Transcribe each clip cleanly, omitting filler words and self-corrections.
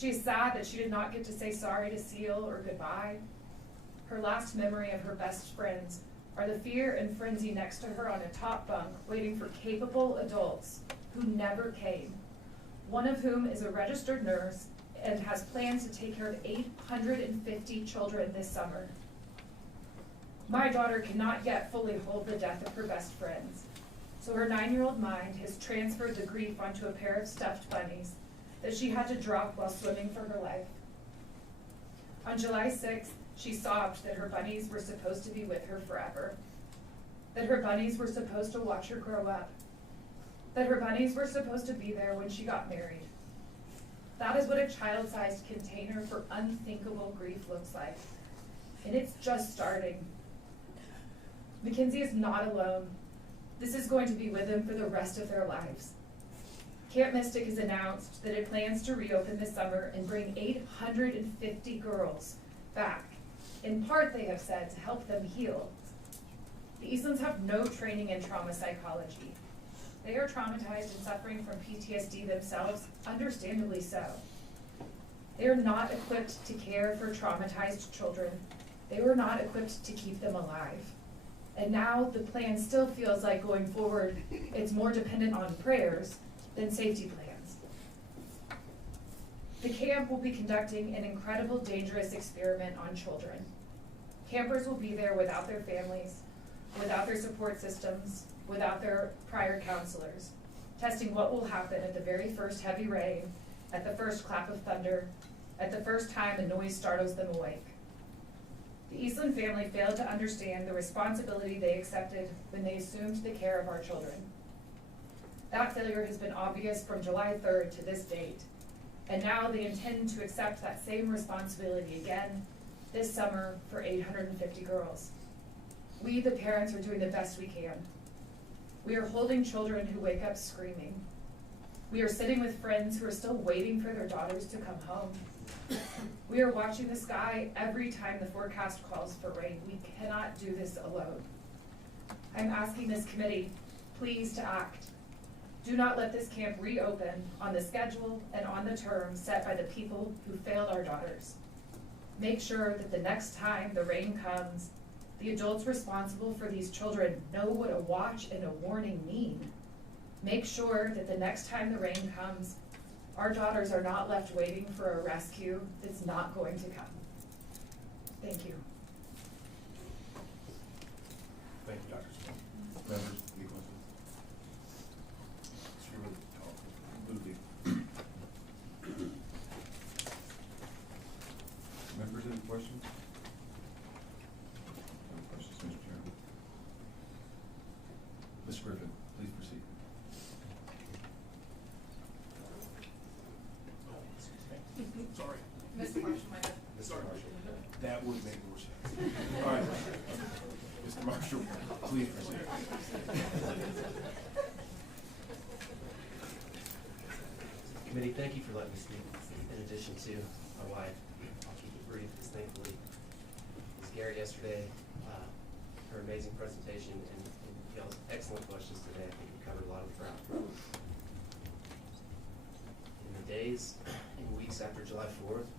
She is sad that she did not get to say sorry to Seal or goodbye. Her last memory of her best friends are the fear and frenzy next to her on a top bunk waiting for capable adults who never came, one of whom is a registered nurse and has plans to take care of 850 children this summer. My daughter cannot yet fully hold the death of her best friends, so her 9-year-old mind has transferred the grief onto a pair of stuffed bunnies that she had to drop while swimming for her life. On July 6th, she sobbed that her bunnies were supposed to be with her forever, that her bunnies were supposed to watch her grow up, that her bunnies were supposed to be there when she got married. That is what a child-sized container for unthinkable grief looks like, and it's just starting. Mackenzie is not alone. This is going to be with them for the rest of their lives. Camp Mystic has announced that it plans to reopen this summer and bring 850 girls back. In part, they have said, to help them heal. The Eastlands have no training in trauma psychology. They are traumatized and suffering from PTSD themselves, understandably so. They are not equipped to care for traumatized children. They were not equipped to keep them alive. And now the plan still feels like going forward, it's more dependent on prayers than safety plans. The camp will be conducting an incredible, dangerous experiment on children. Campers will be there without their families, without their support systems, without their prior counselors, testing what will happen at the very first heavy rain, at the first clap of thunder, at the first time a noise startles them awake. The Eastland family failed to understand the responsibility they accepted when they assumed the care of our children. That failure has been obvious from July 3rd to this date, and now they intend to accept that same responsibility again this summer for 850 girls. We, the parents, are doing the best we can. We are holding children who wake up screaming. We are sitting with friends who are still waiting for their daughters to come home. We are watching the sky every time the forecast calls for rain. We cannot do this alone. I'm asking this committee, please, to act. Do not let this camp reopen on the schedule and on the terms set by the people who failed our daughters. Make sure that the next time the rain comes, the adults responsible for these children know what a watch and a warning mean. Make sure that the next time the rain comes, our daughters are not left waiting for a rescue that's not going to come. Thank you. Thank you, Dr. Smith. Members, any questions? Members, any questions? No questions, Mr. Chairman. Ms. Griffin, please proceed. Sorry. Mr. Marshall, my Mr. Marshall, that would make more sense. All right. Mr. Marshall, please proceed. Committee, thank you for letting me speak. In addition to my wife, I'll keep it brief because thankfully Ms. Garrett yesterday, her amazing presentation and y'all's excellent questions today. I think we covered a lot of ground. In the days and weeks after July 4th,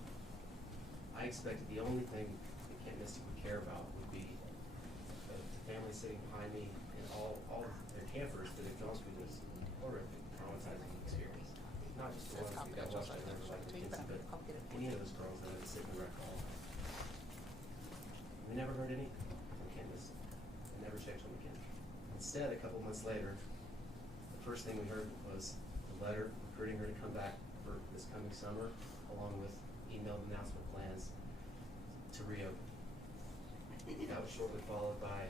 I expected the only thing that Camp Mystic would care about would be the family sitting behind me and all of their campers that have gone through this horrific, traumatizing experience. Not just the ones that got lost in rivers like Mackenzie, but any of those girls that had to sit in the wreck hall. We never heard anything from Camp Mystic. We never checked on Mackenzie. Instead, a couple months later, the first thing we heard was a letter recruiting her to come back for this coming summer, along with emailed announcement plans to reopen. That was shortly followed by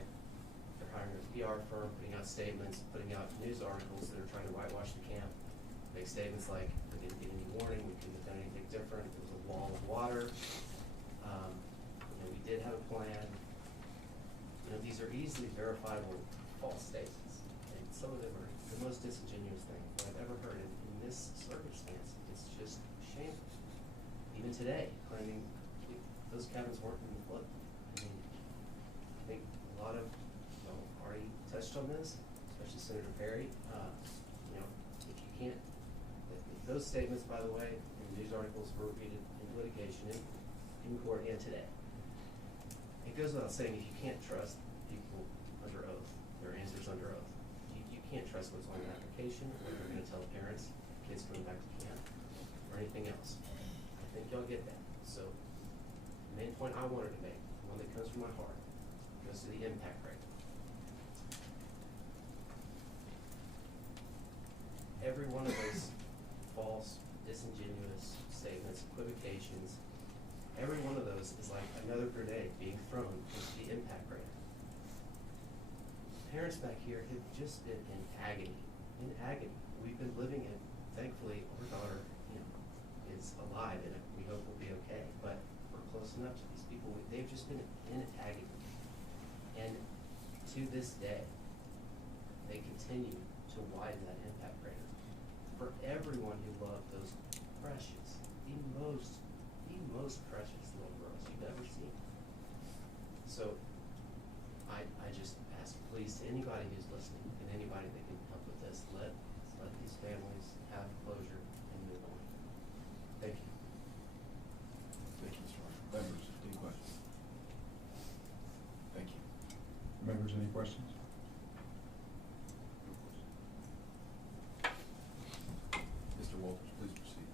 they're hiring a PR firm, putting out statements, putting out news articles that are trying to whitewash the camp. Make statements like, we didn't get any warning, we couldn't have done anything different, there was a wall of water, we did have a plan. These are easily verifiable false statements, and some of them are the most disingenuous thing that I've ever heard in this circumstance. It's just shameful. Even today, claiming those cabins weren't in the flood. I think a lot of already touched on this, especially Senator Perry. If you can't, if those statements, by the way, in news articles were repeated in litigation, in court, and today. It goes without saying, if you can't trust people under oath, their answers under oath, you can't trust what's on an application, or what they're going to tell parents, kids coming back to camp, or anything else. I think y'all get that. So, the main point I wanted to make, the one that comes from my heart, goes to the impact rate. Every one of those false, disingenuous statements, equivocations, every one of those is like another grenade being thrown into the impact rate. Parents back here have just been in agony. In agony. We've been living in, thankfully, our daughter, is alive, and we hope will be okay. But we're close enough to these people. They've just been in agony. And to this day, they continue to widen that impact rate. For everyone who loved those precious, the most precious little girls you've ever seen. So, I just ask, please, to anybody who's listening and anybody that can help with this, let these families have closure and move on. Thank you. Thank you, Mr. Marshall. Members, any questions? Thank you. Members, any questions? Mr. Walters, please proceed.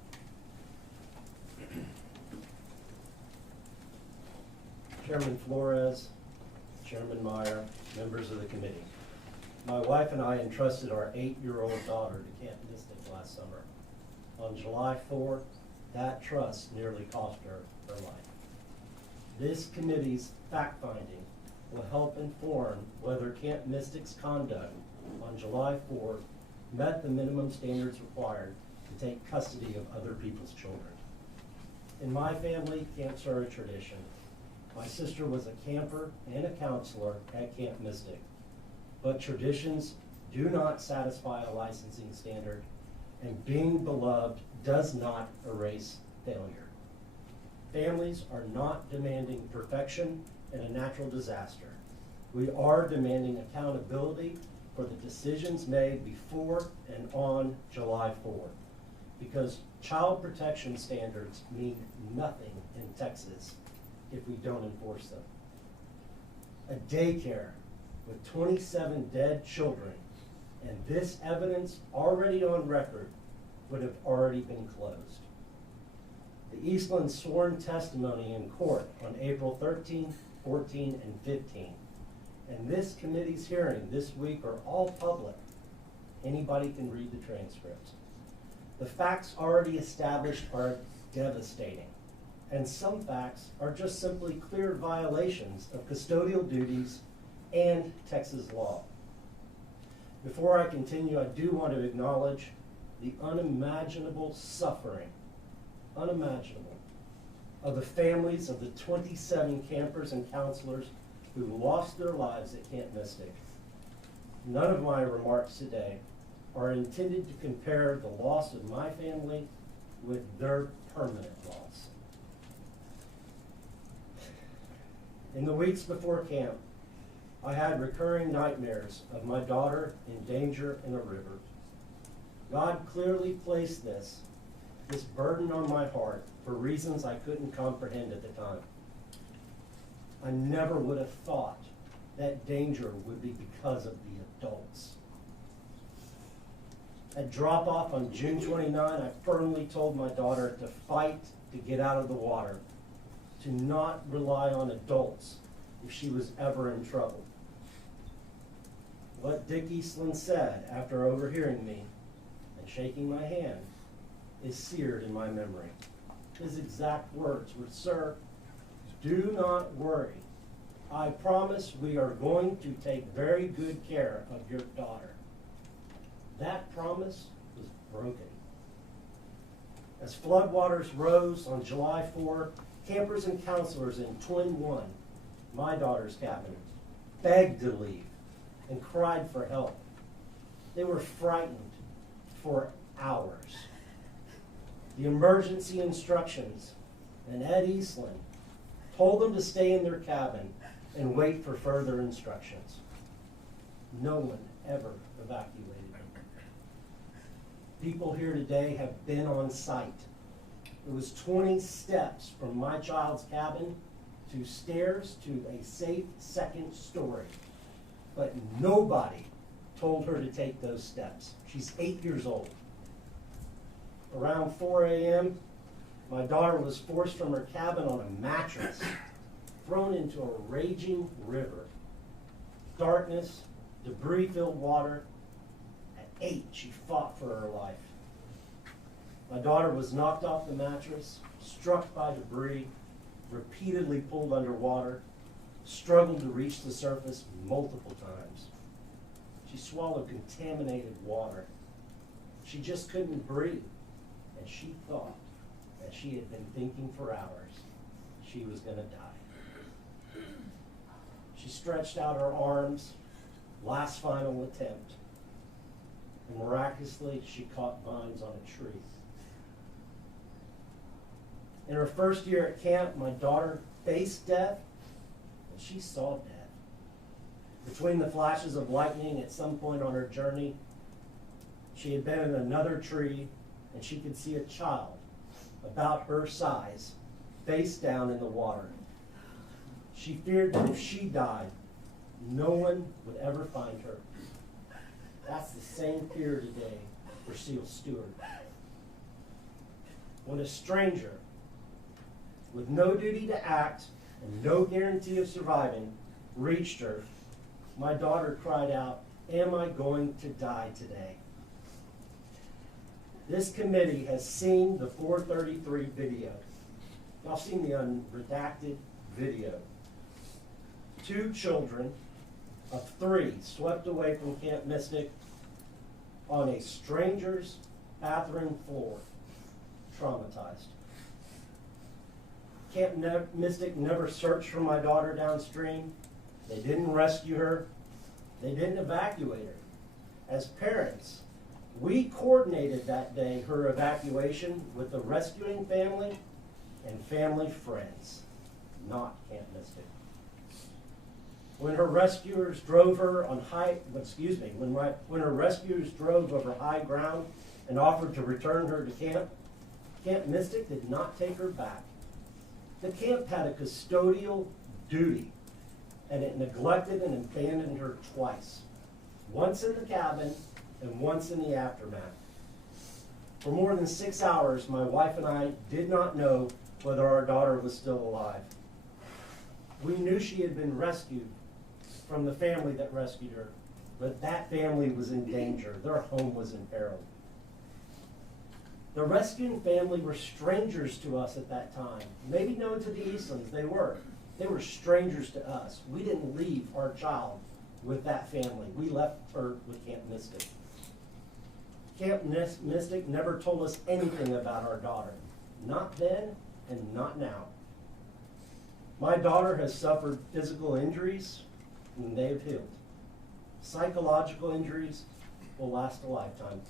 Chairman Flores, Chairman Meyer, members of the committee. My wife and I entrusted our 8-year-old daughter to Camp Mystic last summer. On July 4th, that trust nearly cost her her life. This committee's fact-finding will help inform whether Camp Mystic's conduct on July 4th met the minimum standards required to take custody of other people's children. In my family, camps are a tradition. My sister was a camper and a counselor at Camp Mystic, but traditions do not satisfy a licensing standard, and being beloved does not erase failure. Families are not demanding perfection in a natural disaster. We are demanding accountability for the decisions made before and on July 4th, because child protection standards mean nothing in Texas if we don't enforce them. A daycare with 27 dead children and this evidence already on record would have already been closed. The Eastland sworn testimony in court on April 13, 14, and 15, and this committee's hearing this week are all public. Anybody can read the transcripts. The facts already established are devastating, and some facts are just simply clear violations of custodial duties and Texas law. Before I continue, I do want to acknowledge the unimaginable suffering, of the families of the 27 campers and counselors who lost their lives at Camp Mystic. None of my remarks today are intended to compare the loss of my family with their permanent loss. In the weeks before camp, I had recurring nightmares of my daughter in danger in a river. God clearly placed this burden on my heart for reasons I couldn't comprehend at the time. I never would have thought that danger would be because of the adults. At drop-off on June 29, I firmly told my daughter to fight to get out of the water, to not rely on adults if she was ever in trouble. What Dick Eastland said after overhearing me and shaking my hand is seared in my memory. His exact words were, "Sir, do not worry. I promise we are going to take very good care of your daughter." That promise was broken. As floodwaters rose on July 4, campers and counselors in Twin 1, my daughter's cabin, begged to leave and cried for help. They were frightened for hours. The emergency instructions and Ed Eastland told them to stay in their cabin and wait for further instructions. No one ever evacuated them. people here today have been on site. It was 20 steps from my child's cabin to stairs to a safe second story. But nobody told her to take those steps. She's 8 years old. Around 4 a.m., my daughter was forced from her cabin on a mattress, thrown into a raging river. Darkness, debris-filled water. At 8, she fought for her life. My daughter was knocked off the mattress, struck by debris, repeatedly pulled underwater, struggled to reach the surface multiple times. She swallowed contaminated water. She just couldn't breathe, and she thought, as she had been thinking for hours, she was going to die. She stretched out her arms, last final attempt, and miraculously she caught vines on a tree. In her first year at camp, my daughter faced death, and she saw death. Between the flashes of lightning at some point on her journey, she had been in another tree, and she could see a child about her size, face down in the water. She feared that if she died, no one would ever find her. That's the same fear today for Seal Stewart. When a stranger, with no duty to act and no guarantee of surviving, reached her, my daughter cried out, "Am I going to die today?" This committee has seen the 433 video. Y'all seen the unredacted video. 2 children of 3 swept away from Camp Mystic on a stranger's bathroom floor, traumatized. Camp Mystic never searched for my daughter downstream. They didn't rescue her. They didn't evacuate her. As parents, we coordinated that day her evacuation with the rescuing family and family friends, not Camp Mystic. When her rescuers drove her on when her rescuers drove over high ground and offered to return her to camp, Camp Mystic did not take her back. The camp had a custodial duty, and it neglected and abandoned her twice, once in the cabin and once in the aftermath. For more than 6 hours, my wife and I did not know whether our daughter was still alive. We knew she had been rescued from the family that rescued her, but that family was in danger. Their home was in peril. The rescuing family were strangers to us at that time. Maybe known to the Eastlands, they were. They were strangers to us. We didn't leave our child with that family. We left her with Camp Mystic. Camp Mystic never told us anything about our daughter. Not then and not now. My daughter has suffered physical injuries, and they have healed. Psychological injuries will last a lifetime.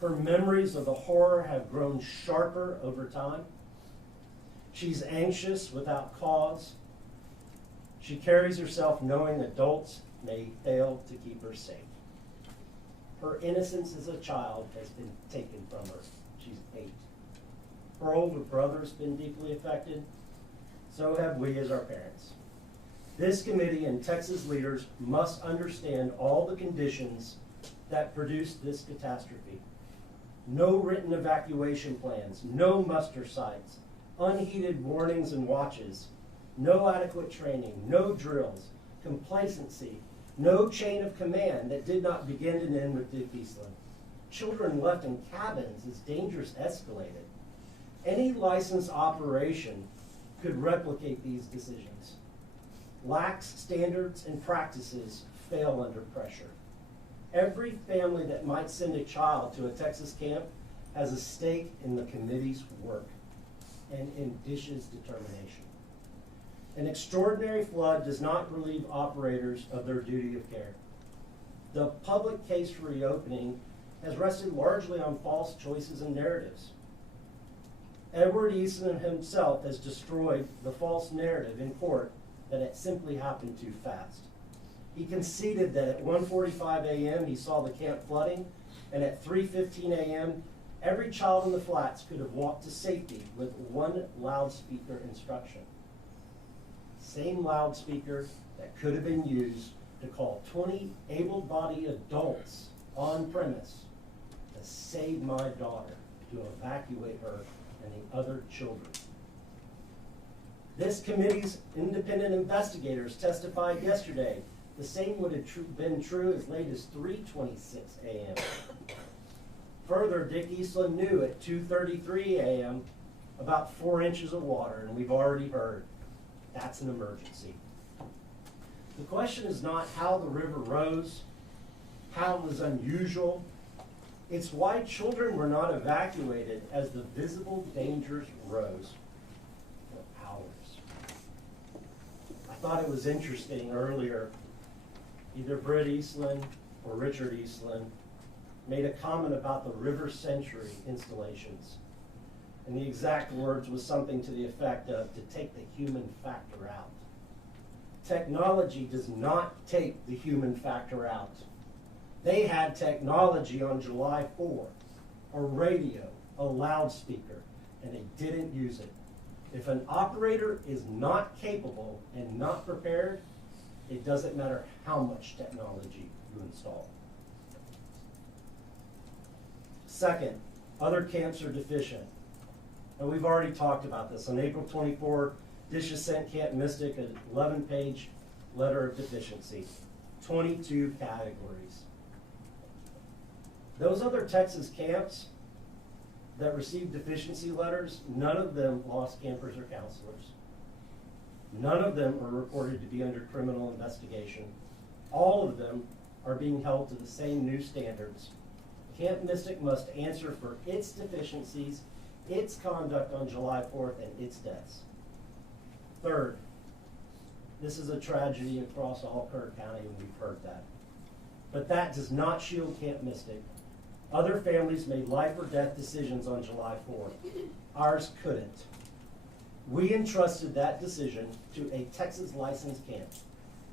Her memories of the horror have grown sharper over time. She's anxious without cause. She carries herself knowing adults may fail to keep her safe. Her innocence as a child has been taken from her. She's 8. Her older brother's been deeply affected. So have we as our parents. This committee and Texas leaders must understand all the conditions that produced this catastrophe. No written evacuation plans, no muster sites, unheeded warnings and watches, no adequate training, no drills, complacency, no chain of command that did not begin and end with Dick Eastland. Children left in cabins as dangers escalated. Any licensed operation could replicate these decisions. Lax standards and practices fail under pressure. Every family that might send a child to a Texas camp has a stake in the committee's work and in DISH's determination. An extraordinary flood does not relieve operators of their duty of care. The public case for reopening has rested largely on false choices and narratives. Edward Eastland himself has destroyed the false narrative in court that it simply happened too fast. He conceded that at 1:45 a.m. he saw the camp flooding, and at 3:15 a.m., every child in the flats could have walked to safety with one loudspeaker instruction. Same loudspeaker that could have been used to call 20 able-bodied adults on premise to save my daughter, to evacuate her and the other children. This committee's independent investigators testified yesterday. The same would have been true as late as 3:26 a.m. Further, Dick Eastland knew at 2:33 a.m. about 4 inches of water, and we've already heard that's an emergency. The question is not how the river rose, how it was unusual. It's why children were not evacuated as the visible dangers rose for hours. I thought it was interesting earlier, either Britt Eastland or Richard Eastland made a comment about the River Century installations. And the exact words was something to the effect of, to take the human factor out. Technology does not take the human factor out. They had technology on July 4, a radio, a loudspeaker, and they didn't use it. If an operator is not capable and not prepared, it doesn't matter how much technology you install. Second, other camps are deficient. And we've already talked about this. On April 24, DSHA sent Camp Mystic an 11-page letter of deficiency, 22 categories. Those other Texas camps that received deficiency letters, none of them lost campers or counselors. None of them are reported to be under criminal investigation. All of them are being held to the same new standards. Camp Mystic must answer for its deficiencies, its conduct on July 4th, and its deaths. Third, this is a tragedy across all Kirk County, and we've heard that. But that does not shield Camp Mystic. Other families made life or death decisions on July 4th. Ours couldn't. We entrusted that decision to a Texas licensed camp.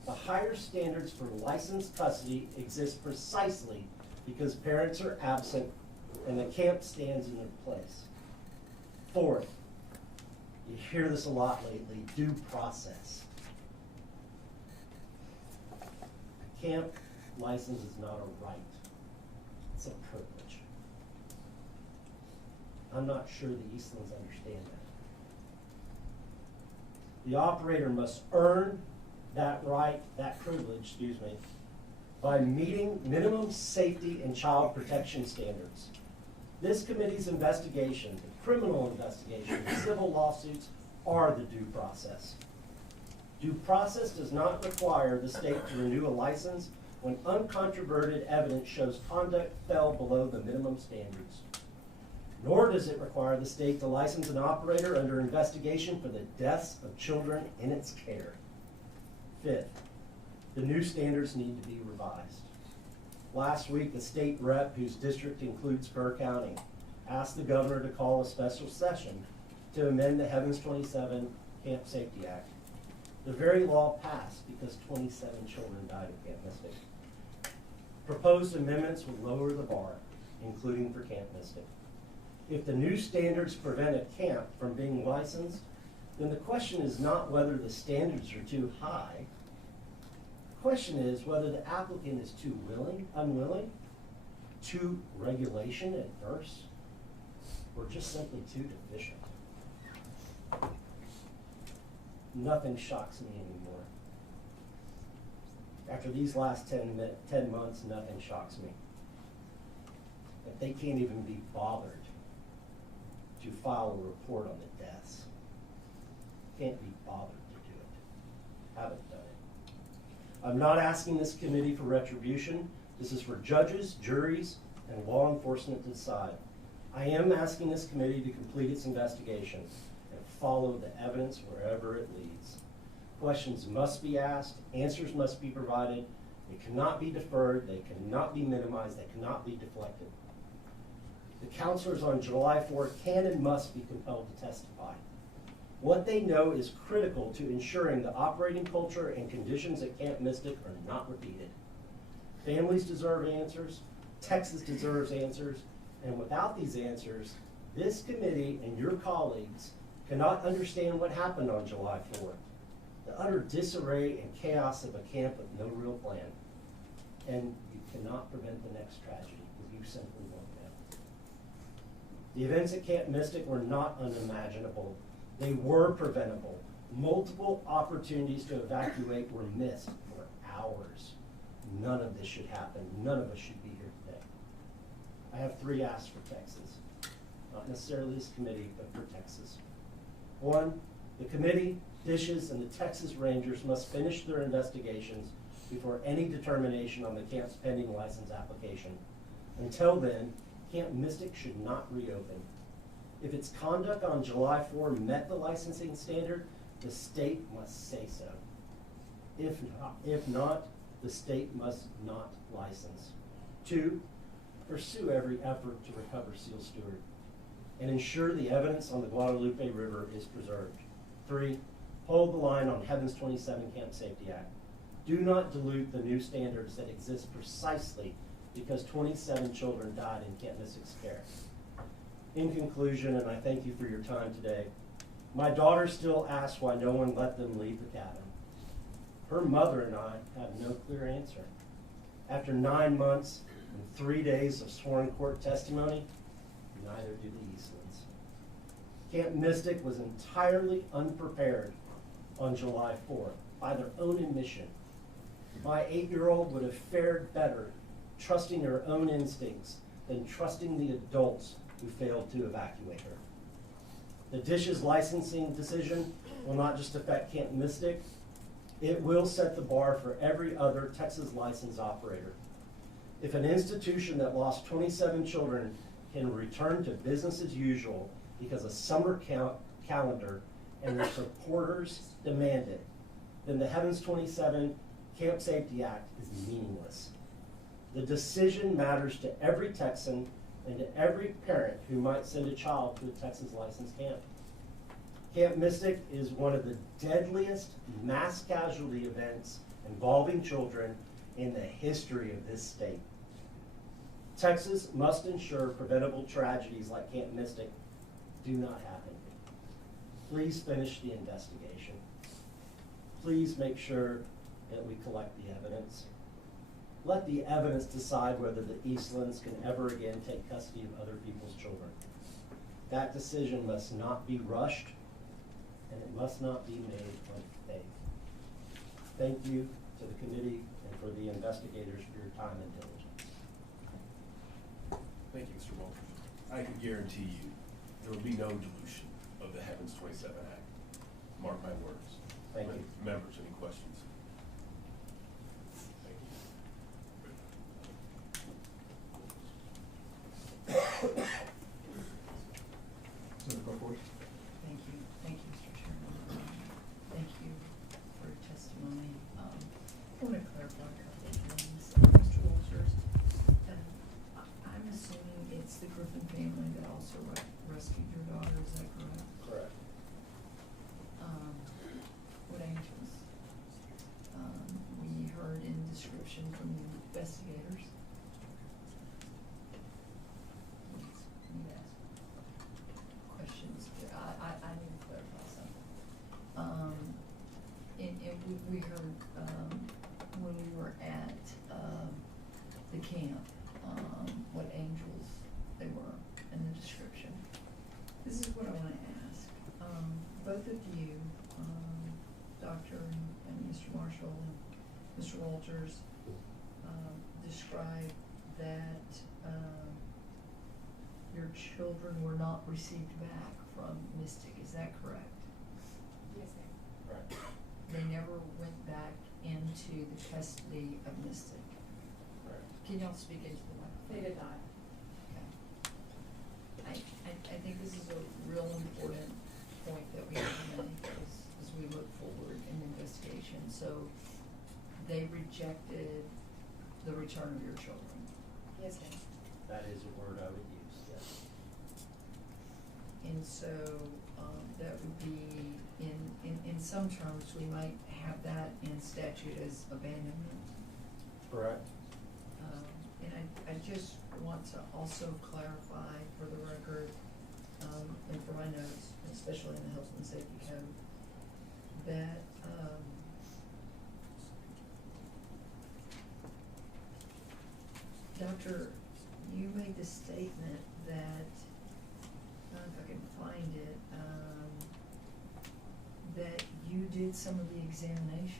The higher standards for licensed custody exist precisely because parents are absent and the camp stands in their place. Fourth, you hear this a lot lately, due process. A camp license is not a right, it's a privilege. I'm not sure the Eastlands understand that. The operator must earn that right, that privilege, by meeting minimum safety and child protection standards. This committee's investigation, the criminal investigation, the civil lawsuits are the due process. Due process does not require the state to renew a license when uncontroverted evidence shows conduct fell below the minimum standards. Nor does it require the state to license an operator under investigation for the deaths of children in its care. Fifth, the new standards need to be revised. Last week, the state rep, whose district includes Kerr County, asked the governor to call a special session to amend the Heavens 27 Camp Safety Act. The very law passed because 27 children died at Camp Mystic. Proposed amendments would lower the bar, including for Camp Mystic. If the new standards prevent a camp from being licensed, then the question is not whether the standards are too high. The question is whether the applicant is too unwilling, too regulation adverse, or just simply too deficient. Nothing shocks me anymore. After these last 10 months, nothing shocks me. That they can't even be bothered to file a report on the deaths. Can't be bothered to do it. Haven't done it. I'm not asking this committee for retribution. This is for judges, juries, and law enforcement to decide. I am asking this committee to complete its investigation and follow the evidence wherever it leads. Questions must be asked, answers must be provided. They cannot be deferred, they cannot be minimized, they cannot be deflected. The counselors on July 4th can and must be compelled to testify. What they know is critical to ensuring the operating culture and conditions at Camp Mystic are not repeated. Families deserve answers. Texas deserves answers, and without these answers, this committee and your colleagues cannot understand what happened on July 4th. The utter disarray and chaos of a camp with no real plan. And you cannot prevent the next tragedy, because you simply won't know. The events at Camp Mystic were not unimaginable. They were preventable. Multiple opportunities to evacuate were missed for hours. None of this should happen. None of us should be here today. I have 3 asks for Texas. Not necessarily this committee, but for Texas. 1, the committee, DISHES, and the Texas Rangers must finish their investigations before any determination on the camp's pending license application. Until then, Camp Mystic should not reopen. If its conduct on July 4 met the licensing standard, the state must say so. If not, the state must not license. 2, pursue every effort to recover Seal Stewart and ensure the evidence on the Guadalupe River is preserved. 3, hold the line on Heaven's 27 Camp Safety Act. Do not dilute the new standards that exist precisely because 27 children died in Camp Mystic's care. In conclusion, and I thank you for your time today, my daughter still asks why no one let them leave the cabin. Her mother and I have no clear answer. After 9 months and 3 days of sworn court testimony, neither do the Eastlands. Camp Mystic was entirely unprepared on July 4th by their own admission. My 8-year-old would have fared better trusting her own instincts than trusting the adults who failed to evacuate her. The DISHES licensing decision will not just affect Camp Mystic, it will set the bar for every other Texas licensed operator. If an institution that lost 27 children can return to business as usual because a summer calendar and their supporters demand it, then the Heavens 27 Camp Safety Act is meaningless. The decision matters to every Texan and to every parent who might send a child to a Texas licensed camp. Camp Mystic is one of the deadliest mass casualty events involving children in the history of this state. Texas must ensure preventable tragedies like Camp Mystic do not happen. Please finish the investigation. Please make sure that we collect the evidence. Let the evidence decide whether the Eastlands can ever again take custody of other people's children. That decision must not be rushed, and it must not be made on faith. Thank you to the committee and for the investigators for your time and diligence. Thank you, Mr. Walters. I can guarantee you there will be no dilution of the Heavens 27 Act. Mark my words. Thank you. Members, any questions? Senator Buckles? Thank you, Mr. Chairman. Thank you for your testimony. I want to clarify a couple of things, Mr. Walters. I'm assuming it's the Griffin family that also rescued your daughter, is that correct? Correct. What angels? We heard in description from the investigators. Questions, but I need to clarify something. We heard, when we were at, the camp, what angels they were in the description. This is what I wanna ask. Both of you, Dr. and Mr. Marshall and Mr. Walters, described that, your children were not received back from Mystic, is that correct? Yes, ma'am. Right. They never went back into the custody of Mystic. Right. Can y'all speak into the microphone? They did not. Okay. I think this is a real important point that we have to make as we look forward in the investigation. So they rejected the return of your children. Yes, ma'am. That is a word I would use, yes. And so, that would be, in some terms, we might have that in statute as abandonment. Correct. And I just want to also clarify for the record, and for my notes, especially in the health and safety code, that, Doctor, you made the statement that, I don't know if I can find it, that you did some of the examinations.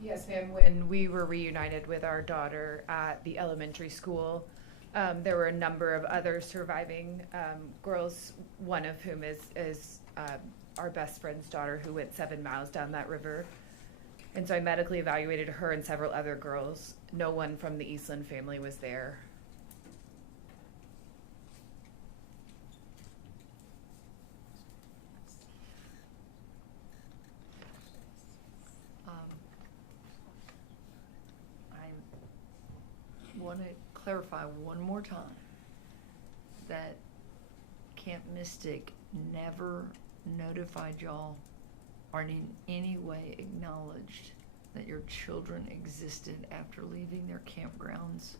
Yes, ma'am. When we were reunited with our daughter at the elementary school, there were a number of other surviving girls, one of whom is our best friend's daughter who went 7 miles down that river. And so I medically evaluated her and several other girls. No one from the Eastland family was there. I want to clarify one more time that Camp Mystic never notified y'all or in any way acknowledged that your children existed after leaving their campgrounds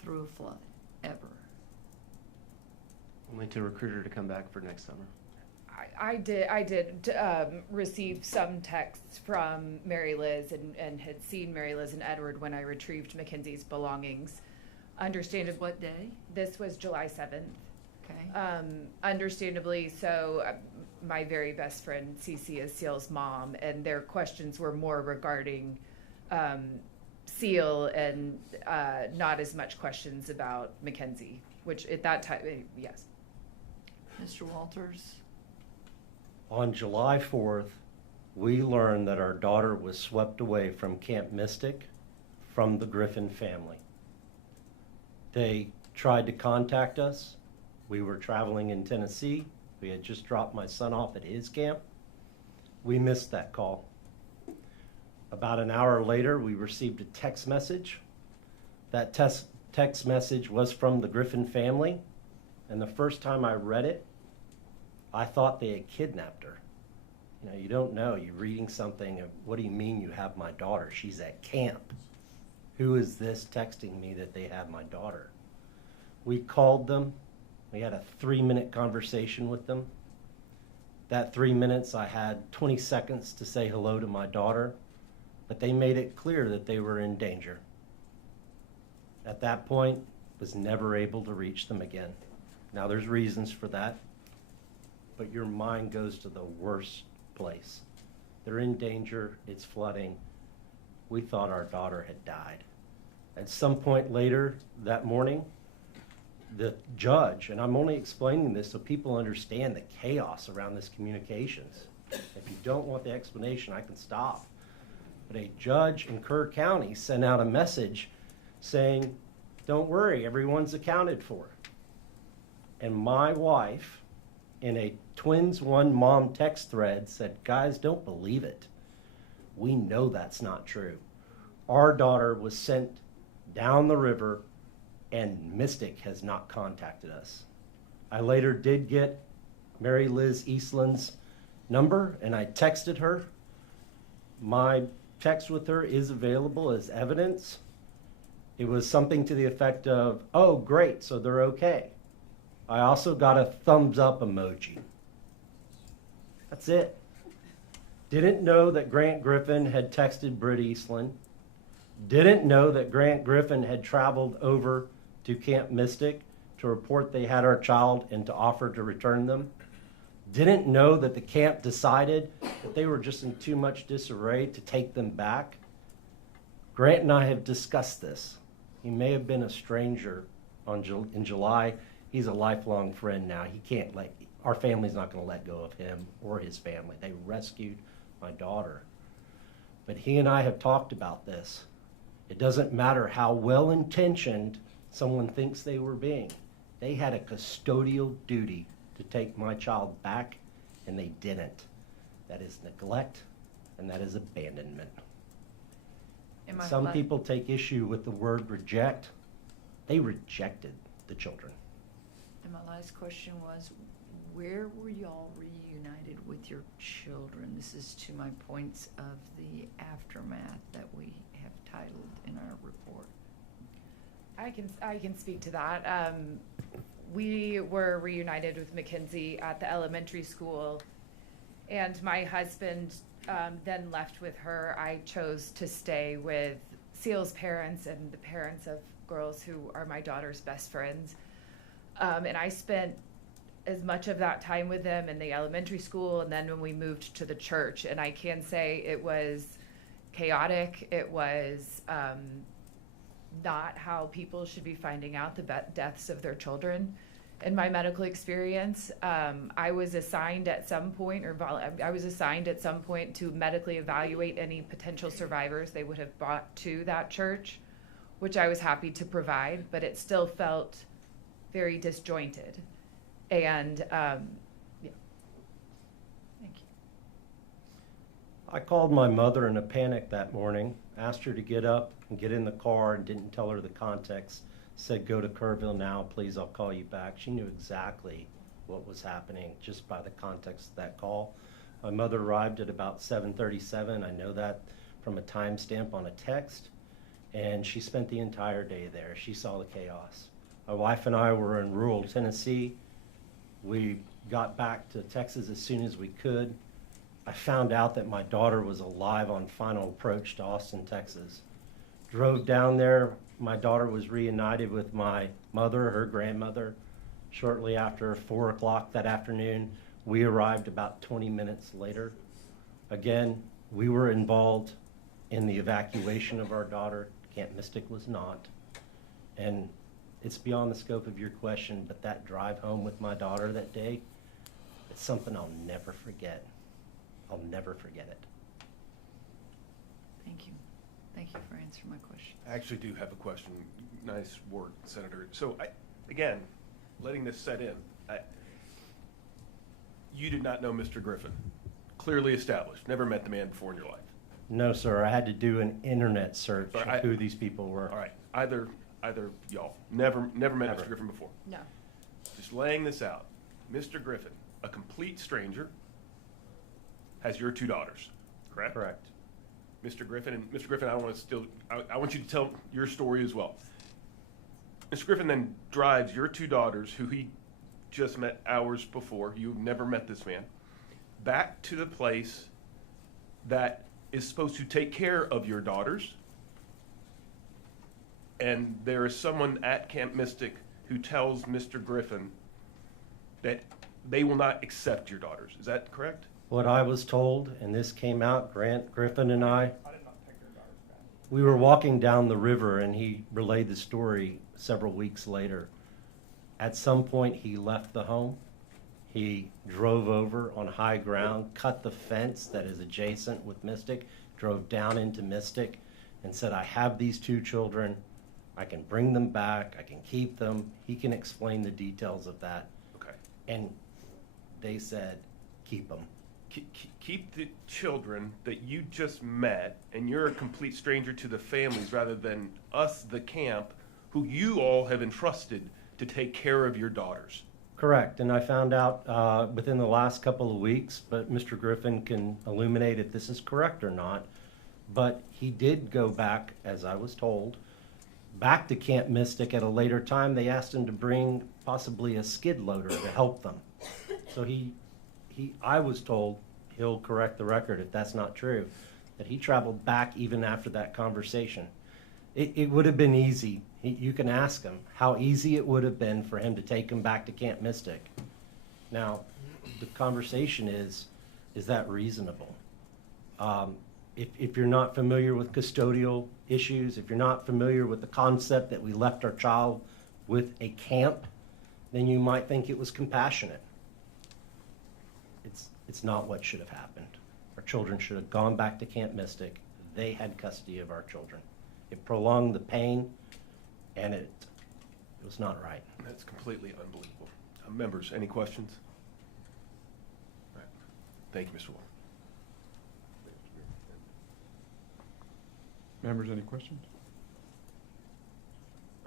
through a flood, ever. Only to recruit her to come back for next summer. I did receive some texts from Mary Liz and had seen Mary Liz and Edward when I retrieved Mackenzie's belongings. Understandably, What day? this was July 7th. Okay. Understandably so, my very best friend Cece is Seal's mom, and their questions were more regarding Seal and not as much questions about Mackenzie, which at that time, yes. Mr. Walters? On July 4th, we learned that our daughter was swept away from Camp Mystic from the Griffin family. They tried to contact us. We were traveling in Tennessee. We had just dropped my son off at his camp. We missed that call. About an hour later, we received a text message. That text message was from the Griffin family, and the first time I read it, I thought they had kidnapped her. You know, you don't know. You're reading something. What do you mean you have my daughter? She's at camp. Who is this texting me that they have my daughter? We called them. We had a 3-minute conversation with them. That 3 minutes, I had 20 seconds to say hello to my daughter, but they made it clear that they were in danger. At that point, was never able to reach them again. Now, there's reasons for that, but your mind goes to the worst place. They're in danger, it's flooding. We thought our daughter had died. At some point later that morning, the judge, and I'm only explaining this so people understand the chaos around this communications. If you don't want the explanation, I can stop. But a judge in Kerr County sent out a message saying, don't worry, everyone's accounted for. And my wife, in a Twins One Mom text thread, said, guys, don't believe it. We know that's not true. Our daughter was sent down the river, and Mystic has not contacted us. I later did get Mary Liz Eastland's number, and I texted her. My text with her is available as evidence. It was something to the effect of, oh, great, so they're okay. I also got a thumbs up emoji. That's it. Didn't know that Grant Griffin had texted Britt Eastland. Didn't know that Grant Griffin had traveled over to Camp Mystic to report they had our child and to offer to return them. Didn't know that the camp decided that they were just in too much disarray to take them back. Grant and I have discussed this. He may have been a stranger in July. He's a lifelong friend now. Our family's not going to let go of him or his family. They rescued my daughter. But he and I have talked about this. It doesn't matter how well-intentioned someone thinks they were being. They had a custodial duty to take my child back, and they didn't. That is neglect, and that is abandonment. Some people take issue with the word reject. They rejected the children. And my last question was, where were y'all reunited with your children? This is to my points of the aftermath that we have titled in our report. I can speak to that. We were reunited with Mackenzie at the elementary school, and my husband then left with her. I chose to stay with Seal's parents and the parents of girls who are my daughter's best friends. And I spent as much of that time with them in the elementary school, and then when we moved to the church. And I can say it was chaotic. It was not how people should be finding out the deaths of their children. In my medical experience, I was assigned at some point, to medically evaluate any potential survivors they would have brought to that church, which I was happy to provide, but it still felt very disjointed. And yeah, thank you. I called my mother in a panic that morning, asked her to get up and get in the car, and didn't tell her the context. Said, go to Kerrville now, please, I'll call you back. She knew exactly what was happening just by the context of that call. My mother arrived at about 7:37. I know that from a timestamp on a text, and she spent the entire day there. She saw the chaos. My wife and I were in rural Tennessee. We got back to Texas as soon as we could. I found out that my daughter was alive on final approach to Austin, Texas. Drove down there. My daughter was reunited with my mother, her grandmother, shortly after 4 o'clock that afternoon. We arrived about 20 minutes later. Again, we were involved in the evacuation of our daughter. Camp Mystic was not. And it's beyond the scope of your question, but that drive home with my daughter that day, it's something I'll never forget. I'll never forget it. Thank you. Thank you for answering my question. I actually do have a question. Nice work, Senator. So, again, letting this set in, you did not know Mr. Griffin. Clearly established. Never met the man before in your life. No, sir. I had to do an internet search Sorry, of who these people were. All right. Either y'all never met Never. Mr. Griffin before. No. Just laying this out. Mr. Griffin, a complete stranger, has your 2 daughters, correct? Correct. Mr. Griffin, I want you to tell your story as well. Mr. Griffin then drives your 2 daughters, who he just met hours before, you've never met this man, back to the place that is supposed to take care of your daughters. And there is someone at Camp Mystic who tells Mr. Griffin that they will not accept your daughters. Is that correct? What I was told, and this came out, Grant Griffin and I we were walking down the river, and he relayed the story several weeks later. At some point, he left the home. He drove over on high ground, cut the fence that is adjacent with Mystic, drove down into Mystic, and said, I have these 2 children. I can bring them back. I can keep them. He can explain the details of that. Okay. And they said, keep them. Keep the children that you just met, and you're a complete stranger to the families, rather than us, the camp, who you all have entrusted to take care of your daughters. Correct, and I found out within the last couple of weeks, but Mr. Griffin can illuminate if this is correct or not, but he did go back, as I was told, back to Camp Mystic at a later time. They asked him to bring possibly a skid loader to help them. So I was told, he'll correct the record if that's not true, that he traveled back even after that conversation. It would have been easy. You can ask him how easy it would have been for him to take him back to Camp Mystic. Now, the conversation is that reasonable? If you're not familiar with custodial issues, if you're not familiar with the concept that we left our child with a camp, then you might think it was compassionate. It's not what should have happened. Our children should have gone back to Camp Mystic. They had custody of our children. It prolonged the pain, and it was not right. That's completely unbelievable. Members, any questions? All right. Thank you, Mr. Wall. Members, any questions?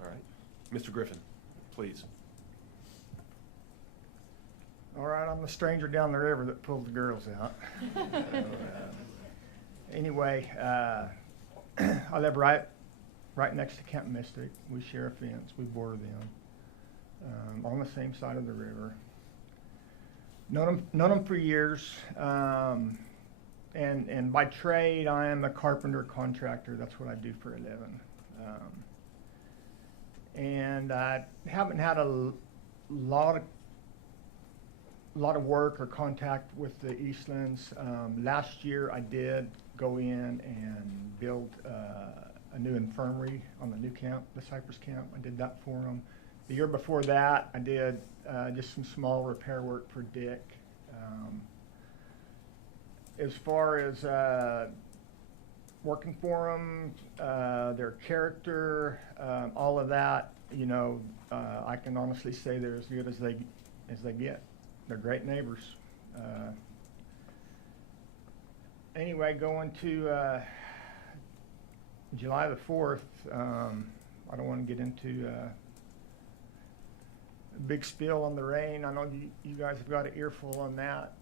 All right. Mr. Griffin, please. All right, I'm the stranger down the river that pulled the girls out. Anyway, I live right right next to Camp Mystic. We share a fence. We border them on the same side of the river. Known them for years. And by trade, I am a carpenter contractor. That's what I do for a living. And I haven't had a lot of work or contact with the Eastlands. Last year, I did go in and build a new infirmary on the new camp, the Cypress camp. I did that for them. The year before that, I did just some small repair work for Dick. As far as working for them, their character, all of that, you know, I can honestly say they're as good as they get. They're great neighbors. Anyway, going to July the 4th, I don't want to get into a big spiel on the rain. I know you guys have got an earful on that,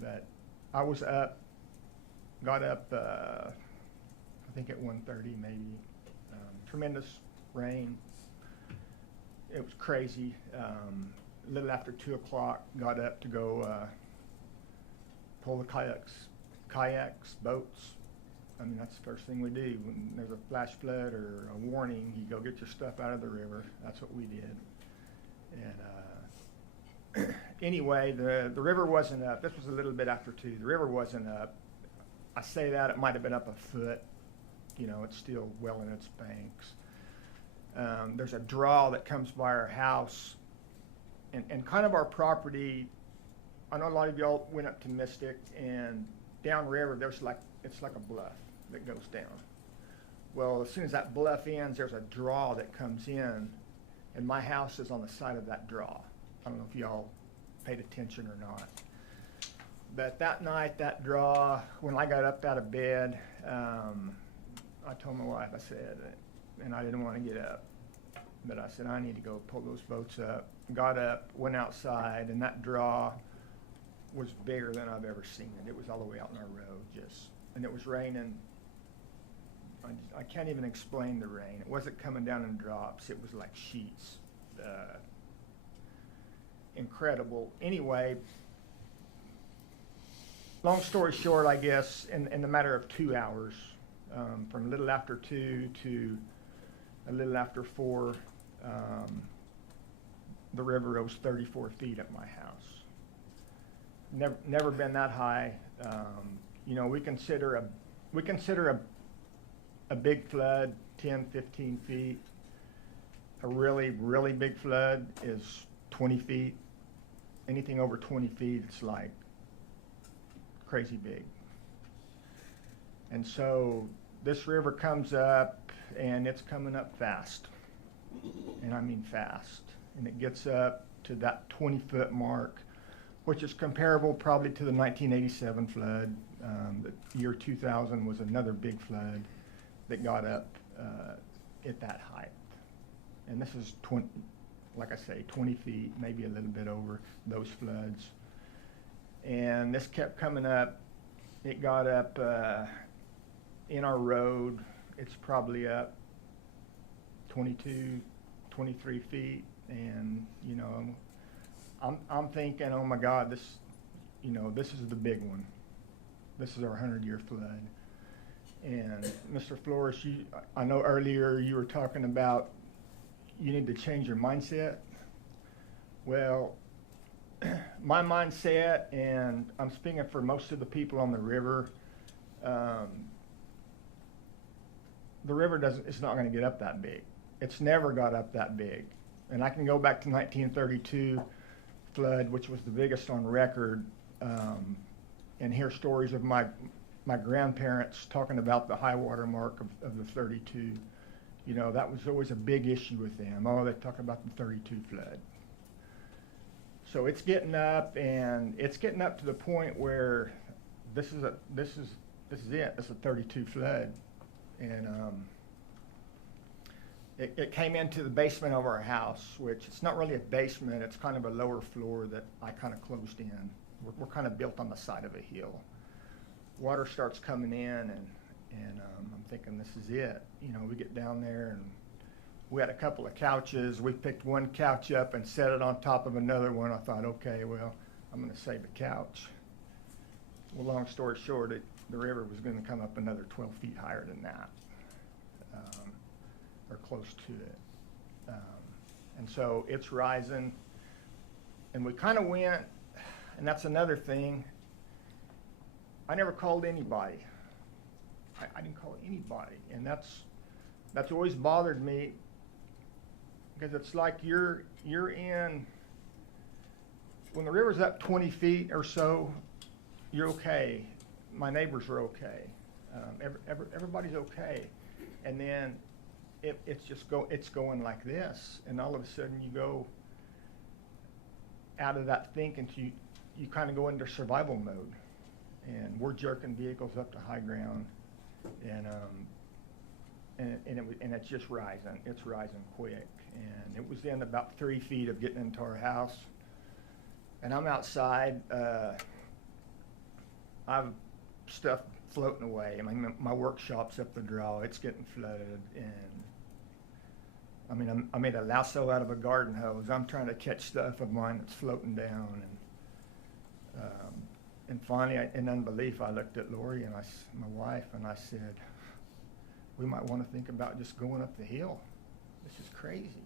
but I was up, got up, I think at 1:30 maybe. Tremendous rain. It was crazy. A little after 2 o'clock, got up to go pull the kayaks, boats. I mean, that's the first thing we do. When there's a flash flood or a warning, you go get your stuff out of the river. That's what we did. And anyway, the river wasn't up. This was a little bit after 2. The river wasn't up. I say that, it might have been up a foot. You know, it's still well in its banks. There's a draw that comes by our house, and kind of our property. I know a lot of y'all went up to Mystic, and downriver it's like a bluff that goes down. Well, as soon as that bluff ends, there's a draw that comes in, and my house is on the side of that draw. I don't know if y'all paid attention or not. But that night, that draw, when I got up out of bed, I told my wife, I said, and I didn't want to get up, but I said, I need to go pull those boats up. Got up, went outside, and that draw was bigger than I've ever seen it. It was all the way out in our road, and it was raining. I can't even explain the rain. It wasn't coming down in drops. It was like sheets. Incredible. Anyway, long story short, I guess, in the matter of 2 hours, from a little after 2 to a little after 4, the river rose 34 feet at my house. Never been that high. You know, we consider a big flood 10, 15 feet. A really, really big flood is 20 feet. Anything over 20 feet, it's like crazy big. And so this river comes up, and it's coming up fast. And I mean fast. And it gets up to that 20-foot mark, which is comparable probably to the 1987 flood. The year 2000 was another big flood that got up at that height. And this is 20, like I say, 20 feet, maybe a little bit over those floods. And this kept coming up. It got up in our road. It's probably up 22, 23 feet. And, you know, I'm thinking, oh my God, this is the big one. This is our 100-year flood. And Mr. Flores, I know earlier you were talking about you need to change your mindset. Well, my mindset, and I'm speaking for most of the people on the river, the river it's not going to get up that big. It's never got up that big. And I can go back to 1932 flood, which was the biggest on record, and hear stories of my grandparents talking about the high water mark of the 32. You know, that was always a big issue with them. Oh, they talk about the 32 flood. So it's getting up, and it's getting up to the point where this is it. It's a 32 flood, and it came into the basement of our house, which it's not really a basement. It's kind of a lower floor that I kind of closed in. We're kind of built on the side of a hill. Water starts coming in, And I'm thinking, this is it. You know, we get down there and we had a couple of couches. We picked one couch up and set it on top of another one. I thought, okay, well, I'm going to save the couch. Well, long story short, the river was going to come up another 12 feet higher than that, or close to it. And so it's rising. And we kind of went, and that's another thing. I never called anybody. I didn't call anybody. And that's always bothered me, because it's like you're in, when the river's up 20 feet or so, you're okay. My neighbors are okay. Everybody's okay. And then it's going like this, and all of a sudden you go out of that thinking to you kind of go into survival mode, and we're jerking vehicles up to high ground, and it's just rising. It's rising quick, and it was in about 3 feet of getting into our house, and I'm outside. I have stuff floating away. I mean, my workshop's up the draw. It's getting flooded, and I mean, I made a lasso out of a garden hose. I'm trying to catch stuff of mine that's floating down, and finally, in unbelief, I looked at Lori and my wife, and I said, "We might want to think about just going up the hill. This is crazy."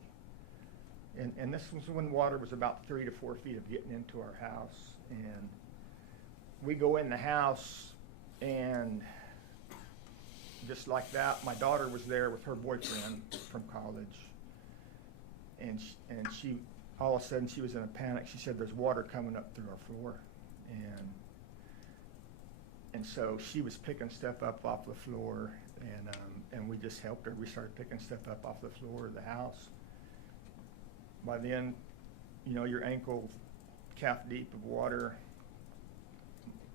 And this was when water was about 3 to 4 feet of getting into our house, and we go in the house, and just like that, my daughter was there with her boyfriend from college, and she all of a sudden she was in a panic. She said, "There's water coming up through our floor," and so she was picking stuff up off the floor, and we just helped her. We started picking stuff up off the floor of the house. By then, you know, your ankle, calf deep of water.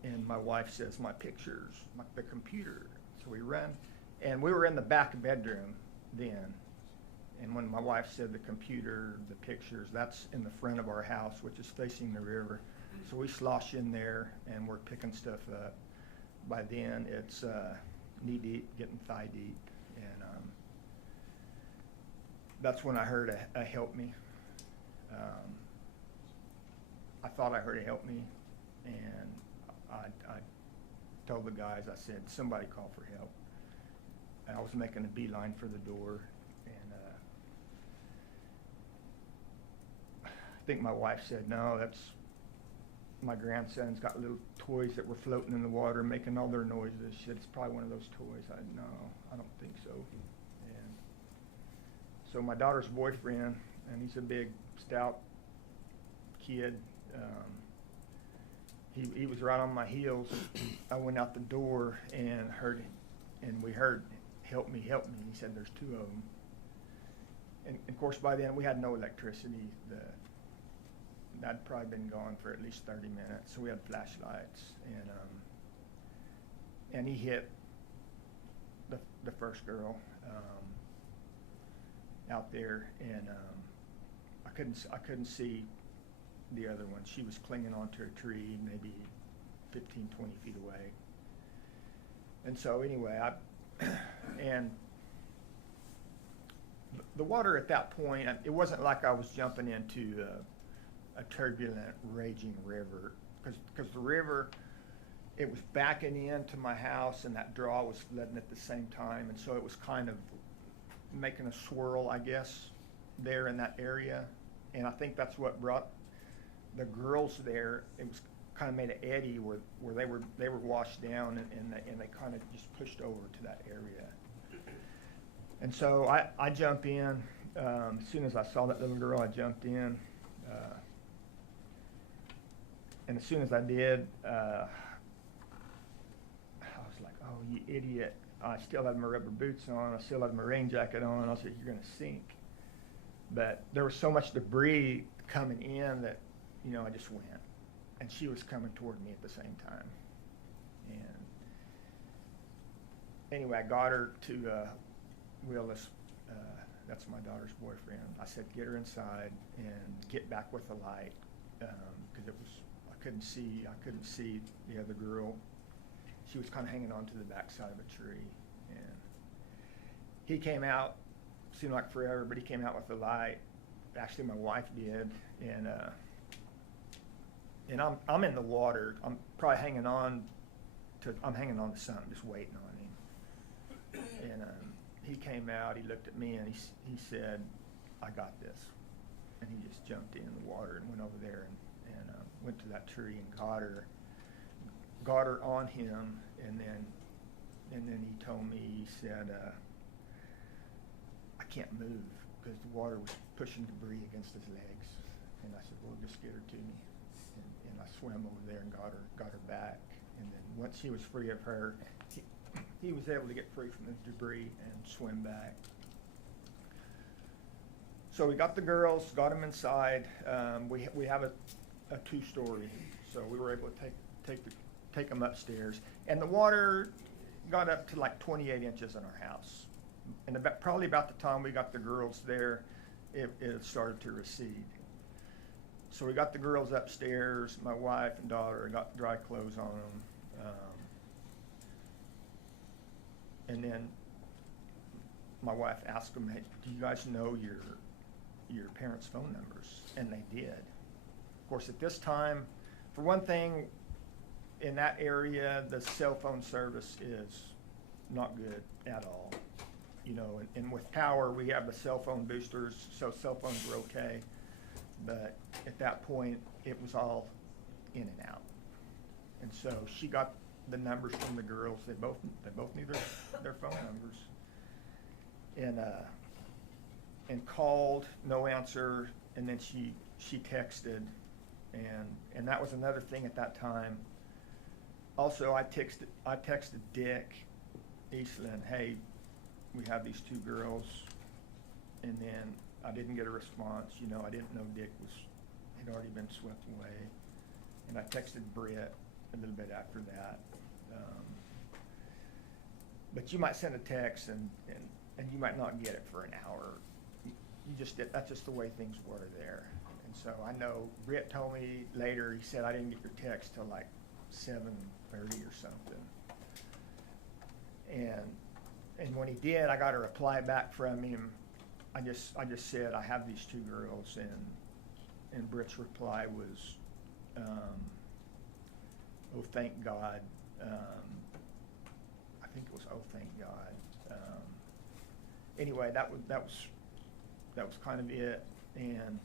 And my wife says, "My pictures, the computer." So we run, and we were in the back bedroom then. And when my wife said the computer, the pictures, that's in the front of our house, which is facing the river. So we slosh in there, and we're picking stuff up. By then, it's knee deep, getting thigh deep, and that's when I heard a help me. I thought I heard a help me, and I told the guys, I said, "Somebody call for help." And I was making a beeline for the door, and I think my wife said, "No, that's my grandson's got little toys that were floating in the water making all their noises." She said, "It's probably one of those toys." I said, "No, I don't think so." And so my daughter's boyfriend, and he's a big, stout kid, he was right on my heels. I went out the door and we heard, "Help me, help me." He said, "There's 2 of them." And of course, by then we had no electricity. That'd probably been gone for at least 30 minutes. So we had flashlights, and he hit the first girl out there, and I couldn't see the other one. She was clinging onto a tree, maybe 15, 20 feet away. And so anyway, and the water at that point, it wasn't like I was jumping into a turbulent, raging river, because the river, it was backing into my house, and that draw was flooding at the same time, and so it was kind of making a swirl, I guess, there in that area. And I think that's what brought the girls there. It was kind of made an eddy where they were washed down, and they kind of just pushed over to that area. And so I jump in. As soon as I saw that little girl, I jumped in. And as soon as I did, I was like, "Oh, you idiot." I still had my rubber boots on. I still had my rain jacket on. I said, "You're going to sink." But there was so much debris coming in that, you know, I just went. And she was coming toward me at the same time. And anyway, I got her to Willis. That's my daughter's boyfriend. I said, "Get her inside and get back with the light," because I couldn't see the other girl. she was kind of hanging on to the backside of a tree. And he came out, seemed like forever, but he came out with the light. Actually, my wife did, and I'm in the water. I'm probably hanging on to something, just waiting on him. And he came out. He looked at me and he said, "I got this." And he just jumped in the water and went over there and went to that tree and got her on him. And then he told me, he said, "I can't move," because the water was pushing debris against his legs. And I said, "Well, just get her to me." And I swam over there and got her back. And then once he was free of her, he was able to get free from the debris and swim back. So we got the girls, got them inside. We have a two-story, so we were able to take them upstairs. And the water got up to like 28 inches in our house. And probably about the time we got the girls there, it started to recede. So we got the girls upstairs. My wife and daughter got dry clothes on them. And then my wife asked them, "Hey, do you guys know your parents' phone numbers?" And they did. Of course, at this time, for one thing, in that area, the cell phone service is not good at all. You know, and with power, we have the cell phone boosters, so cell phones were okay. But at that point, it was all in and out. And so she got the numbers from the girls. They both knew their phone numbers. And called, no answer, and then she texted, and that was another thing at that time. Also, I texted Dick Eastland, "Hey, we have these two girls," and then I didn't get a response. You know, I didn't know Dick had already been swept away, and I texted Britt a little bit after that. But you might send a text and you might not get it for an hour. That's just the way things were there. And so I know Britt told me later, he said, "I didn't get your text till like 7:30 or something." And when he did, I got a reply back from him. I just said, "I have these two girls," and Britt's reply was, "Oh, thank God." I think it was, "Oh, thank God." Anyway, that was kind of it. And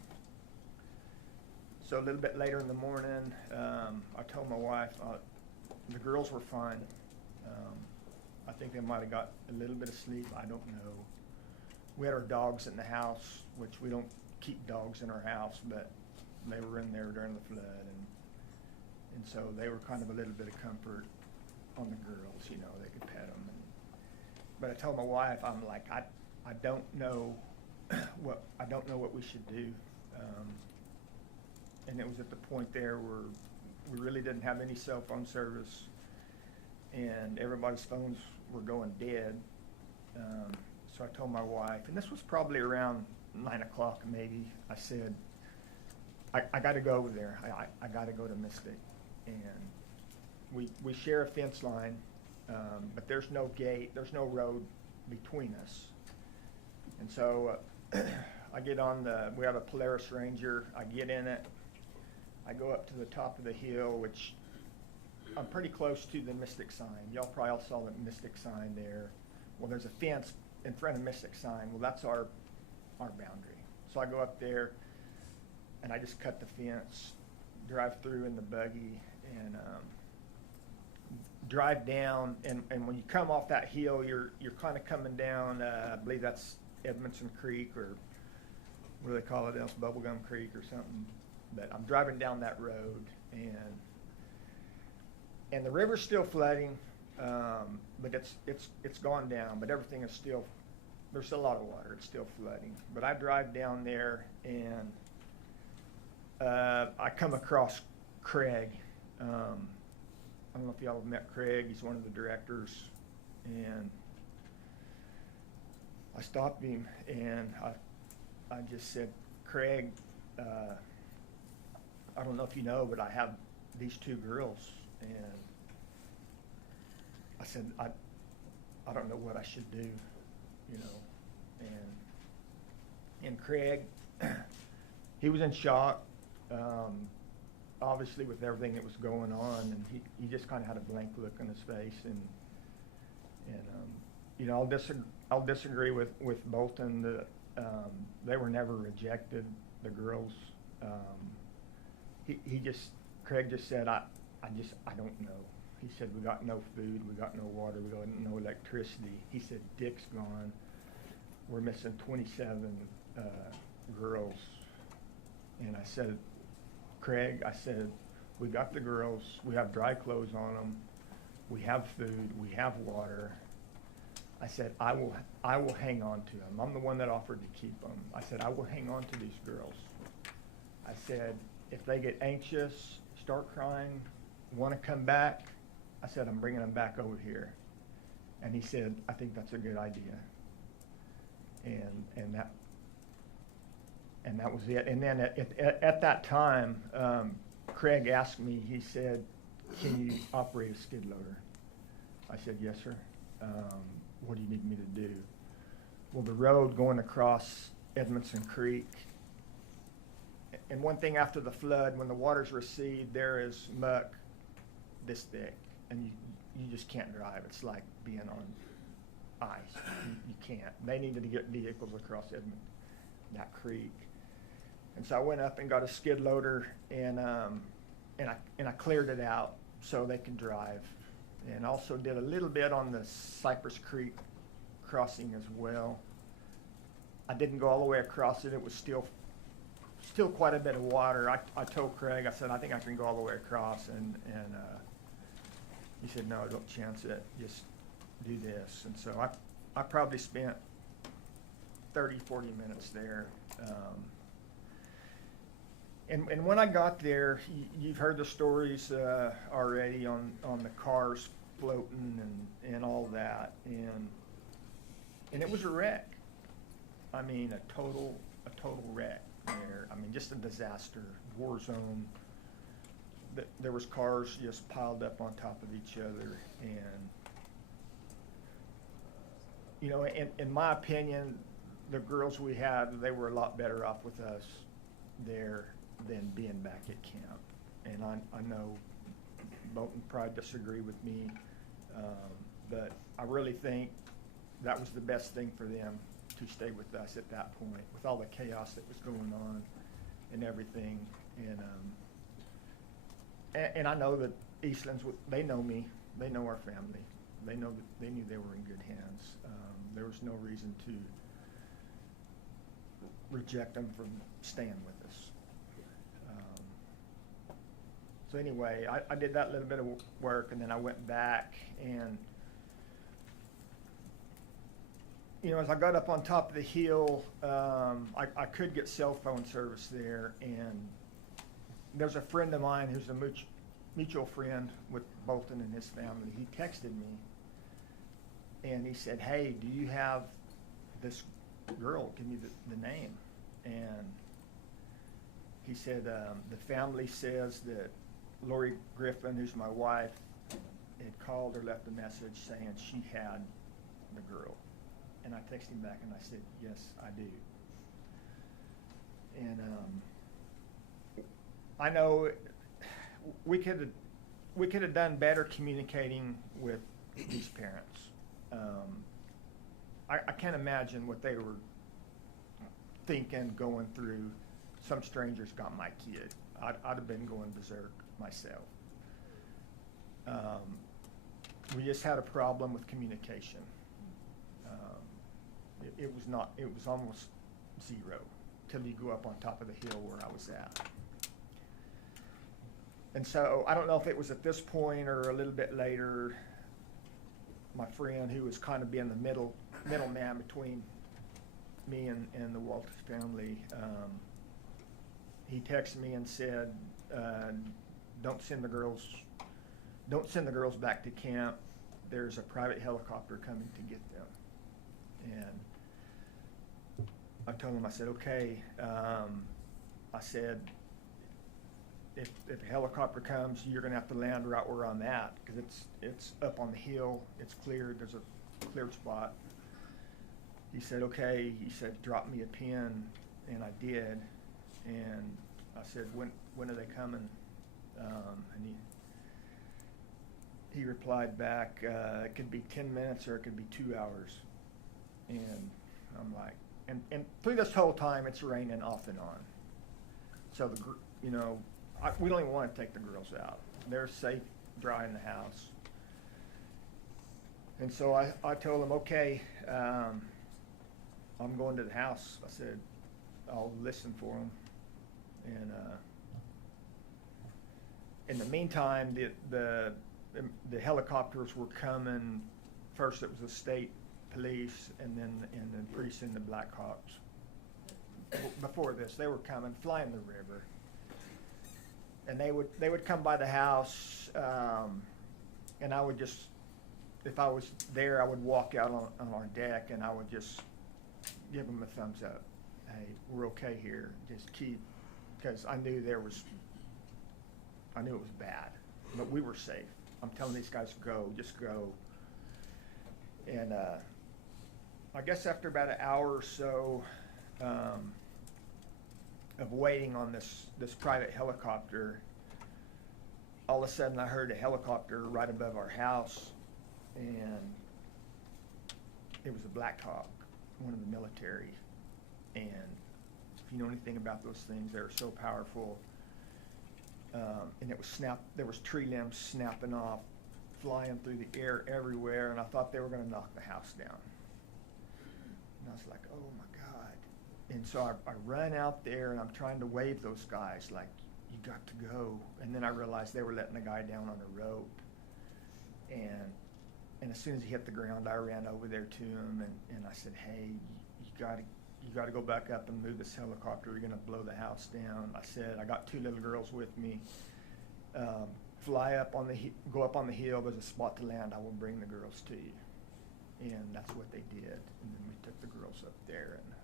so a little bit later in the morning, I told my wife the girls were fine. I think they might have got a little bit of sleep. I don't know. We had our dogs in the house, which we don't keep dogs in our house, but they were in there during the flood, and so they were kind of a little bit of comfort on the girls. You know, they could pet them. But I told my wife, I'm like, I don't know what we should do. And it was at the point there where we really didn't have any cell phone service, and everybody's phones were going dead. So I told my wife, and this was probably around 9 o'clock maybe, I said, I got to go over there. I got to go to Mystic. And we share a fence line, but there's no gate, there's no road between us. And so I get on we have a Polaris Ranger. I get in it. I go up to the top of the hill, which I'm pretty close to the Mystic sign. Y'all probably all saw the Mystic sign there. Well, there's a fence in front of Mystic sign. Well, that's our boundary. So I go up there, and I just cut the fence, drive through in the buggy, and drive down. And when you come off that hill, you're kind of coming down, I believe that's Edmondson Creek, or what do they call it else, Bubblegum Creek or something. But I'm driving down that road, and the river's still flooding, but it's gone down, but everything is still, there's still a lot of water, it's still flooding. But I drive down there, and I come across Craig. I don't know if y'all have met Craig. He's one of the directors, and I stopped him, and I just said, "Craig, I don't know if you know, but I have these two girls, I said, I don't know what I should do, you know, and Craig, he was in shock, obviously with everything that was going on, and he just kind of had a blank look on his face, and you know, I'll disagree with Bolton that they were never rejected, the girls. Craig just said, I don't know. He said, we got no food, we got no water, we got no electricity. He said, Dick's gone. We're missing 27 girls. And I said, Craig, I said, we got the girls, we have dry clothes on them, we have food, we have water. I said, I will hang on to them. I'm the one that offered to keep them. I said, I will hang on to these girls. I said, if they get anxious, start crying, want to come back, I said, I'm bringing them back over here. And he said, I think that's a good idea. And that was it. And then at that time, Craig asked me, he said, can you operate a skid loader? I said, yes, sir. What do you need me to do? Well, the road going across Edmondson Creek, and one thing after the flood, when the waters recede, there is muck this thick, and you just can't drive. It's like being on ice. You can't. They needed to get vehicles across that creek. And so I went up and got a skid loader, and I cleared it out so they could drive. And also did a little bit on the Cypress Creek crossing as well. I didn't go all the way across it. It was still quite a bit of water. I told Craig, I said, I think I can go all the way across. And he said, no, don't chance it. Just do this. And so I probably spent 30, 40 minutes there. And when I got there, you've heard the stories already on the cars floating and all that, and it was a wreck. I mean, a total wreck there. I mean, just a disaster, war zone. There was cars just piled up on top of each other, and you know, in my opinion, the girls we had, they were a lot better off with us there than being back at camp. And I know Bolton probably disagree with me, but I really think that was the best thing for them to stay with us at that point, with all the chaos that was going on and everything. And I know that Eastlands, they know me, they know our family, they know that they knew they were in good hands. There was no reason to reject them from staying with us. So anyway, I did that little bit of work, and then I went back, and you know, as I got up on top of the hill, I could get cell phone service there, and there's a friend of mine who's a mutual friend with Bolton and his family. He texted me, and he said, hey, do you have this girl? Give me the name. And he said, the family says that Lori Griffin, who's my wife, had called or left a message saying she had the girl. And I texted him back and I said, yes, I do. And I know we could have done better communicating with these parents. I can't imagine what they were thinking going through. Some strangers got my kid. I'd have been going berserk myself. We just had a problem with communication. It was almost zero till you go up on top of the hill where I was at. And so I don't know if it was at this point or a little bit later, my friend, who was kind of being the middleman between me and the Walters family, he texted me and said, don't send the girls back to camp. There's a private helicopter coming to get them. And I told him, I said, okay. I said, if a helicopter comes, you're gonna have to land right where I'm at, because it's up on the hill, it's cleared, there's a cleared spot. He said, okay, he said, drop me a pin, and I did, and I said, when are they coming? And he replied back, it could be 10 minutes or it could be 2 hours. And I'm like, and through this whole time, it's raining off and on. So we don't even want to take the girls out. They're safe, dry in the house. And so I told him, okay, I'm going to the house. I said, I'll listen for them. And in the meantime, the helicopters were coming. First it was the state police, and then pretty soon the Blackhawks. Before this, they were coming, flying the river. And they would come by the house, and I would just, if I was there, I would walk out on our deck, and I would just give them a thumbs up. Hey, we're okay here. Just keep, because I knew it was bad, but we were safe. I'm telling these guys, go, just go. And I guess after about an hour or so of waiting on this private helicopter, all of a sudden I heard a helicopter right above our house, and it was a Black Hawk, one of the military. And if you know anything about those things, they're so powerful. And it was there was tree limbs snapping off, flying through the air everywhere, and I thought they were going to knock the house down. And I was like, oh my God. And so I run out there, and I'm trying to wave those guys like, you got to go. And then I realized they were letting the guy down on the rope. And as soon as he hit the ground, I ran over there to him, and I said, hey, you got to go back up and move this helicopter. You're going to blow the house down. I said, I got 2 little girls with me. Fly up on go up on the hill. There's a spot to land. I will bring the girls to you. And that's what they did. And then we took the girls up there, and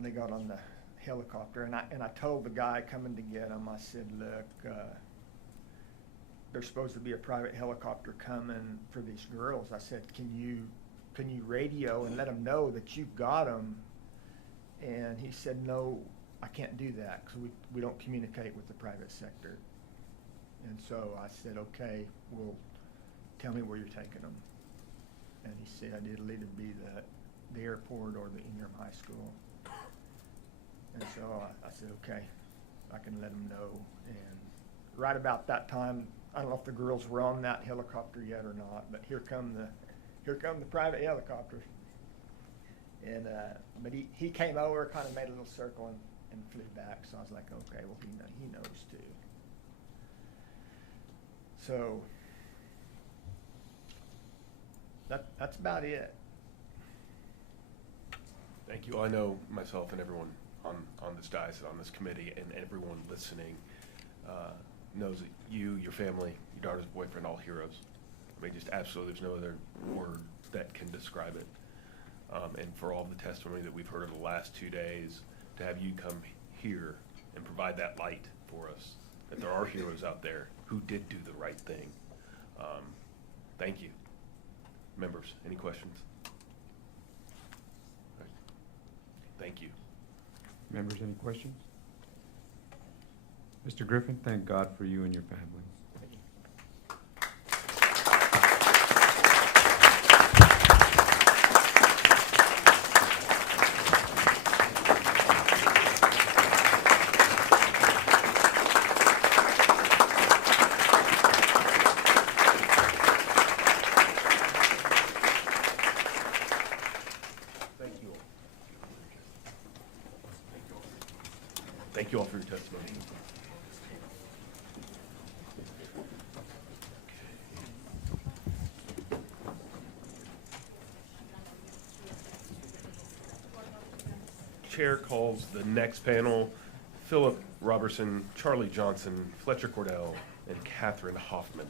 they got on the helicopter. And I told the guy coming to get them, I said, look, there's supposed to be a private helicopter coming for these girls. I said, can you radio and let them know that you've got them? And he said, no, I can't do that because we don't communicate with the private sector. And so I said, okay, well, tell me where you're taking them. And he said it'll either be the airport or the Ingram High School. And so I said, okay, I can let them know. And right about that time, I don't know if the girls were on that helicopter yet or not, but here come the private helicopters. And but he came over, kind of made a little circle and flew back. So I was like, okay, well he knows too. So that's about it. Thank you. I know myself and everyone on this dais and on this committee and everyone listening knows that you, your family, your daughter's boyfriend, all heroes. I mean, just absolutely, there's no other word that can describe it. And for all the testimony that we've heard over the last 2 days, to have you come here and provide that light for us, that there are heroes out there who did do the right thing. Thank you. Members, any questions? Right. Thank you. Members, any questions? Mr. Griffin, thank God for you and your family. Thank you all for your testimony. Chair calls the next panel Philip Robertson, Charlie Johnson, Fletcher Cordell, and Catherine Hoffman.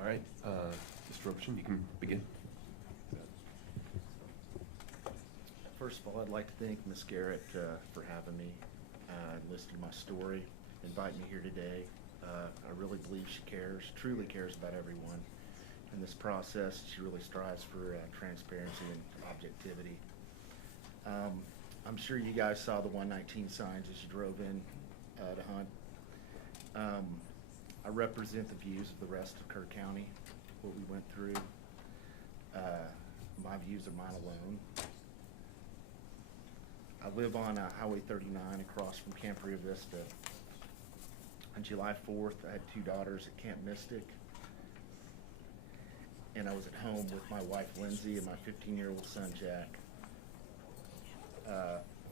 All right, Mr. Robertson, you can begin. First of all, I'd like to thank Ms. Garrett for having me, listening to my story, inviting me here today. I really believe she cares, truly cares about everyone. In this process, she really strives for transparency and objectivity. I'm sure you guys saw the 119 signs as you drove in to hunt. I represent the views of the rest of Kerr County, what we went through. My views are mine alone. I live on Highway 39 across from Camp Rio Vista. On July 4th, I had 2 daughters at Camp Mystic. And I was at home with my wife Lindsay and my 15-year-old son Jack.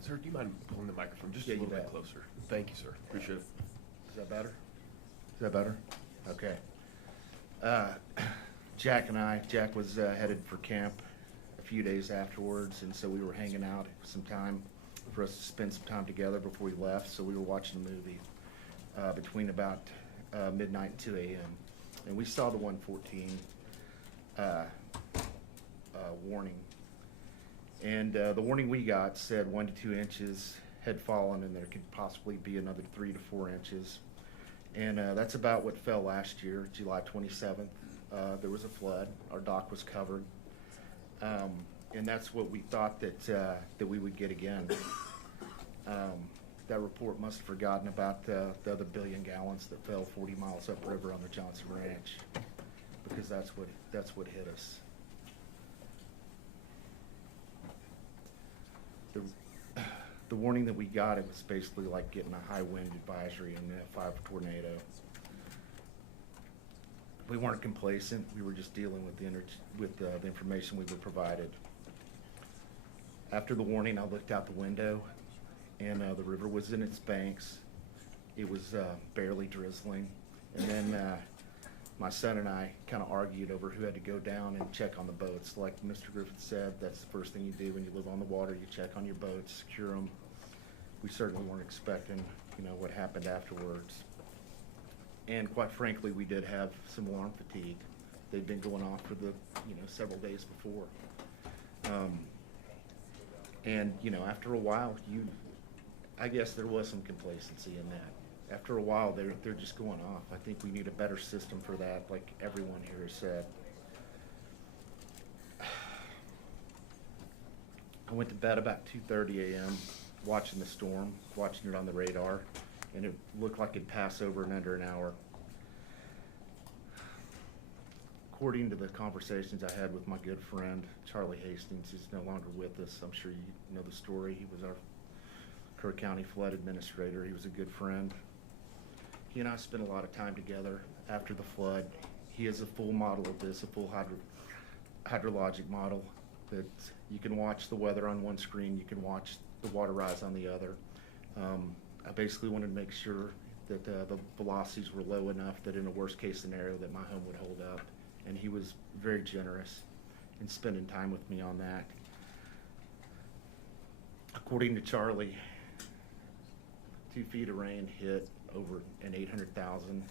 Sir, do you mind pulling the microphone just Yeah, a you little bit bet. closer? Thank you, sir. Appreciate it. Is that better? Is that better? Okay. Jack was headed for camp a few days afterwards, and so we were hanging out some time for us to spend some time together before we left. So we were watching a movie between about midnight and 2 a.m. And we saw the 114 warning. And the warning we got said 1 to 2 inches had fallen, and there could possibly be another 3 to 4 inches. And that's about what fell last year, July 27th. There was a flood. Our dock was covered. And that's what we thought that we would get again. That report must have forgotten about the other billion gallons that fell 40 miles upriver on the Johnson Ranch, because that's what hit us. The warning that we got, it was basically like getting a high wind advisory and a 5 tornado. We weren't complacent. We were just dealing with the information we were provided. After the warning, I looked out the window, and the river was in its banks. It was barely drizzling. And then my son and I kind of argued over who had to go down and check on the boats. Like Mr. Griffith said, that's the first thing you do when you live on the water. You check on your boats, secure them. We certainly weren't expecting, what happened afterwards. And quite frankly, we did have some alarm fatigue. They'd been going off for the, several days before. And, after a while, I guess there was some complacency in that. After a while, they're just going off. I think we need a better system for that, like everyone here has said. I went to bed about 2:30 a.m. watching the storm, watching it on the radar, and it looked like it'd pass over in under an hour. According to the conversations I had with my good friend, Charlie Hastings, who's no longer with us, I'm sure you know the story. He was our Kerr County flood administrator. He was a good friend. He and I spent a lot of time together after the flood. He is a full model of this, a full hydrologic model that you can watch the weather on one screen, you can watch the water rise on the other. I basically wanted to make sure that the velocities were low enough that in a worst case scenario that my home would hold up. And he was very generous in spending time with me on that. According to Charlie, 2 feet of rain hit over an 800,000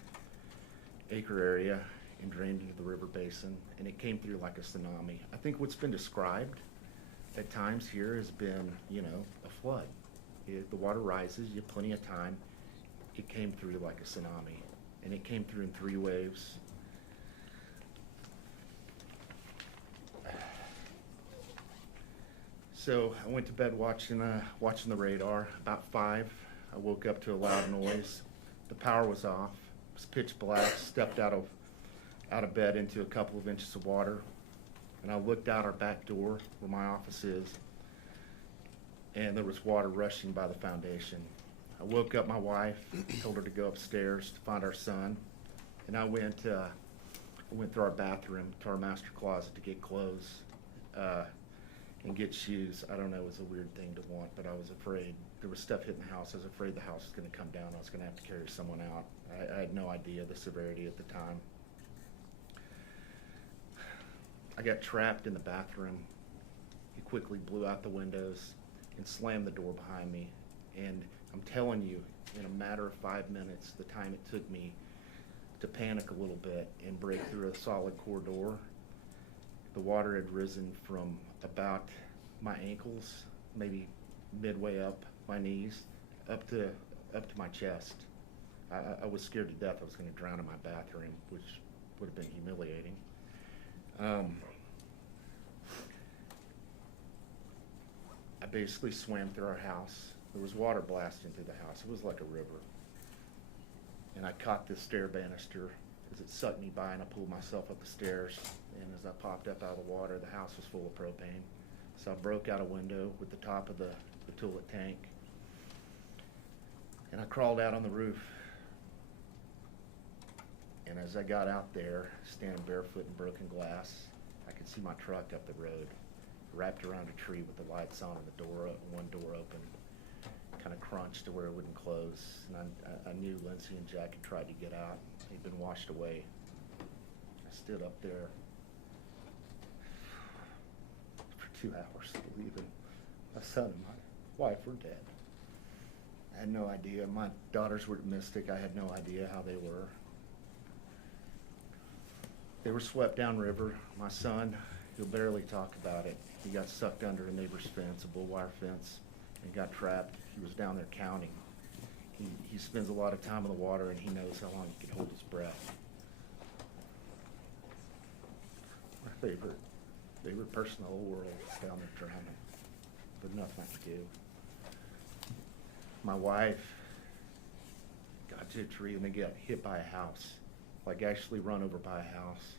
acre area and drained into the river basin, and it came through like a tsunami. I think what's been described at times here has been, a flood. The water rises, you have plenty of time. It came through like a tsunami, and it came through in 3 waves. So I went to bed watching the radar. About 5, I woke up to a loud noise. The power was off. It was pitch black. Stepped out of bed into a couple of inches of water, and I looked out our back door where my office is, and there was water rushing by the foundation. I woke up my wife, told her to go upstairs to find our son, and I went through our bathroom to our master closet to get clothes and get shoes. I don't know, it was a weird thing to want, but I was afraid. There was stuff hitting the house. I was afraid the house was going to come down. I was going to have to carry someone out. I had no idea the severity at the time. I got trapped in the bathroom. He quickly blew out the windows and slammed the door behind me. And I'm telling you, in a matter of 5 minutes, the time it took me to panic a little bit and break through a solid core door. The water had risen from about my ankles, maybe midway up my knees, up to my chest. I was scared to death I was going to drown in my bathroom, which would have been humiliating. I basically swam through our house. There was water blasting through the house. It was like a river. And I caught this stair banister as it sucked me by, and I pulled myself up the stairs. And as I popped up out of the water, the house was full of propane. So I broke out a window with the top of the toilet tank. And I crawled out on the roof. And as I got out there, standing barefoot in broken glass, I could see my truck up the road, wrapped around a tree with the lights on and the door, one door open, kind of crunched to where it wouldn't close. And I knew Lindsay and Jack had tried to get out. They'd been washed away. I stood up there for 2 hours believing my son and my wife were dead. I had no idea. My daughters were Mystic. I had no idea how they were. They were swept downriver. My son, he'll barely talk about it. He got sucked under a neighbor's fence, a bull wire fence, and got trapped. He was down there counting. He spends a lot of time in the water, and he knows how long he can hold his breath. Our favorite person in the whole world is down there drowning, but nothing I could do. My wife got to a tree, and they got hit by a house, like actually run over by a house.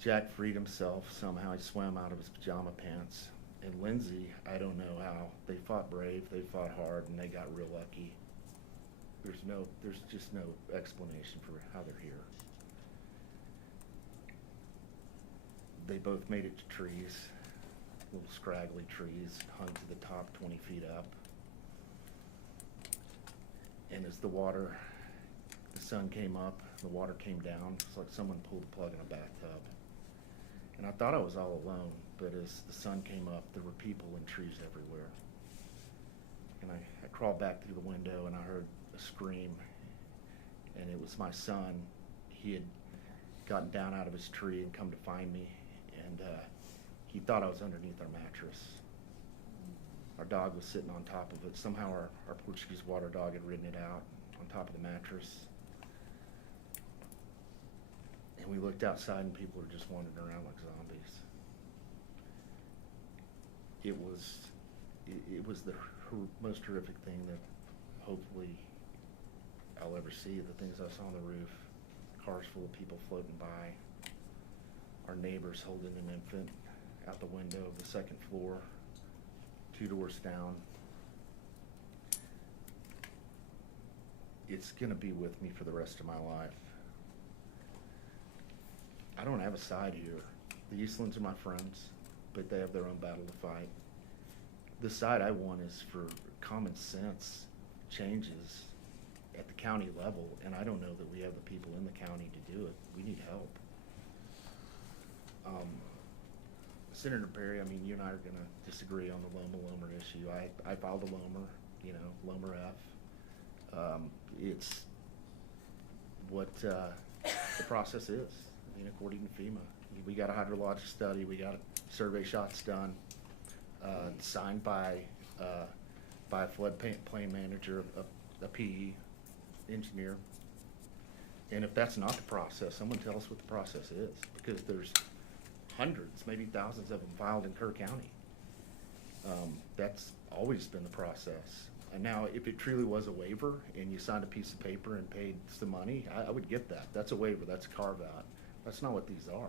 Jack freed himself somehow. He swam out of his pajama pants. And Lindsay, I don't know how. They fought brave, they fought hard, and they got real lucky. There's just no explanation for how they're here. They both made it to trees, little scraggly trees, hung to the top 20 feet up. And as the sun came up, the water came down. It's like someone pulled the plug in a bathtub. And I thought I was all alone, but as the sun came up, there were people and trees everywhere. And I crawled back through the window, and I heard a scream, and it was my son. He had gotten down out of his tree and come to find me, and he thought I was underneath our mattress. Our dog was sitting on top of it. Somehow our Portuguese water dog had ridden it out on top of the mattress. And we looked outside, and people were just wandering around like zombies. It was the most horrific thing that hopefully I'll ever see. The things I saw on the roof, cars full of people floating by, our neighbors holding an infant out the window of the second floor, 2 doors down. It's gonna be with me for the rest of my life. I don't have a side here. The Eastlands are my friends, but they have their own battle to fight. The side I want is for common sense changes at the county level, and I don't know that we have the people in the county to do it. We need help. Senator Perry, I mean, you and I are gonna disagree on the Lomer issue. I filed a Lomer, Lomer F. It's what the process is. I mean, according to FEMA, we got a hydrologic study, we got survey shots done, signed by a floodplain manager, a PE engineer. And if that's not the process, someone tell us what the process is, because there's hundreds, maybe thousands of them filed in Kerr County. That's always been the process. And now, if it truly was a waiver and you signed a piece of paper and paid some money, I would get that. That's a waiver, that's a carve out. That's not what these are.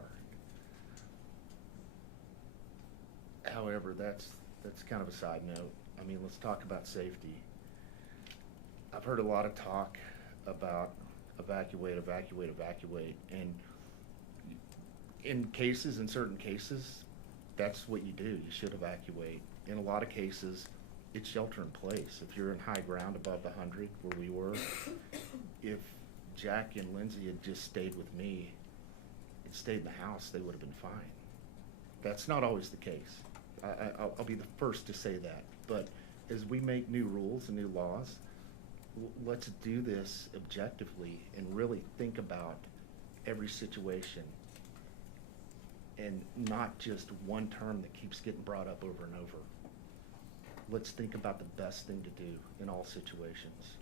However, that's kind of a side note. I mean, let's talk about safety. I've heard a lot of talk about evacuate, and in certain cases, that's what you do. You should evacuate. In a lot of cases, it's shelter in place. If you're in high ground above the 100 where we were, if Jack and Lindsay had just stayed with me and stayed in the house, they would have been fine. That's not always the case. I'll be the first to say that. But as we make new rules and new laws, let's do this objectively and really think about every situation and not just one term that keeps getting brought up over and over. Let's think about the best thing to do in all situations.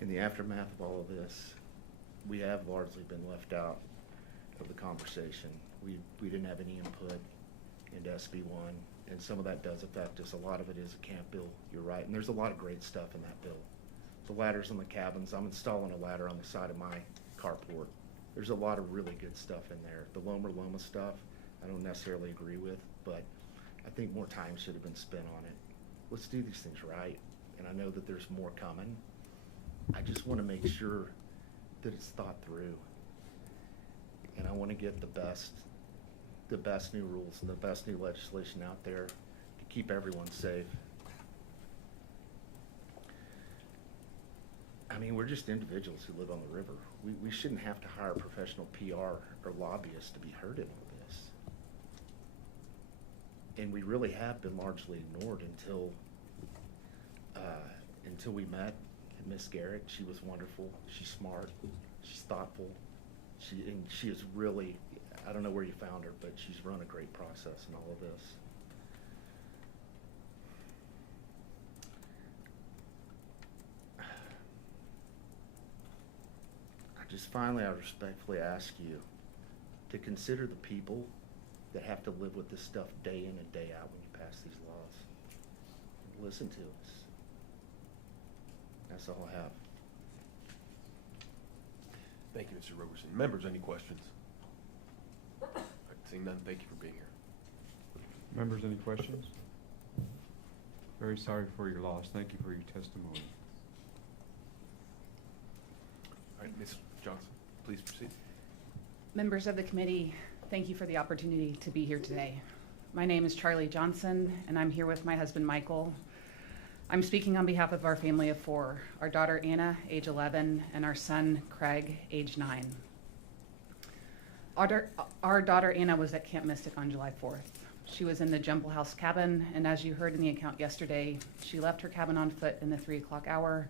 In the aftermath of all of this, we have largely been left out of the conversation. We didn't have any input into SB 1, and some of that does affect us. A lot of it is a camp bill, you're right, and there's a lot of great stuff in that bill. The ladders on the cabins, I'm installing a ladder on the side of my carport. There's a lot of really good stuff in there. The Loma stuff, I don't necessarily agree with, but I think more time should have been spent on it. Let's do these things right, and I know that there's more coming. I just want to make sure that it's thought through, and I want to get the best new rules and the best new legislation out there to keep everyone safe. I mean, we're just individuals who live on the river. We shouldn't have to hire professional PR or lobbyists to be heard in all this. And we really have been largely ignored until we met Miss Garrett. She was wonderful. She's smart. She's thoughtful. She is really, I don't know where you found her, but she's run a great process in all of this. I respectfully ask you to consider the people that have to live with this stuff day in and day out when you pass these laws. Listen to us. That's all I have. Thank you, Mr. Roberson. Members, any questions? All right, seeing none, thank you for being here. Members, any questions? Very sorry for your loss. Thank you for your testimony. All right, Ms. Johnson, please proceed. Members of the committee, thank you for the opportunity to be here today. My name is Charlie Johnson, and I'm here with my husband, Michael. I'm speaking on behalf of our family of 4, our daughter, Anna, age 11, and our son, Craig, age 9. Our daughter, Anna, was at Camp Mystic on July 4th. She was in the Jumble House cabin, and as you heard in the account yesterday, she left her cabin on foot in the 3 o'clock hour,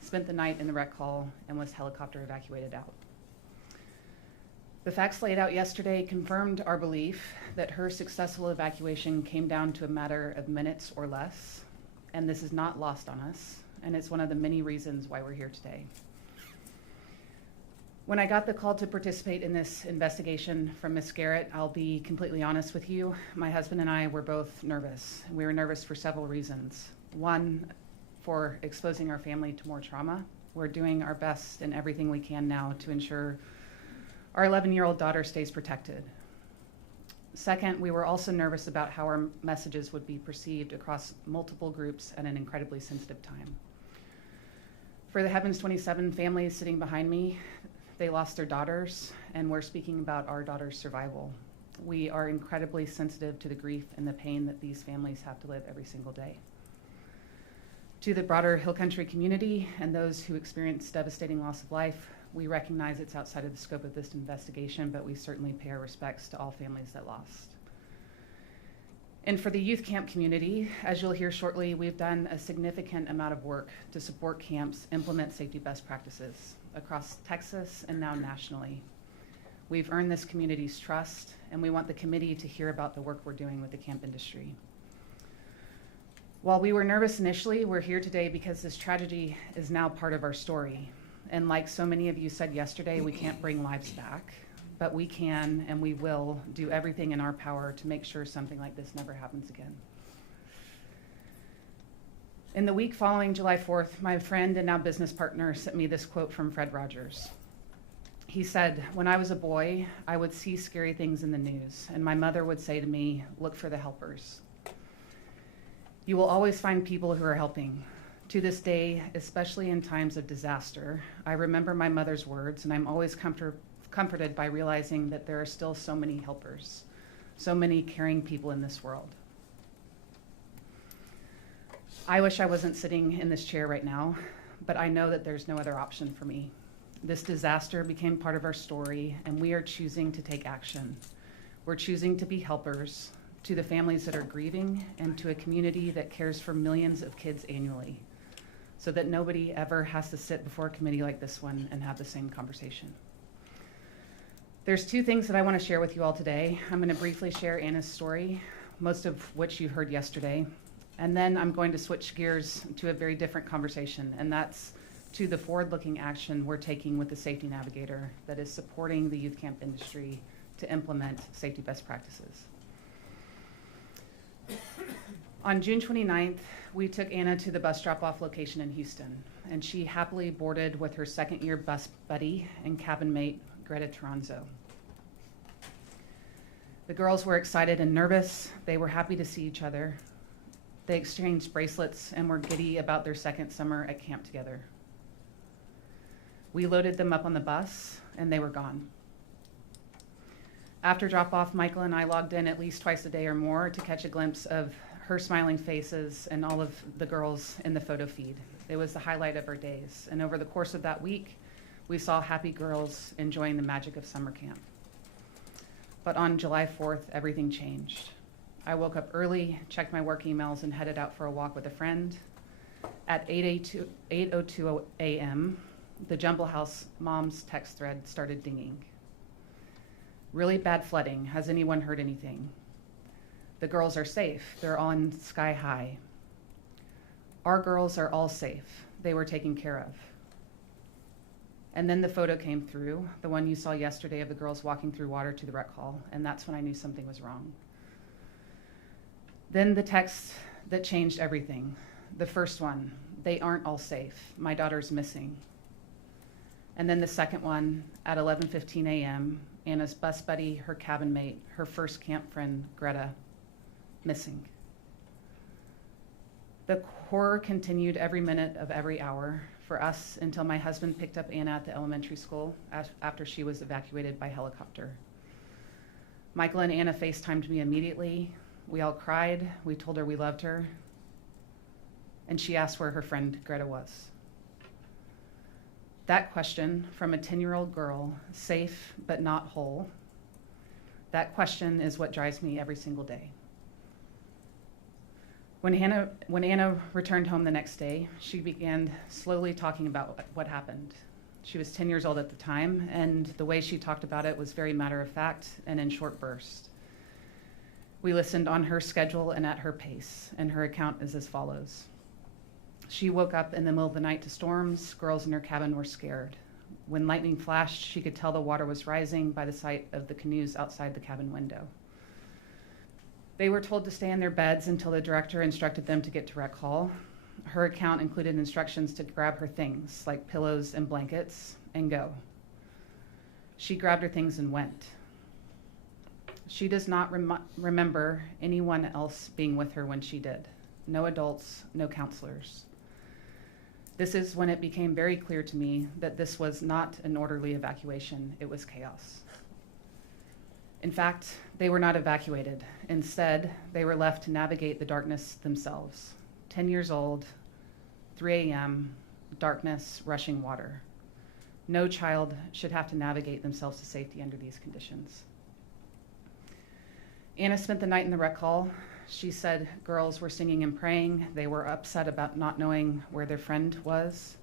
spent the night in the rec hall, and was helicopter evacuated out. The facts laid out yesterday confirmed our belief that her successful evacuation came down to a matter of minutes or less, and this is not lost on us, and it's one of the many reasons why we're here today. When I got the call to participate in this investigation from Ms. Garrett, I'll be completely honest with you, my husband and I were both nervous. We were nervous for several reasons. One, for exposing our family to more trauma. We're doing our best and everything we can now to ensure our 11-year-old daughter stays protected. Second, we were also nervous about how our messages would be perceived across multiple groups at an incredibly sensitive time. For the Heavens 27 families sitting behind me, they lost their daughters, and we're speaking about our daughter's survival. We are incredibly sensitive to the grief and the pain that these families have to live every single day. To the broader Hill Country community and those who experience devastating loss of life, we recognize it's outside of the scope of this investigation, but we certainly pay our respects to all families that lost. And for the youth camp community, as you'll hear shortly, we've done a significant amount of work to support camps implement safety best practices across Texas and now nationally. We've earned this community's trust, and we want the committee to hear about the work we're doing with the camp industry. While we were nervous initially, we're here today because this tragedy is now part of our story. And like so many of you said yesterday, we can't bring lives back, but we can and we will do everything in our power to make sure something like this never happens again. In the week following July 4th, my friend and now business partner sent me this quote from Fred Rogers. He said, "When I was a boy, I would see scary things in the news, and my mother would say to me, 'Look for the helpers.' You will always find people who are helping. To this day, especially in times of disaster, I remember my mother's words, and I'm always comforted by realizing that there are still so many helpers, so many caring people in this world." I wish I wasn't sitting in this chair right now, but I know that there's no other option for me. This disaster became part of our story, and we are choosing to take action. We're choosing to be helpers to the families that are grieving and to a community that cares for millions of kids annually, so that nobody ever has to sit before a committee like this one and have the same conversation. There's two things that I want to share with you all today. I'm going to briefly share Anna's story, most of which you heard yesterday, and then I'm going to switch gears to a very different conversation, and that's to the forward-looking action we're taking with the Safety Navigator that is supporting the youth camp industry to implement safety best practices. On June 29th, we took Anna to the bus drop-off location in Houston, and she happily boarded with her second-year bus buddy and cabin mate, Greta Toronzo. The girls were excited and nervous. They were happy to see each other. They exchanged bracelets and were giddy about their second summer at camp together. We loaded them up on the bus, and they were gone. After drop-off, Michael and I logged in at least twice a day or more to catch a glimpse of her smiling faces and all of the girls in the photo feed. It was the highlight of our days, and over the course of that week, we saw happy girls enjoying the magic of summer camp. But on July 4th, everything changed. I woke up early, checked my work emails, and headed out for a walk with a friend. At 8:02 a.m., the Jumble House mom's text thread started dinging. Really bad flooding. Has anyone heard anything? The girls are safe. They're on Sky High. Our girls are all safe. They were taken care of. And then the photo came through, the one you saw yesterday of the girls walking through water to the rec hall, and that's when I knew something was wrong. Then the text that changed everything. The first one, they aren't all safe. My daughter's missing. And then the second one, at 11:15 a.m., Anna's bus buddy, her cabin mate, her first camp friend, Greta, missing. The horror continued every minute of every hour for us until my husband picked up Anna at the elementary school after she was evacuated by helicopter. Michael and Anna FaceTimed me immediately. We all cried. We told her we loved her. And she asked where her friend Greta was. That question from a 10-year-old girl, safe but not whole, that question is what drives me every single day. When Anna returned home the next day, she began slowly talking about what happened. She was 10 years old at the time, and the way she talked about it was very matter-of-fact and in short bursts. We listened on her schedule and at her pace, and her account is as follows. She woke up in the middle of the night to storms. Girls in her cabin were scared. When lightning flashed, she could tell the water was rising by the sight of the canoes outside the cabin window. They were told to stay in their beds until the director instructed them to get to rec hall. Her account included instructions to grab her things, like pillows and blankets, and go. She grabbed her things and went. She does not remember anyone else being with her when she did. No adults, no counselors. This is when it became very clear to me that this was not an orderly evacuation, it was chaos. In fact, they were not evacuated. Instead, they were left to navigate the darkness themselves. 10 years old, 3 a.m., darkness, rushing water. No child should have to navigate themselves to safety under these conditions. Anna spent the night in the rec hall. She said girls were singing and praying. They were upset about not knowing where their friend was.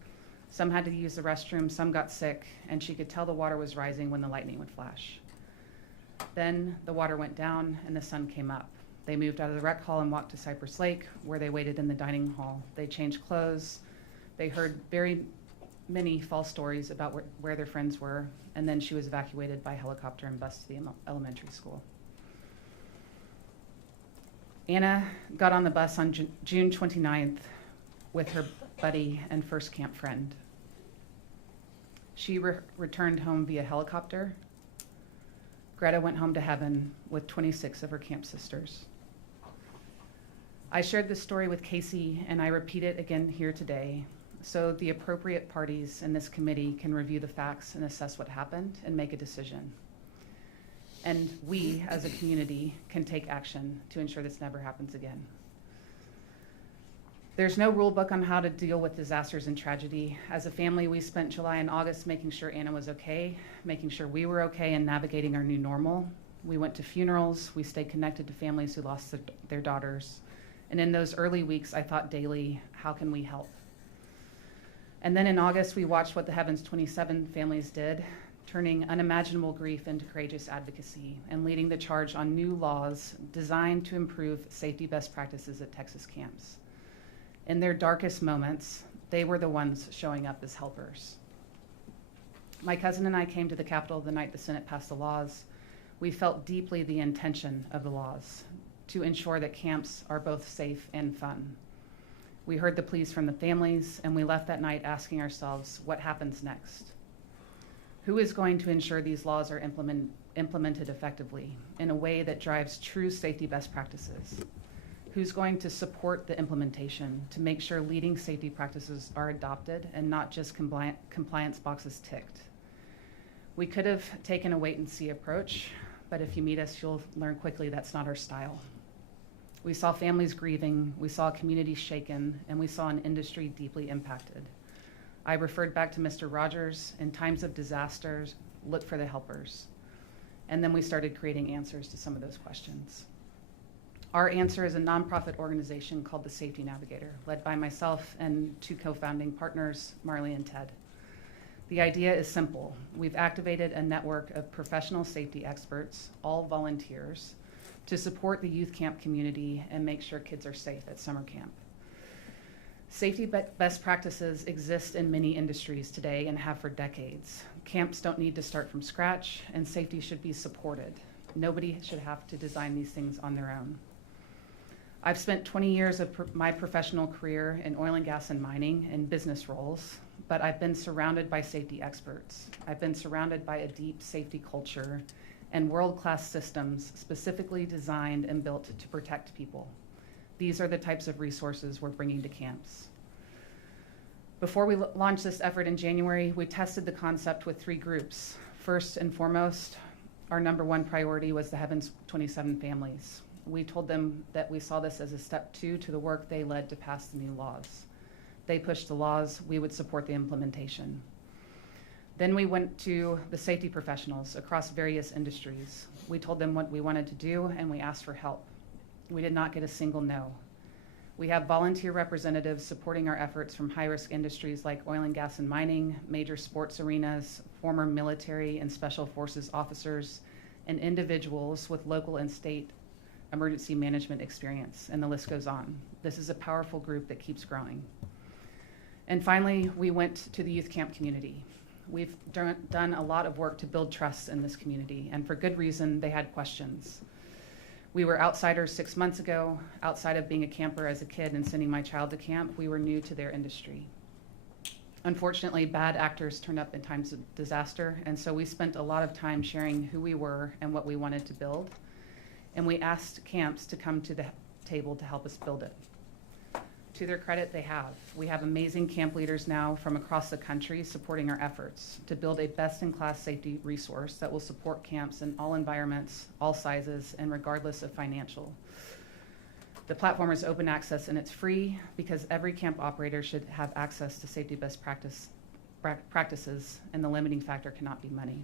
Some had to use the restroom, some got sick, and she could tell the water was rising when the lightning would flash. Then the water went down and the sun came up. They moved out of the rec hall and walked to Cypress Lake, where they waited in the dining hall. They changed clothes. They heard very many false stories about where their friends were, and then she was evacuated by helicopter and bused to the elementary school. Anna got on the bus on June 29th with her buddy and first camp friend. She returned home via helicopter. Greta went home to heaven with 26 of her camp sisters. I shared this story with Casey, and I repeat it again here today, so the appropriate parties in this committee can review the facts and assess what happened and make a decision. And we, as a community, can take action to ensure this never happens again. There's no rule book on how to deal with disasters and tragedy. As a family, we spent July and August making sure Anna was okay, making sure we were okay, and navigating our new normal. We went to funerals. We stayed connected to families who lost their daughters. And in those early weeks, I thought daily, how can we help? And then in August, we watched what the Heavens 27 families did, turning unimaginable grief into courageous advocacy and leading the charge on new laws designed to improve safety best practices at Texas camps. In their darkest moments, they were the ones showing up as helpers. My cousin and I came to the Capitol the night the Senate passed the laws. We felt deeply the intention of the laws to ensure that camps are both safe and fun. We heard the pleas from the families, and we left that night asking ourselves, what happens next? Who is going to ensure these laws are implemented effectively in a way that drives true safety best practices? Who's going to support the implementation to make sure leading safety practices are adopted and not just compliance boxes ticked? We could have taken a wait and see approach, but if you meet us, you'll learn quickly that's not our style. We saw families grieving, we saw communities shaken, and we saw an industry deeply impacted. I referred back to Mr. Rogers, in times of disasters, look for the helpers. And then we started creating answers to some of those questions. Our answer is a nonprofit organization called the Safety Navigator, led by myself and two co-founding partners, Marley and Ted. The idea is simple. We've activated a network of professional safety experts, all volunteers, to support the youth camp community and make sure kids are safe at summer camp. Safety best practices exist in many industries today and have for decades. Camps don't need to start from scratch, and safety should be supported. Nobody should have to design these things on their own. I've spent 20 years of my professional career in oil and gas and mining and business roles, but I've been surrounded by safety experts. I've been surrounded by a deep safety culture and world-class systems specifically designed and built to protect people. These are the types of resources we're bringing to camps. Before we launched this effort in January, we tested the concept with 3 groups. First and foremost, our number 1 priority was the Heavens 27 families. We told them that we saw this as a step 2 to the work they led to pass the new laws. They pushed the laws, we would support the implementation. Then we went to the safety professionals across various industries. We told them what we wanted to do, and we asked for help. We did not get a single no. We have volunteer representatives supporting our efforts from high-risk industries like oil and gas and mining, major sports arenas, former military and special forces officers, and individuals with local and state emergency management experience, and the list goes on. This is a powerful group that keeps growing. And finally, we went to the youth camp community. We've done a lot of work to build trust in this community, and for good reason, they had questions. We were outsiders 6 months ago. Outside of being a camper as a kid and sending my child to camp, we were new to their industry. Unfortunately, bad actors turn up in times of disaster, and so we spent a lot of time sharing who we were and what we wanted to build, and we asked camps to come to the table to help us build it. To their credit, they have. We have amazing camp leaders now from across the country supporting our efforts to build a best-in-class safety resource that will support camps in all environments, all sizes, and regardless of financial. The platform is open access and it's free because every camp operator should have access to safety best practices, and the limiting factor cannot be money.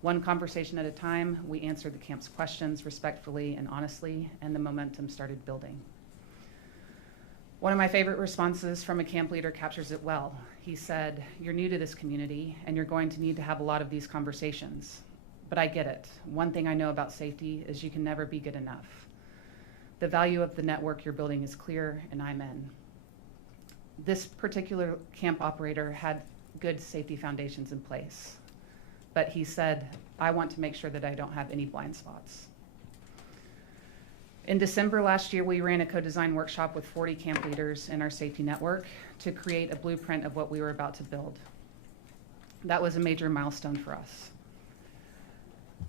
One conversation at a time, we answered the camp's questions respectfully and honestly, and the momentum started building. One of my favorite responses from a camp leader captures it well. He said, "You're new to this community and you're going to need to have a lot of these conversations. But I get it. One thing I know about safety is you can never be good enough. The value of the network you're building is clear and I'm in." This particular camp operator had good safety foundations in place. But he said, "I want to make sure that I don't have any blind spots." In December last year, we ran a co-design workshop with 40 camp leaders in our safety network to create a blueprint of what we were about to build. That was a major milestone for us.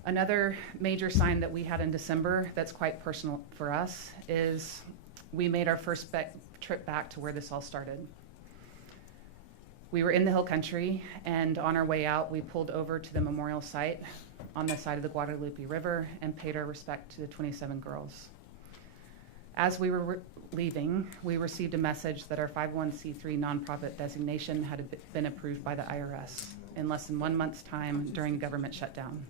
Another major sign that we had in December that's quite personal for us is we made our first trip back to where this all started. We were in the hill country, and on our way out, we pulled over to the memorial site on the side of the Guadalupe River and paid our respect to the 27 girls. As we were leaving, we received a message that our 501c3 nonprofit designation had been approved by the IRS in less than 1 month's time during government shutdown.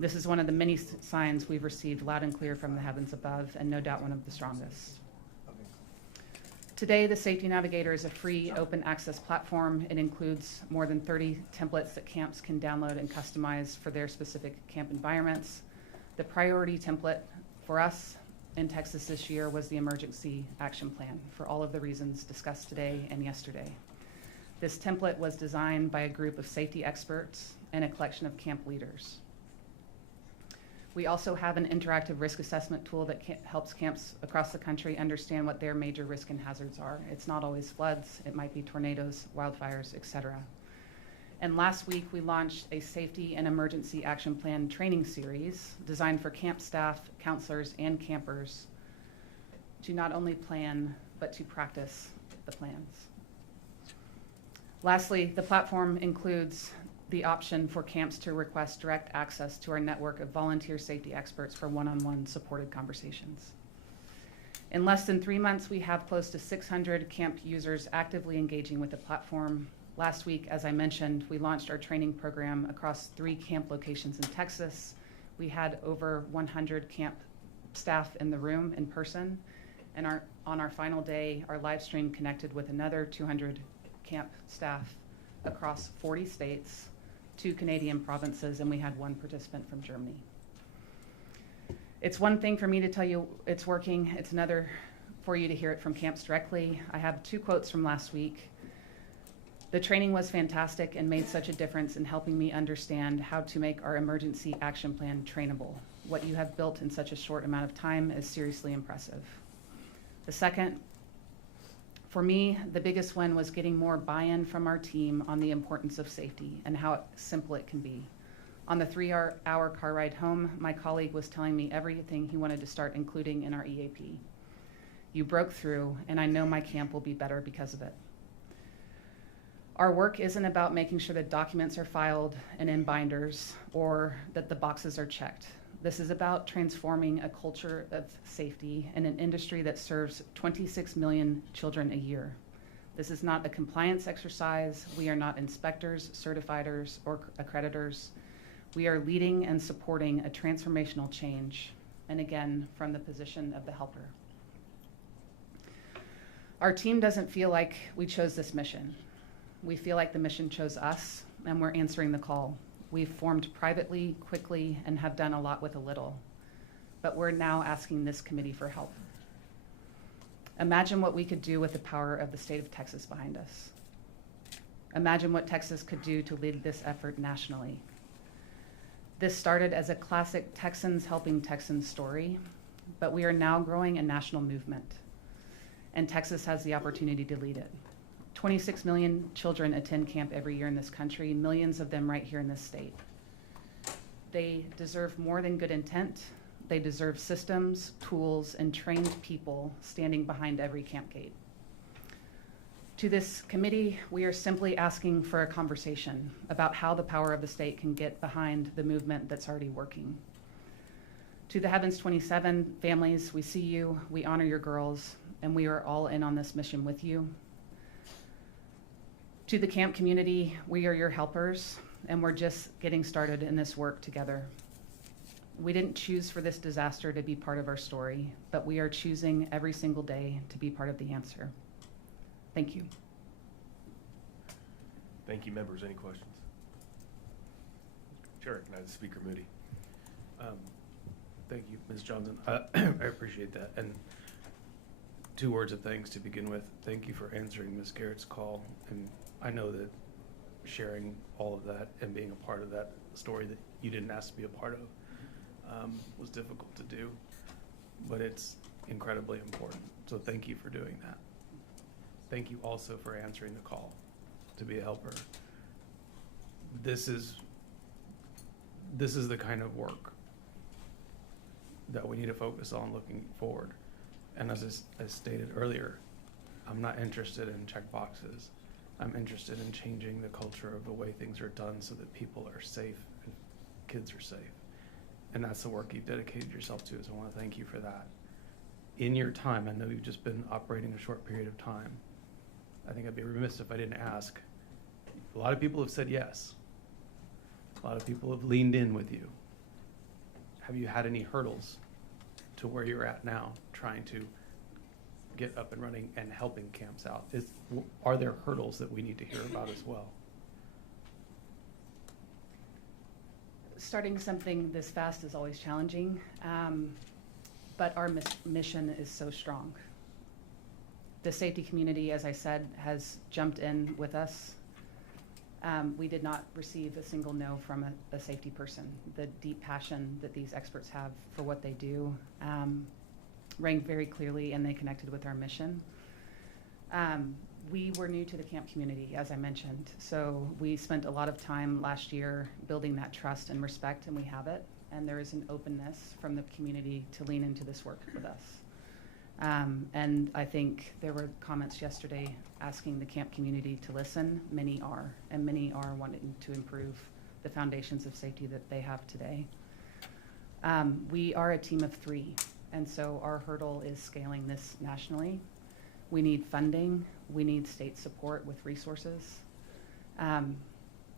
This is one of the many signs we've received loud and clear from the heavens above, and no doubt one of the strongest. Today, the Safety Navigator is a free, open access platform. It includes more than 30 templates that camps can download and customize for their specific camp environments. The priority template for us in Texas this year was the Emergency Action Plan for all of the reasons discussed today and yesterday. This template was designed by a group of safety experts and a collection of camp leaders. We also have an interactive risk assessment tool that helps camps across the country understand what their major risk and hazards are. It's not always floods, it might be tornadoes, wildfires, etc. And last week we launched a safety and emergency action plan training series designed for camp staff, counselors, and campers to not only plan, but to practice the plans. Lastly, the platform includes the option for camps to request direct access to our network of volunteer safety experts for one-on-one supported conversations. In less than 3 months, we have close to 600 camp users actively engaging with the platform. Last week, as I mentioned, we launched our training program across 3 camp locations in Texas. We had over 100 camp staff in the room in person, and on our final day, our live stream connected with another 200 camp staff across 40 states, 2 Canadian provinces, and we had 1 participant from Germany. It's one thing for me to tell you it's working. It's another for you to hear it from camps directly. I have 2 quotes from last week. The training was fantastic and made such a difference in helping me understand how to make our emergency action plan trainable. What you have built in such a short amount of time is seriously impressive. The second, for me, the biggest one was getting more buy-in from our team on the importance of safety and how simple it can be. On the 3-hour car ride home, my colleague was telling me everything he wanted to start including in our EAP. You broke through, and I know my camp will be better because of it. Our work isn't about making sure that documents are filed and in binders or that the boxes are checked. This is about transforming a culture of safety in an industry that serves 26 million children a year. This is not a compliance exercise. We are not inspectors, certifiers, or accreditors. We are leading and supporting a transformational change, and again, from the position of the helper. Our team doesn't feel like we chose this mission. We feel like the mission chose us, and we're answering the call. We've formed privately, quickly, and have done a lot with a little. But we're now asking this committee for help. Imagine what we could do with the power of the state of Texas behind us. Imagine what Texas could do to lead this effort nationally. This started as a classic Texans helping Texans story, but we are now growing a national movement, and Texas has the opportunity to lead it. 26 million children attend camp every year in this country, millions of them right here in this state. They deserve more than good intent. They deserve systems, tools, and trained people standing behind every camp gate. To this committee, we are simply asking for a conversation about how the power of the state can get behind the movement that's already working. To the Heavens 27 families, we see you, we honor your girls, and we are all in on this mission with you. To the camp community, we are your helpers, and we're just getting started in this work together. We didn't choose for this disaster to be part of our story, but we are choosing every single day to be part of the answer. Thank you. Thank you, members. Any questions? Chair, recognize the Speaker Moody. Thank you, Ms. Johnson. I appreciate that. And 2 words of thanks to begin with. Thank you for answering Ms. Garrett's call. And I know that sharing all of that and being a part of that story that you didn't ask to be a part of was difficult to do, but it's incredibly important. So thank you for doing that. Thank you also for answering the call to be a helper. This is the kind of work that we need to focus on looking forward. And as stated earlier, I'm not interested in check boxes. I'm interested in changing the culture of the way things are done so that people are safe and kids are safe. And that's the work you've dedicated yourself to, so I want to thank you for that. in your time, I know you've just been operating a short period of time. I think I'd be remiss if I didn't ask. A lot of people have said yes. A lot of people have leaned in with you. Have you had any hurdles to where you're at now, trying to get up and running and helping camps out? Are there hurdles that we need to hear about as well? Starting something this fast is always challenging, but our mission is so strong. The safety community, as I said, has jumped in with us. We did not receive a single no from a safety person. The deep passion that these experts have for what they do rang very clearly, and they connected with our mission. We were new to the camp community, as I mentioned, so we spent a lot of time last year building that trust and respect, and we have it. And there is an openness from the community to lean into this work with us. And I think there were comments yesterday asking the camp community to listen. Many are, and many are wanting to improve the foundations of safety that they have today. We are a team of 3, and so our hurdle is scaling this nationally. We need funding. We need state support with resources.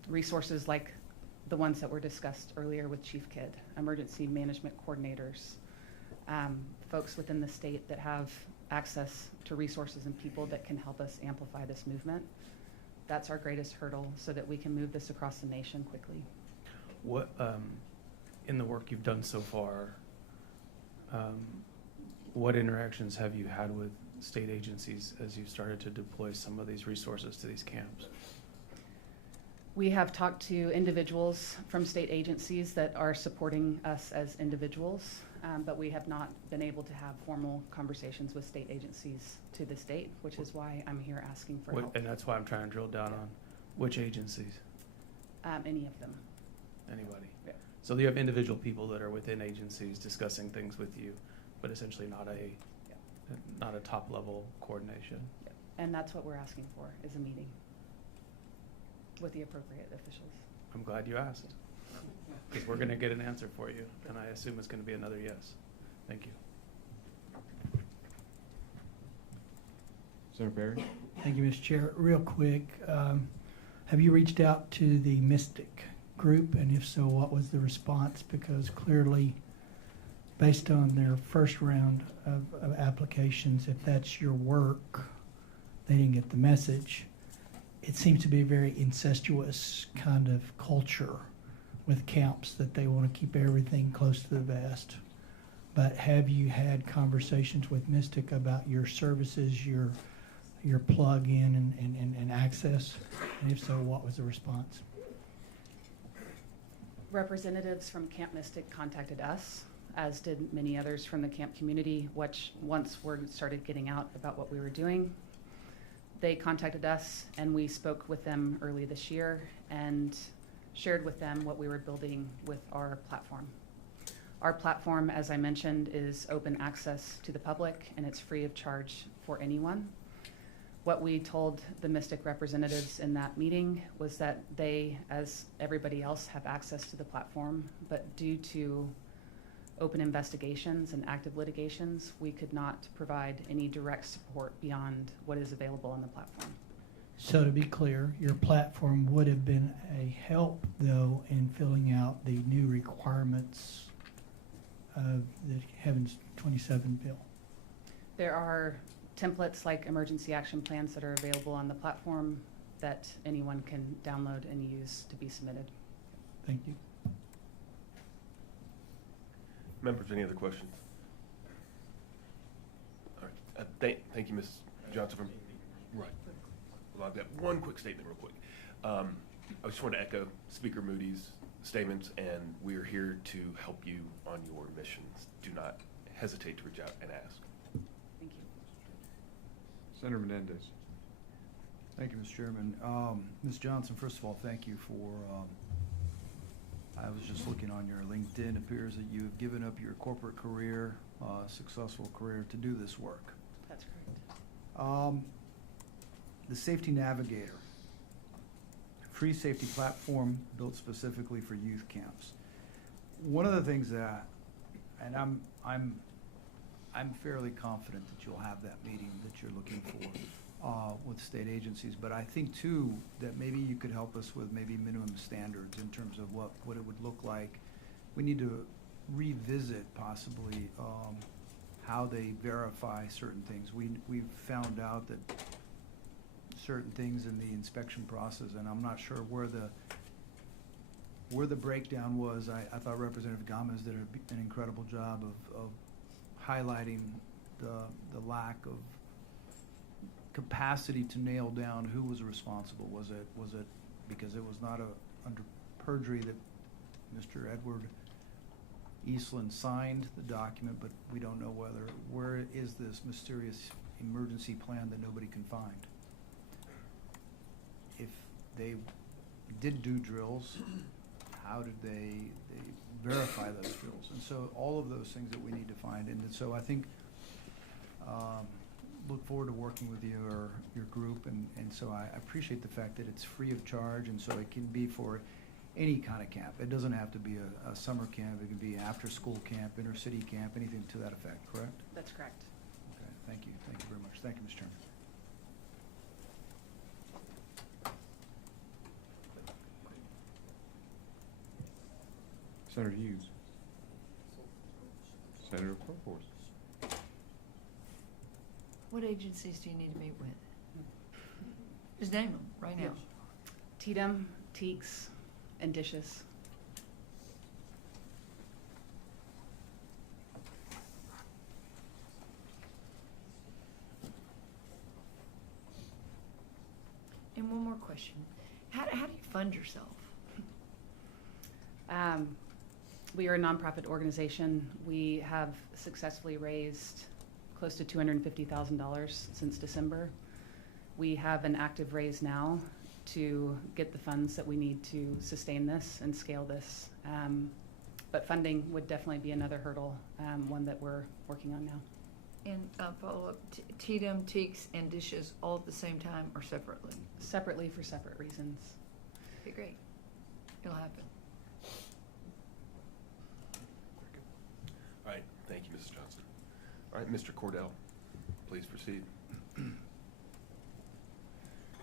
Resources like the ones that were discussed earlier with Chief Kidd, emergency management coordinators, folks within the state that have access to resources and people that can help us amplify this movement. That's our greatest hurdle so that we can move this across the nation quickly. What, in the work you've done so far, what interactions have you had with state agencies as you've started to deploy some of these resources to these camps? We have talked to individuals from state agencies that are supporting us as individuals, but we have not been able to have formal conversations with state agencies to this date, which is why I'm here asking for help. And that's why I'm trying to drill down on which agencies? Any of them. Anybody? Yeah. So you have individual people that are within agencies discussing things with you, but essentially not a top level coordination. Yeah. And that's what we're asking for, is a meeting with the appropriate officials. I'm glad you asked, because we're going to get an answer for you, and I assume it's going to be another yes. Thank you. Senator Barry? Thank you, Mr. Chair. Real quick, have you reached out to the Mystic group, and if so, what was the response? Because clearly, based on their first round of applications, if that's your work, they didn't get the message. It seems to be a very incestuous kind of culture with camps that they want to keep everything close to the vest. But have you had conversations with Mystic about your services, your plug-in and access? And if so, what was the response? Representatives from Camp Mystic contacted us, as did many others from the camp community, which once word started getting out about what we were doing. They contacted us, and we spoke with them early this year and shared with them what we were building with our platform. Our platform, as I mentioned, is open access to the public, and it's free of charge for anyone. What we told the Mystic representatives in that meeting was that they, as everybody else, have access to the platform, but due to open investigations and active litigations, we could not provide any direct support beyond what is available on the platform. So to be clear, your platform would have been a help, though, in filling out the new requirements of the Heavens 27 bill. There are templates like emergency action plans that are available on the platform that anyone can download and use to be submitted. Thank you. Members, any other questions? All right. Thank you, Ms. Johnson. Right. Well, I've got one quick statement real quick. I just want to echo Speaker Moody's statements, and we're here to help you on your missions. Do not hesitate to reach out and ask. Thank you. Senator Menendez. Thank you, Mr. Chairman. Ms. Johnson, first of all, thank you for, I was just looking on your LinkedIn. It appears that you've given up your corporate career, successful career, to do this work. That's correct. The Safety Navigator, free safety platform built specifically for youth camps. One of the things that, and I'm I'm fairly confident that you'll have that meeting that you're looking for with state agencies. But I think too that maybe you could help us with maybe minimum standards in terms of what it would look like. We need to revisit possibly how they verify certain things. We've found out that certain things in the inspection process, and I'm not sure where the breakdown was. I thought Representative Gomez did an incredible job of highlighting the lack of capacity to nail down who was responsible. Was it because it was not under perjury that Mr. Edward Eastland signed the document, but we don't know where is this mysterious emergency plan that nobody can find. If they did do drills, how did they verify those drills? And so all of those things that we need to find. And so I think, look forward to working with your group. And so I appreciate the fact that it's free of charge, and so it can be for any kind of camp. It doesn't have to be a summer camp. It can be after-school camp, inter-city camp, anything to that effect, correct? That's correct. Okay, thank you. Thank you very much. Thank you, Mr. Chairman. Senator Hughes. Senator Proforce. What agencies do you need to meet with? Just name them right now. TDM, Teeks, and Dishes. And one more question. How do you fund yourself? We are a nonprofit organization. We have successfully raised close to $250,000 since December. We have an active raise now to get the funds that we need to sustain this and scale this. But funding would definitely be another hurdle, one that we're working on now. And follow up, TDM, Teeks, and Dishes all at the same time or separately? Separately for separate reasons. Okay, great. It'll happen. All right, thank you, Mrs. Johnson. All right, Mr. Cordell, please proceed.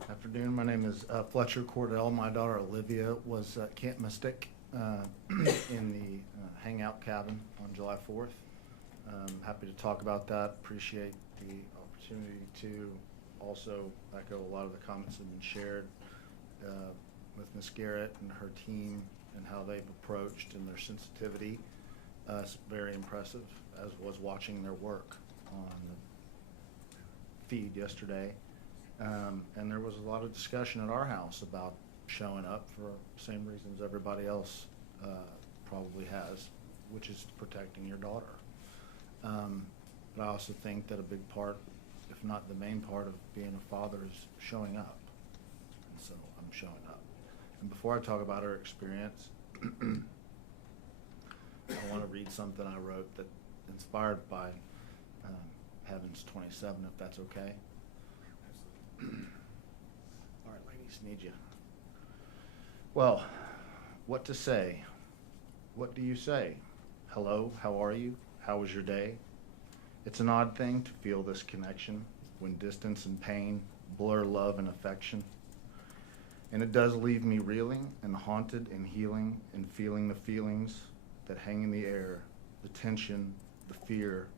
Afternoon, my name is Fletcher Cordell. My daughter Olivia was at Camp Mystic in the hangout cabin on July 4th. Happy to talk about that. Appreciate the opportunity to also echo a lot of the comments that have been shared with Ms. Garrett and her team and how they've approached and their sensitivity. It's very impressive, as was watching their work on the feed yesterday. And there was a lot of discussion at our house about showing up for the same reasons everybody else probably has, which is protecting your daughter. But I also think that a big part, if not the main part of being a father, is showing up. And so I'm showing up. And before I talk about her experience, I want to read something I wrote that inspired by Heavens 27, if that's okay. All right, ladies, need you. Well, what to say? What do you say? Hello, how are you? How was your day? It's an odd thing to feel this connection when distance and pain blur love and affection. And it does leave me reeling and haunted and healing and feeling the feelings that hang in the air, the tension, the fear,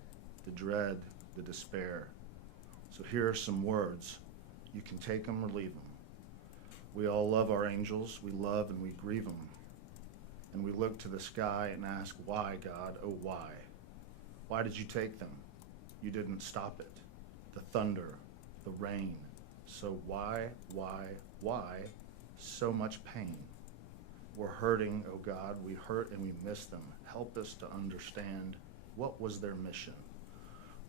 the dread, the despair. So here are some words. You can take them or leave them. We all love our angels. We love and we grieve them. And we look to the sky and ask, why, God, oh why? Why did you take them? You didn't stop it. The thunder, the rain. So why so much pain? We're hurting, oh God, we hurt and we miss them. Help us to understand, what was their mission?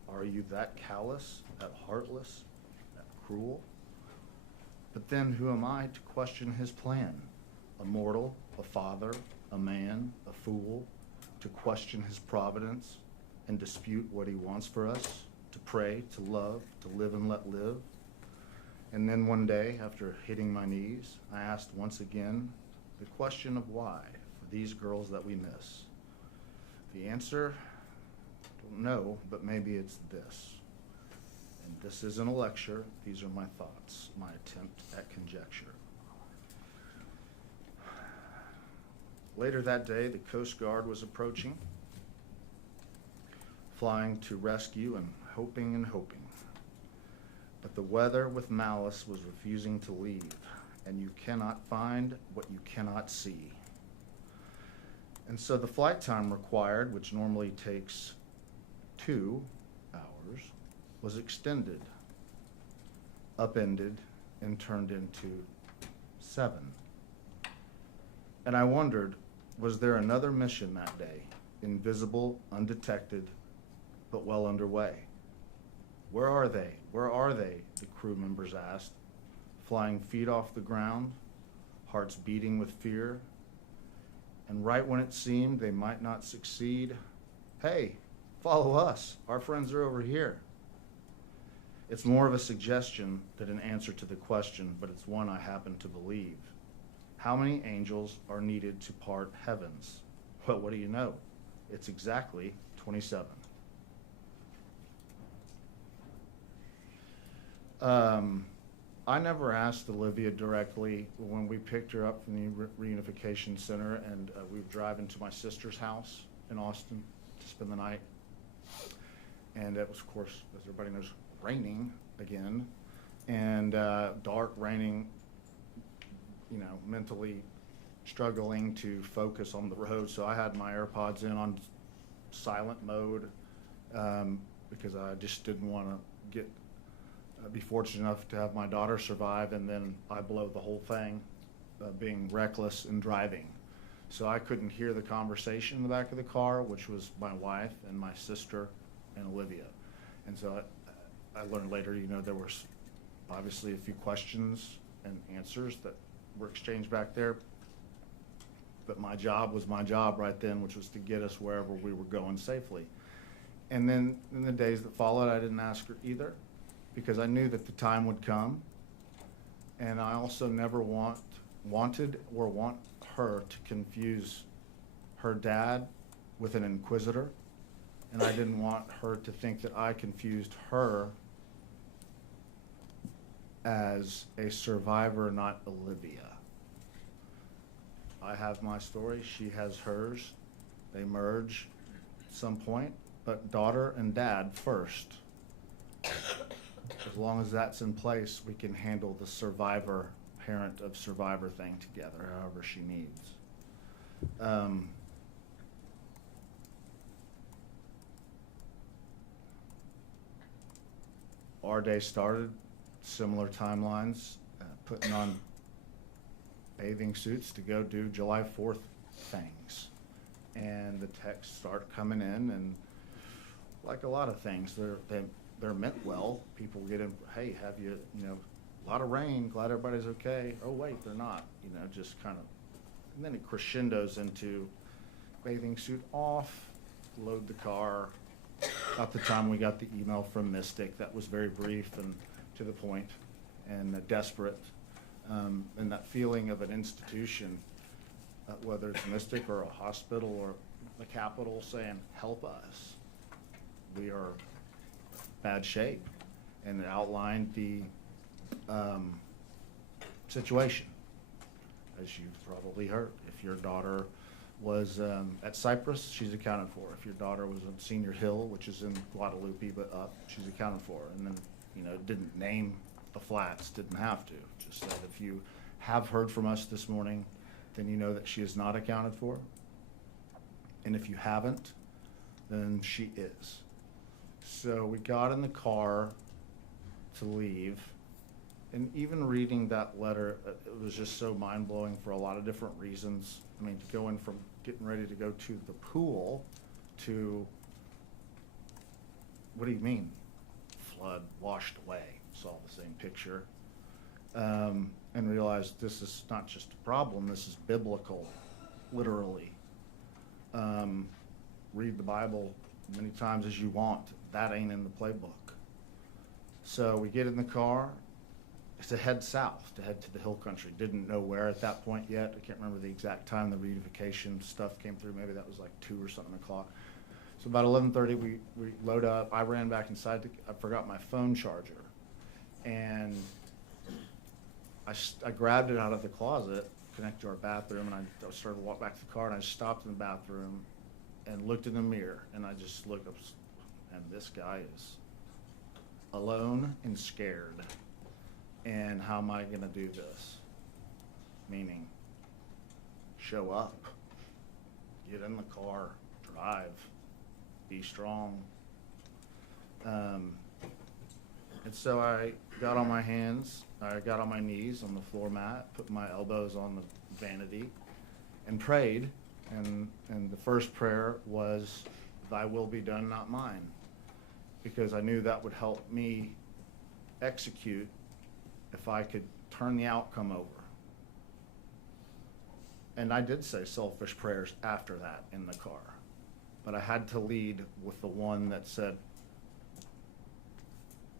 Are you that callous, that heartless, that cruel? But then who am I to question his plan? A mortal, a father, a man, a fool, to question his providence and dispute what he wants for us, to pray, to love, to live and let live. And then one day, after hitting my knees, I asked once again the question of why for these girls that we miss. The answer, do don't know, but maybe it's this. And this isn't a lecture. These are my thoughts, my attempt at conjecture. Later that day, the Coast Guard was approaching, flying to rescue and hoping and hoping. But the weather with malice was refusing to leave, and you cannot find what you cannot see. And so the flight time required, which normally takes 2 hours, was extended, upended, and turned into 7. And I wondered, was there another mission that day, invisible, undetected, but well underway? Where are they? Where are they? The crew members asked, flying feet off the ground, hearts beating with fear. And right when it seemed they might not succeed, hey, follow us. Our friends are over here. It's more of a suggestion than an answer to the question, but it's one I happen to believe. How many angels are needed to part heavens? Well, what do you know? It's exactly 27. I never asked Olivia directly when we picked her up from the reunification center, and we were driving to my sister's house in Austin to spend the night. And it was, of course, as everybody knows, raining again, and dark, raining, you know, mentally struggling to focus on the road. So I had my AirPods in on silent mode because I just didn't want to be fortunate enough to have my daughter survive, and then I blow the whole thing, being reckless and driving. So I couldn't hear the conversation in the back of the car, which was my wife and my sister and Olivia. And so I learned later, you know, there was obviously a few questions and answers that were exchanged back there. But my job was my job right then, which was to get us wherever we were going safely. And then in the days that followed, I didn't ask her either, because I knew that the time would come. And I also never wanted or want her to confuse her dad with an inquisitor. And I didn't want her to think that I confused her as a survivor, not Olivia. I have my story, she has hers. They merge at some point, but daughter and dad first. As long as that's in place, we can handle the survivor, parent of survivor thing together, however she needs. Our day started, similar timelines, putting on bathing suits to go do July 4th things. And the texts start coming in, and like a lot of things, they're meant well. People get in, hey, have you, a lot of rain, glad everybody's okay. Oh, wait, they're not, just kind of, and then it crescendos into bathing suit off, load the car. About the time we got the email from Mystic, that was very brief and to the point and desperate. And that feeling of an institution, whether it's Mystic or a hospital or the Capitol, saying, help us. We are bad shape, and it outlined the situation, as you've probably heard. If your daughter was at Cypress, she's accounted for. If your daughter was at Senior Hill, which is in Guadalupe but up, she's accounted for. And then, didn't name the flats, didn't have to. Just said, if you have heard from us this morning, then you know that she is not accounted for. And if you haven't, then she is. So we got in the car to leave, and even reading that letter, it was just so mind-blowing for a lot of different reasons. I mean, going from getting ready to go to the pool to, what do you mean? Flood, washed away. Saw the same picture. And realized this is not just a problem, this is biblical, literally. Read the Bible many times as you want. That ain't in the playbook. So we get in the car to head south, to head to the hill country. Didn't know where at that point yet. I can't remember the exact time the reunification stuff came through. Maybe that was like 2 or something o'clock. So about 11:30, we load up. I ran back inside. I forgot my phone charger. And I grabbed it out of the closet, connected to our bathroom, and I started to walk back to the car, and I stopped in the bathroom and looked in the mirror, and I just looked up, and this guy is alone and scared. And how am I going to do this? Meaning, show up, get in the car, drive, be strong. And so I got on my hands, I got on my knees on the floor mat, put my elbows on the vanity, and prayed. And the first prayer was, "Thy will be done, not mine," because I knew that would help me execute if I could turn the outcome over. And I did say selfish prayers after that in the car, but I had to lead with the one that said,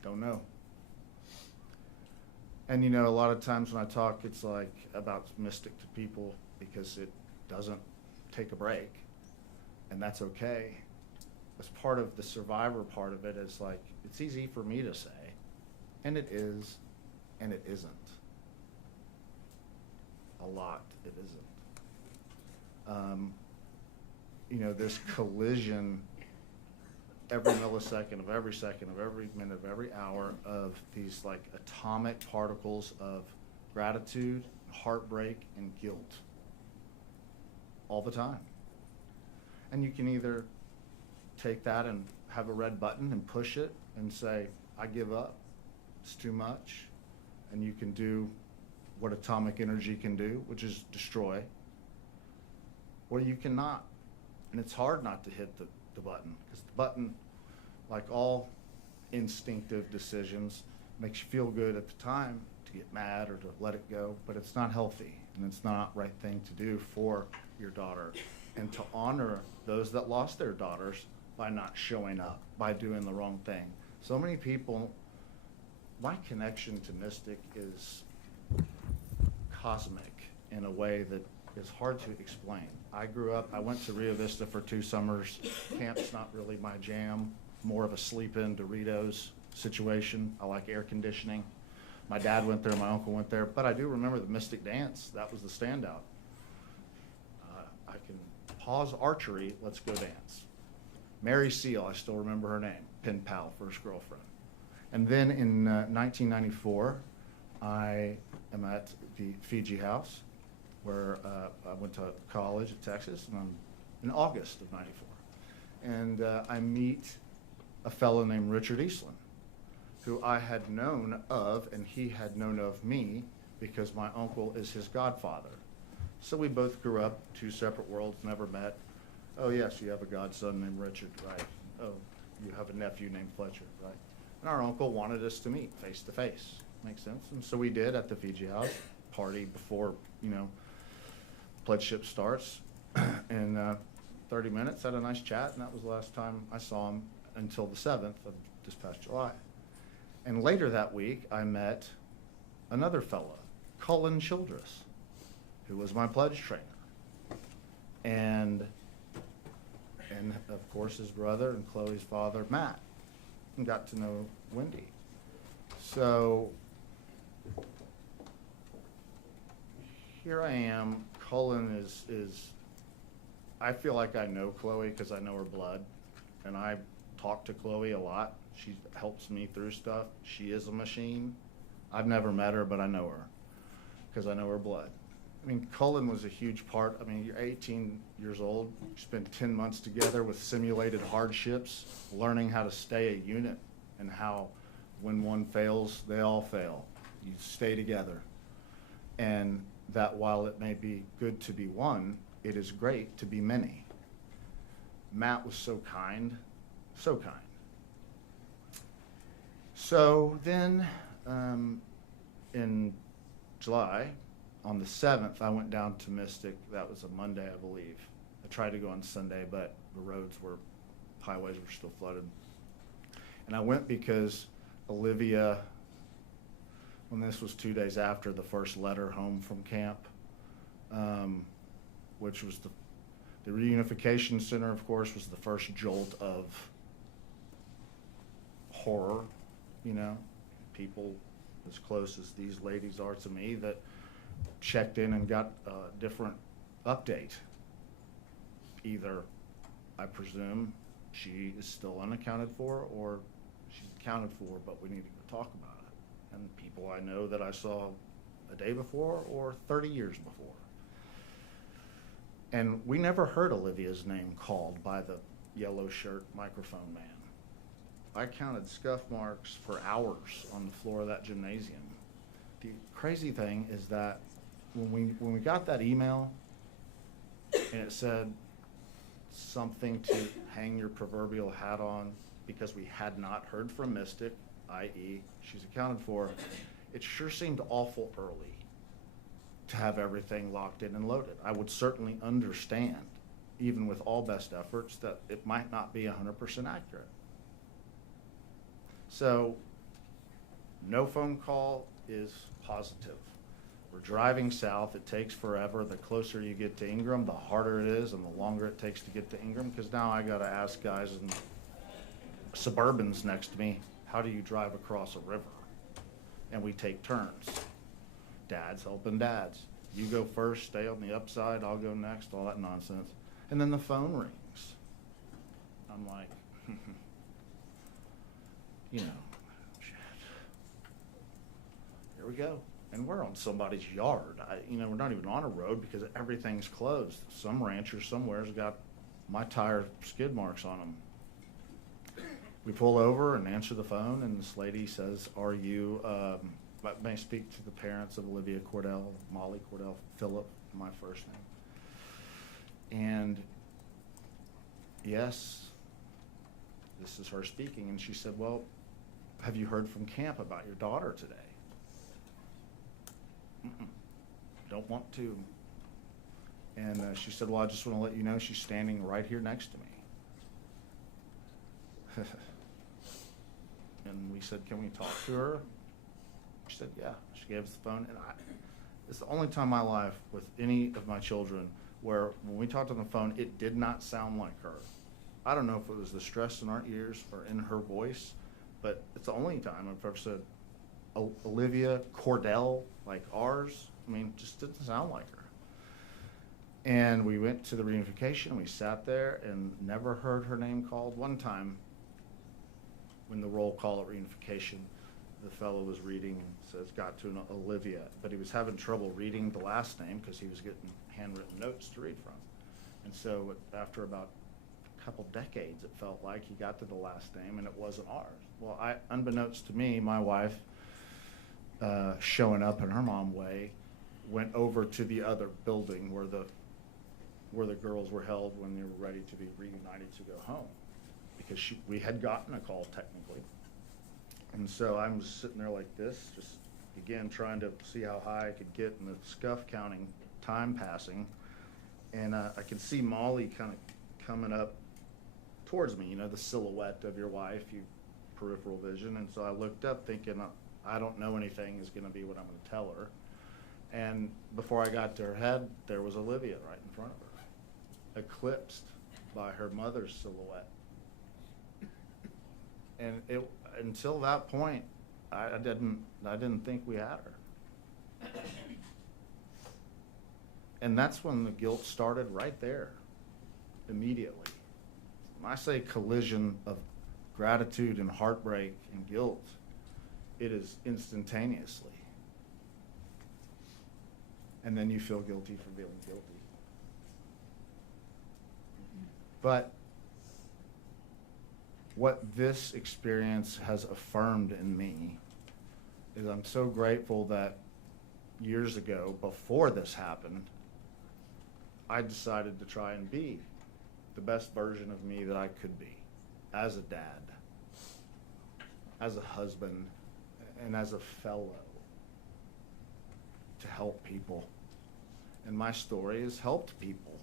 "Don't know." And a lot of times when I talk, it's like about Mystic to people because it doesn't take a break, and that's okay. As part of the survivor part of it is like, it's easy for me to say, and it is, and it isn't. A lot, it isn't. This collision every millisecond of every second of every minute of every hour of these like atomic particles of gratitude, heartbreak, and guilt all the time. And you can either take that and have a red button and push it and say, I give up, it's too much. And you can do what atomic energy can do, which is destroy. Or you cannot. And it's hard not to hit the button, because the button, like all instinctive decisions, makes you feel good at the time to get mad or to let it go, but it's not healthy, and it's not the right thing to do for your daughter. And to honor those that lost their daughters by not showing up, by doing the wrong thing. So many people, my connection to Mystic is cosmic in a way that is hard to explain. I grew up, I went to Rio Vista for 2 summers. Camp's not really my jam, more of a sleep-in Doritos situation. I like air conditioning. My dad went there, my uncle went there, but I do remember the Mystic dance. That was the standout. I can pause archery, let's go dance. Mary Seal, I still remember her name, pen pal, first girlfriend. And then in 1994, I am at the Fiji House, where I went to college at Texas, and I'm in August of '94. And I meet a fellow named Richard Eastland, who I had known of, and he had known of me because my uncle is his godfather. So we both grew up, 2 separate worlds, never met. Oh yes, you have a godson named Richard, right? Oh, you have a nephew named Fletcher, right? And our uncle wanted us to meet face to face. Makes sense? And so we did at the Fiji House, party before, pledgeship starts. In 30 minutes, had a nice chat, and that was the last time I saw him until the 7th of this past July. And later that week, I met another fella, Cullen Childress, who was my pledge trainer. And of course his brother and Chloe's father, Matt, and got to know Wendy. So here I am. Cullen is I feel like I know Chloe because I know her blood, and I talk to Chloe a lot. She helps me through stuff. She is a machine. I've never met her, but I know her because I know her blood. I mean, Cullen was a huge part. I mean, you're 18 years old. You spend 10 months together with simulated hardships, learning how to stay a unit and how when one fails, they all fail. You stay together. And that while it may be good to be one, it is great to be many. Matt was so kind, so kind. So then in July, on the 7th, I went down to Mystic. That was a Monday, I believe. I tried to go on Sunday, but the highways were still flooded. And I went because Olivia, when this was 2 days after the first letter home from camp, which was The reunification center, of course, was the first jolt of horror, you know, people as close as these ladies are to me that checked in and got a different update. Either, I presume, she is still unaccounted for, or she's accounted for, but we need to go talk about it. And people I know that I saw a day before or 30 years before. And we never heard Olivia's name called by the yellow shirt microphone man. I counted scuff marks for hours on the floor of that gymnasium. The crazy thing is that when we got that email and it said something to hang your proverbial hat on because we had not heard from Mystic, i.e. she's accounted for, it sure seemed awful early to have everything locked in and loaded. I would certainly understand, even with all best efforts, that it might not be 100% accurate. So, no phone call is positive. We're driving south. It takes forever. The closer you get to Ingram, the harder it is and the longer it takes to get to Ingram, because now I got to ask guys in Suburbans next to me, how do you drive across a river? And we take turns. Dads helping dads. You go first, stay on the upside, I'll go next, all that nonsense. And then the phone rings. I'm like, you know, shit. Here we go. And we're on somebody's yard. We're not even on a road because everything's closed. Some rancher somewhere's got my tire skid marks on them. We pull over and answer the phone, and this lady says, are you, may I speak to the parents of Olivia Cordell, Molly Cordell, Philip, my first name. And yes, this is her speaking. And she said, well, have you heard from camp about your daughter today? Don't want to. And she said, well, I just want to let you know she's standing right here next to me. And we said, can we talk to her? She said, yeah. She gave us the phone. And it's the only time in my life with any of my children where when we talked on the phone, it did not sound like her. I don't know if it was the stress in our ears or in her voice, but it's the only time I've ever said, Olivia Cordell, like ours. I mean, just didn't sound like her. And we went to the reunification, we sat there and never heard her name called. One time, when the roll call at reunification, the fellow was reading and says, got to an Olivia, but he was having trouble reading the last name because he was getting handwritten notes to read from. And so after about a couple decades, it felt like he got to the last name and it wasn't ours. Well, unbeknownst to me, my wife, showing up in her mom way, went over to the other building where the girls were held when they were ready to be reunited to go home, because we had gotten a call technically. And so I was sitting there like this, just again trying to see how high I could get in the scuff counting, time passing, and I could see Molly kind of coming up towards me, the silhouette of your wife, you peripheral vision. And so I looked up thinking, I don't know anything is going to be what I'm going to tell her. And before I got to her head, there was Olivia right in front of her, eclipsed by her mother's silhouette. And until that point, I didn't think we had her. And that's when the guilt started right there, immediately. When I say collision of gratitude and heartbreak and guilt, it is instantaneously. And then you feel guilty for feeling guilty. But what this experience has affirmed in me is I'm so grateful that years ago, before this happened, I decided to try and be the best version of me that I could be, as a dad, as a husband, and as a fellow, to help people. And my story has helped people.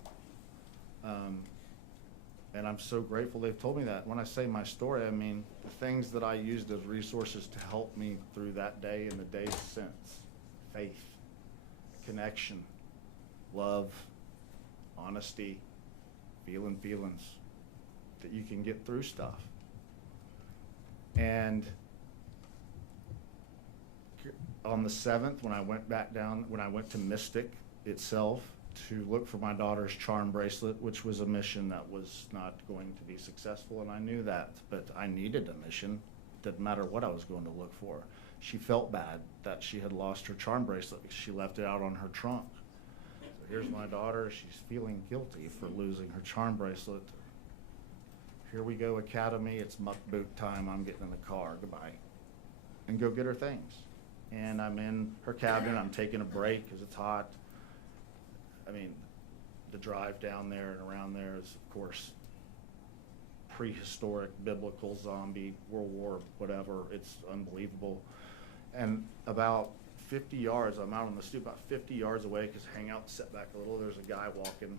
And I'm so grateful they've told me that. When I say my story, I mean the things that I used as resources to help me through that day and the days since. Faith, connection, love, honesty, feeling feelings that you can get through stuff. And on the 7th, when I went back down, when I went to Mystic itself to look for my daughter's charm bracelet, which was a mission that was not going to be successful, and I knew that, but I needed a mission. Didn't matter what I was going to look for. She felt bad that she had lost her charm bracelet because she left it out on her trunk. So here's my daughter. She's feeling guilty for losing her charm bracelet. Here we go, Academy. It's muck boot time. I'm getting in the car. Goodbye. And go get her things. And I'm in her cabin. I'm taking a break because it's hot. I mean, the drive down there and around there is, of course, prehistoric, biblical, zombie, World War, whatever. It's unbelievable. And about 50 yards, I'm out on the stoop, about 50 yards away, because hang out, set back a little, there's a guy walking,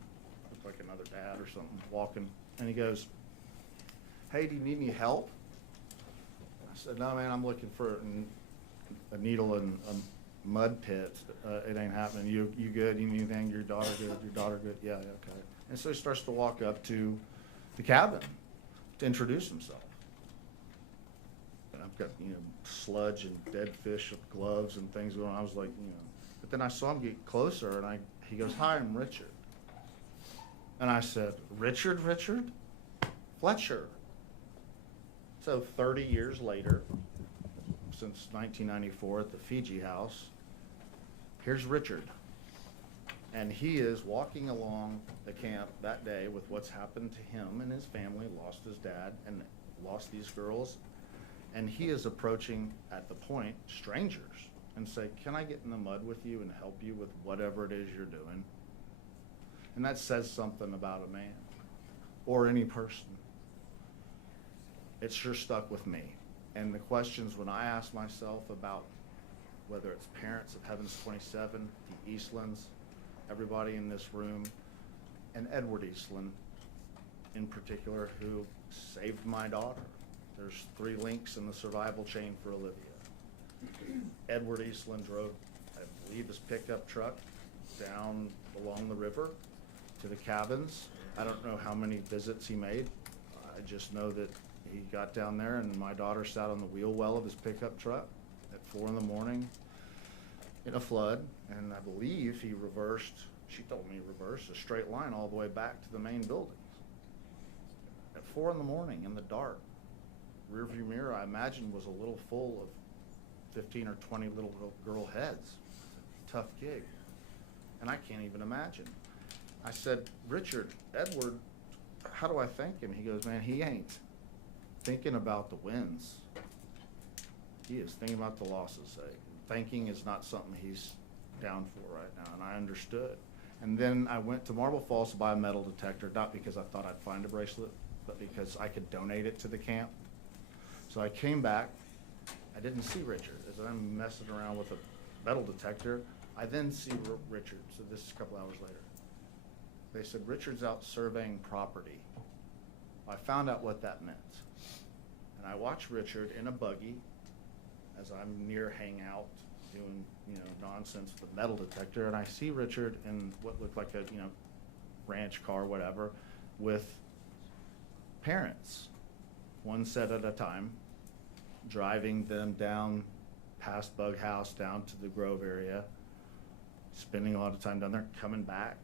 looks like another dad or something, walking, and he goes, "Hey, do you need any help?" I said, "No, man, I'm looking for a needle in a mud pit. It ain't happening. You good? You need anything? Your daughter good? Your daughter good? Yeah, okay." And so he starts to walk up to the cabin to introduce himself. And I've got, sludge and dead fish with gloves and things going on. I was like, but then I saw him get closer, and he goes, "Hi, I'm Richard." And I said, Richard? Fletcher. So 30 years later, since 1994 at the Fiji House, here's Richard. And he is walking along the camp that day with what's happened to him and his family, lost his dad and lost these girls. And he is approaching, at the point, strangers and say, "Can I get in the mud with you and help you with whatever it is you're doing?" And that says something about a man or any person. It sure stuck with me. And the questions when I ask myself about whether it's parents of Heaven's 27, the Eastlands, everybody in this room, and Edward Eastland in particular, who saved my daughter. There's 3 links in the survival chain for Olivia. Edward Eastland drove, I believe, his pickup truck down along the river to the cabins. I don't know how many visits he made. I just know that he got down there and my daughter sat on the wheel well of his pickup truck at 4 in the morning in a flood, and I believe he reversed, she told me reversed, a straight line all the way back to the main buildings. At 4 in the morning in the dark. Rear view mirror, I imagine, was a little full of 15 or 20 little girl heads. Tough gig. And I can't even imagine. I said, "Richard, Edward, how do I thank him?" He goes, "Man, he ain't thinking about the wins. He is thinking about the losses. Thanking is not something he's down for right now." And I understood. And then I went to Marble Falls to buy a metal detector, not because I thought I'd find a bracelet, but because I could donate it to the camp. So I came back. I didn't see Richard. As I'm messing around with a metal detector, I then see Richard. So this is a couple hours later. They said, "Richard's out surveying property." I found out what that meant. And I watched Richard in a buggy as I'm near hangout doing, nonsense with a metal detector. And I see Richard in what looked like a, ranch car, whatever, with parents, one set at a time, driving them down past Bug House down to the Grove area, spending a lot of time down there, coming back.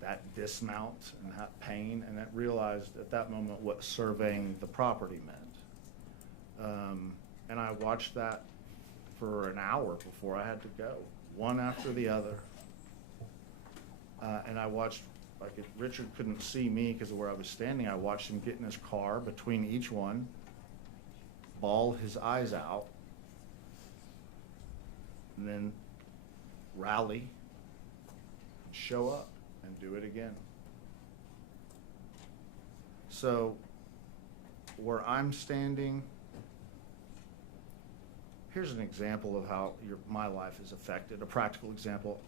That dismount and that pain, and I realized at that moment what surveying the property meant. And I watched that for an hour before I had to go, one after the other. And I watched, Richard couldn't see me because of where I was standing. I watched him get in his car between each one, bawl his eyes out, and then rally, show up, and do it again. So where I'm standing, here's an example of how my life is affected, a practical example.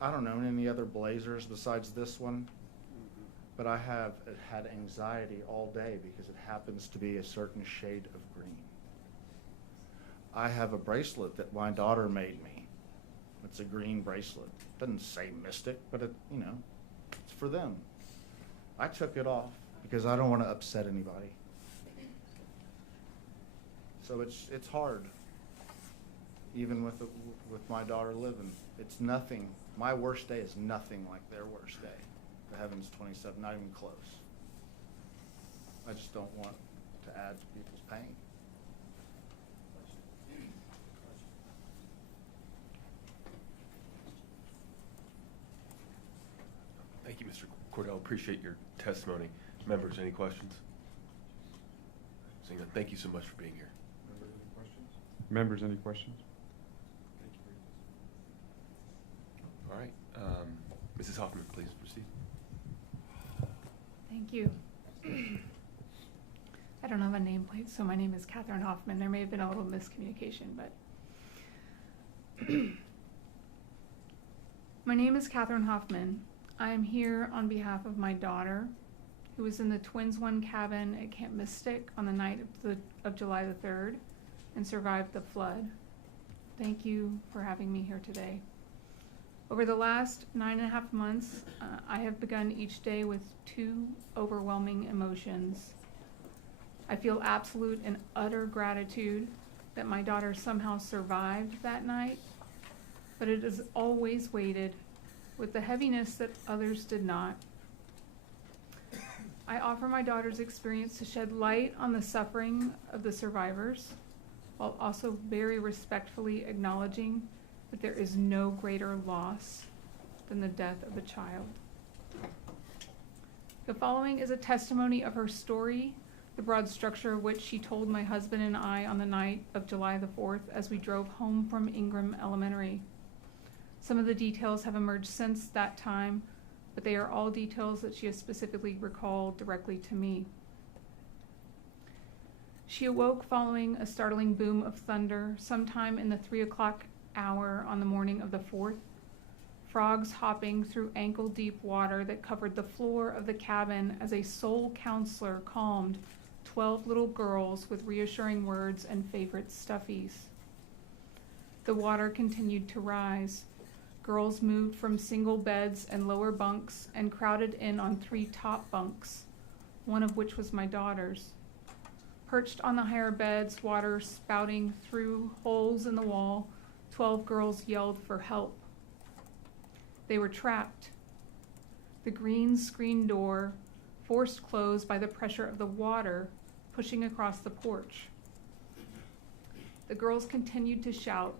I don't own any other blazers besides this one, but I have had anxiety all day because it happens to be a certain shade of green. I have a bracelet that my daughter made me. It's a green bracelet. It doesn't say Mystic, but it's for them. I took it off because I don't want to upset anybody. So it's hard, even with my daughter living. It's nothing. My worst day is nothing like their worst day. The Heaven's 27, not even close. I just don't want to add to people's pain. Thank you, Mr. Cordell. Appreciate your testimony. Members, any questions? Seeing none, thank you so much for being here. Members, any questions? All right, Mrs. Hoffman, please proceed. Thank you. I don't have a nameplate, so my name is Catherine Hoffman. There may have been a little miscommunication, but my name is Catherine Hoffman. I am here on behalf of my daughter, who was in the Twins 1 cabin at Camp Mystic on the night of July the 3rd and survived the flood. Thank you for having me here today. Over the last 9.5 months, I have begun each day with 2 overwhelming emotions. I feel absolute and utter gratitude that my daughter somehow survived that night, but it is always weighted with the heaviness that others did not. I offer my daughter's experience to shed light on the suffering of the survivors, while also very respectfully acknowledging that there is no greater loss than the death of a child. The following is a testimony of her story, the broad structure of which she told my husband and I on the night of July the 4th as we drove home from Ingram Elementary. Some of the details have emerged since that time, but they are all details that she has specifically recalled directly to me. She awoke following a startling boom of thunder sometime in the 3 o'clock hour on the morning of the 4th. Frogs hopping through ankle-deep water that covered the floor of the cabin as a soul counselor calmed 12 little girls with reassuring words and favorite stuffies. The water continued to rise. Girls moved from single beds and lower bunks and crowded in on 3 top bunks, one of which was my daughter's. Perched on the higher beds, water spouting through holes in the wall, 12 girls yelled for help. They were trapped. The green screen door forced closed by the pressure of the water pushing across the porch. The girls continued to shout,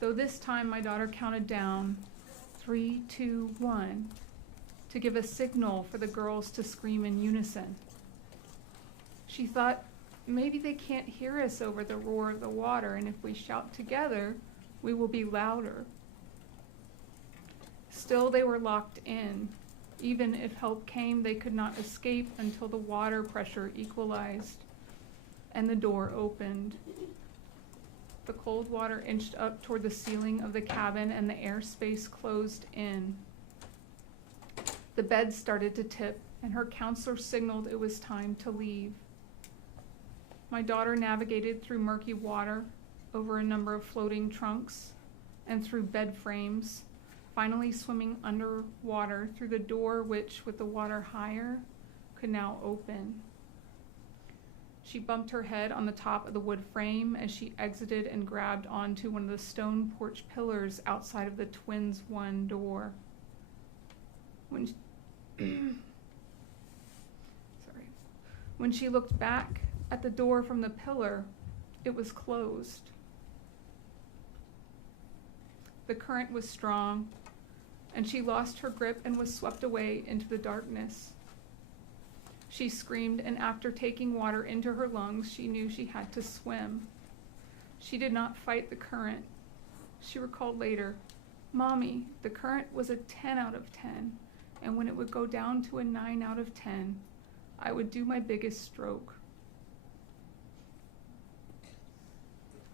though this time my daughter counted down 3, 2, 1 to give a signal for the girls to scream in unison. She thought, maybe they can't hear us over the roar of the water, and if we shout together, we will be louder. Still, they were locked in. Even if help came, they could not escape until the water pressure equalized and the door opened. The cold water inched up toward the ceiling of the cabin and the airspace closed in. The bed started to tip, and her counselor signaled it was time to leave. My daughter navigated through murky water, over a number of floating trunks, and through bed frames, finally swimming underwater through the door which, with the water higher, could now open. She bumped her head on the top of the wood frame as she exited and grabbed onto one of the stone porch pillars outside of the Twins 1 door. When she looked back at the door from the pillar, it was closed. The current was strong, and she lost her grip and was swept away into the darkness. She screamed, and after taking water into her lungs, she knew she had to swim. She did not fight the current. She recalled later, "Mommy, the current was a 10 out of 10, and when it would go down to a 9 out of 10, I would do my biggest stroke."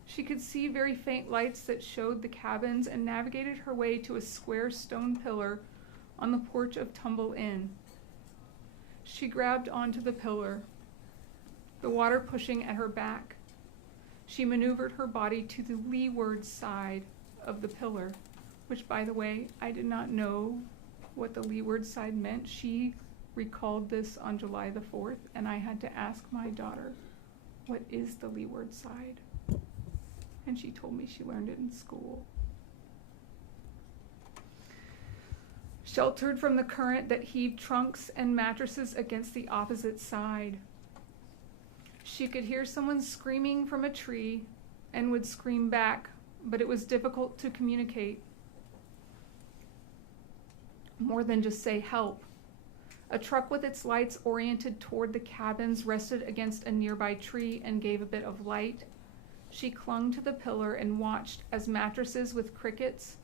She could see very faint lights that showed the cabins and navigated her way to a square stone pillar on the porch of Tumble Inn. She grabbed onto the pillar, the water pushing at her back. She maneuvered her body to the leeward side of the pillar, which, by the way, I did not know what the leeward side meant. She recalled this on July the 4th, and I had to ask my daughter, what is the leeward side? And she told me she learned it in school. Sheltered from the current that heaved trunks and mattresses against the opposite side. She could hear someone screaming from a tree and would scream back, but it was difficult to communicate. More than just say help. A truck with its lights oriented toward the cabins rested against a nearby tree and gave a bit of light. She clung to the pillar and watched as mattresses with crickets,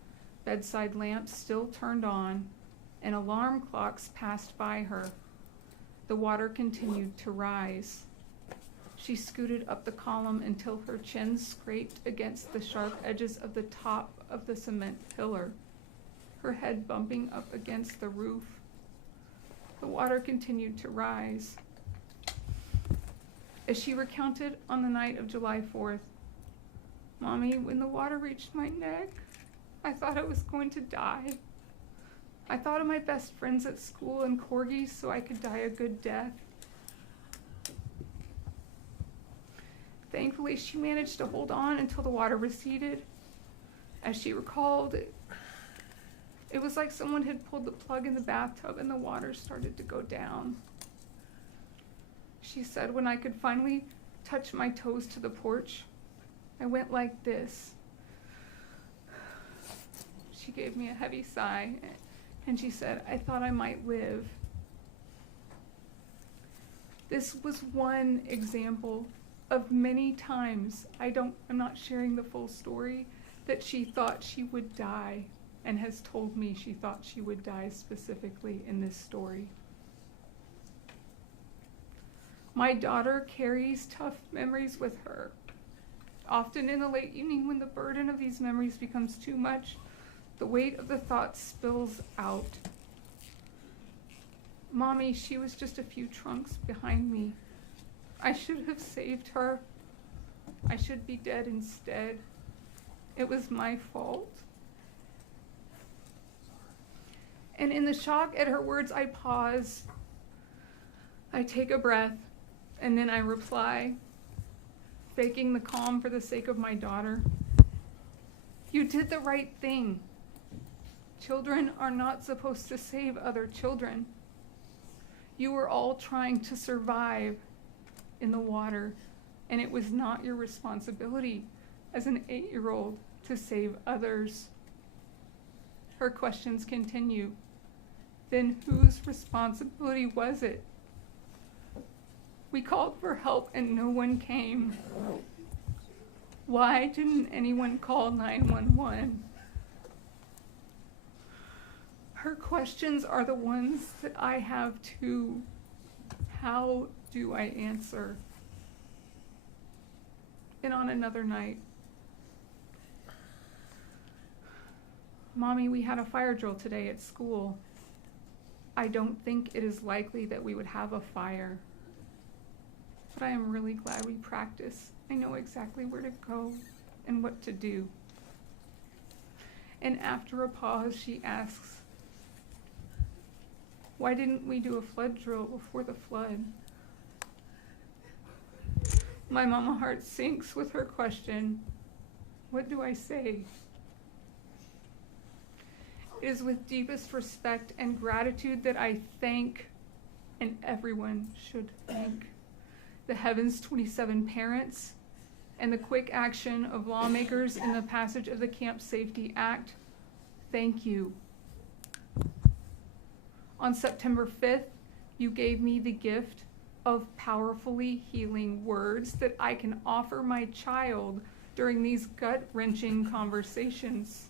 bedside lamps still turned on, and alarm clocks passed by her. The water continued to rise. She scooted up the column until her chin scraped against the sharp edges of the top of the cement pillar, her head bumping up against the roof. The water continued to rise. As she recounted on the night of July 4th, "Mommy, when the water reached my neck, I thought I was going to die. I thought of my best friends at school and corgis so I could die a good death." Thankfully, she managed to hold on until the water receded. As she recalled, it was like someone had pulled the plug in the bathtub and the water started to go down. She said, "When I could finally touch my toes to the porch, I went like this." She gave me a heavy sigh, and she said, "I thought I might live." This was one example of many times, I'm not sharing the full story, that she thought she would die, and has told me she thought she would die specifically in this story. My daughter carries tough memories with her. Often in the late evening, when the burden of these memories becomes too much, the weight of the thoughts spills out. "Mommy, she was just a few trunks behind me. I should have saved her. I should be dead instead. It was my fault." And in the shock at her words, I pause. I take a breath, and then I reply, faking the calm for the sake of my daughter. "You did the right thing. Children are not supposed to save other children. You were all trying to survive in the water, and it was not your responsibility as an 8-year-old to save others." Her questions continue. Then whose responsibility was it? We called for help and no one came. Why didn't anyone call 911? Her questions are the ones that I have too. How do I answer? And on another night, "Mommy, we had a fire drill today at school. I don't think it is likely that we would have a fire, but I am really glad we practiced. I know exactly where to go and what to do." And after a pause, she asks, "Why didn't we do a flood drill before the flood?" My mama heart sinks with her question. What do I say? It is with deepest respect and gratitude that I thank, and everyone should thank, the Heaven's 27 parents and the quick action of lawmakers in the passage of the Camp Safety Act. Thank you. On September 5th, you gave me the gift of powerfully healing words that I can offer my child during these gut-wrenching conversations.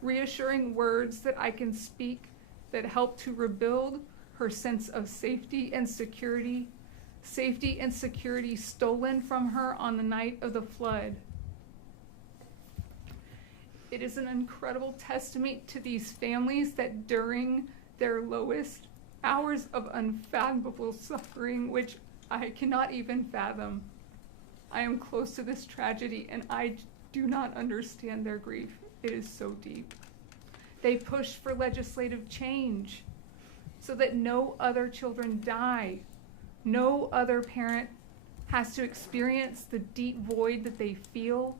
Reassuring words that I can speak that help to rebuild her sense of safety and security stolen from her on the night of the flood. It is an incredible testament to these families that during their lowest hours of unfathomable suffering, which I cannot even fathom, I am close to this tragedy and I do not understand their grief. It is so deep. They pushed for legislative change. so that no other children die. No other parent has to experience the deep void that they feel,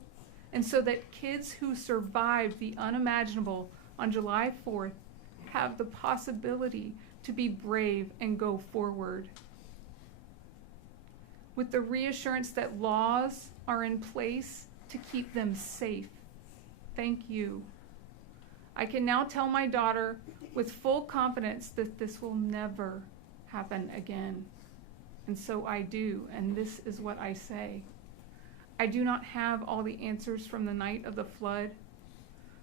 and so that kids who survived the unimaginable on July 4th have the possibility to be brave and go forward. With the reassurance that laws are in place to keep them safe. Thank you. I can now tell my daughter with full confidence that this will never happen again. And so I do, and this is what I say. I do not have all the answers from the night of the flood,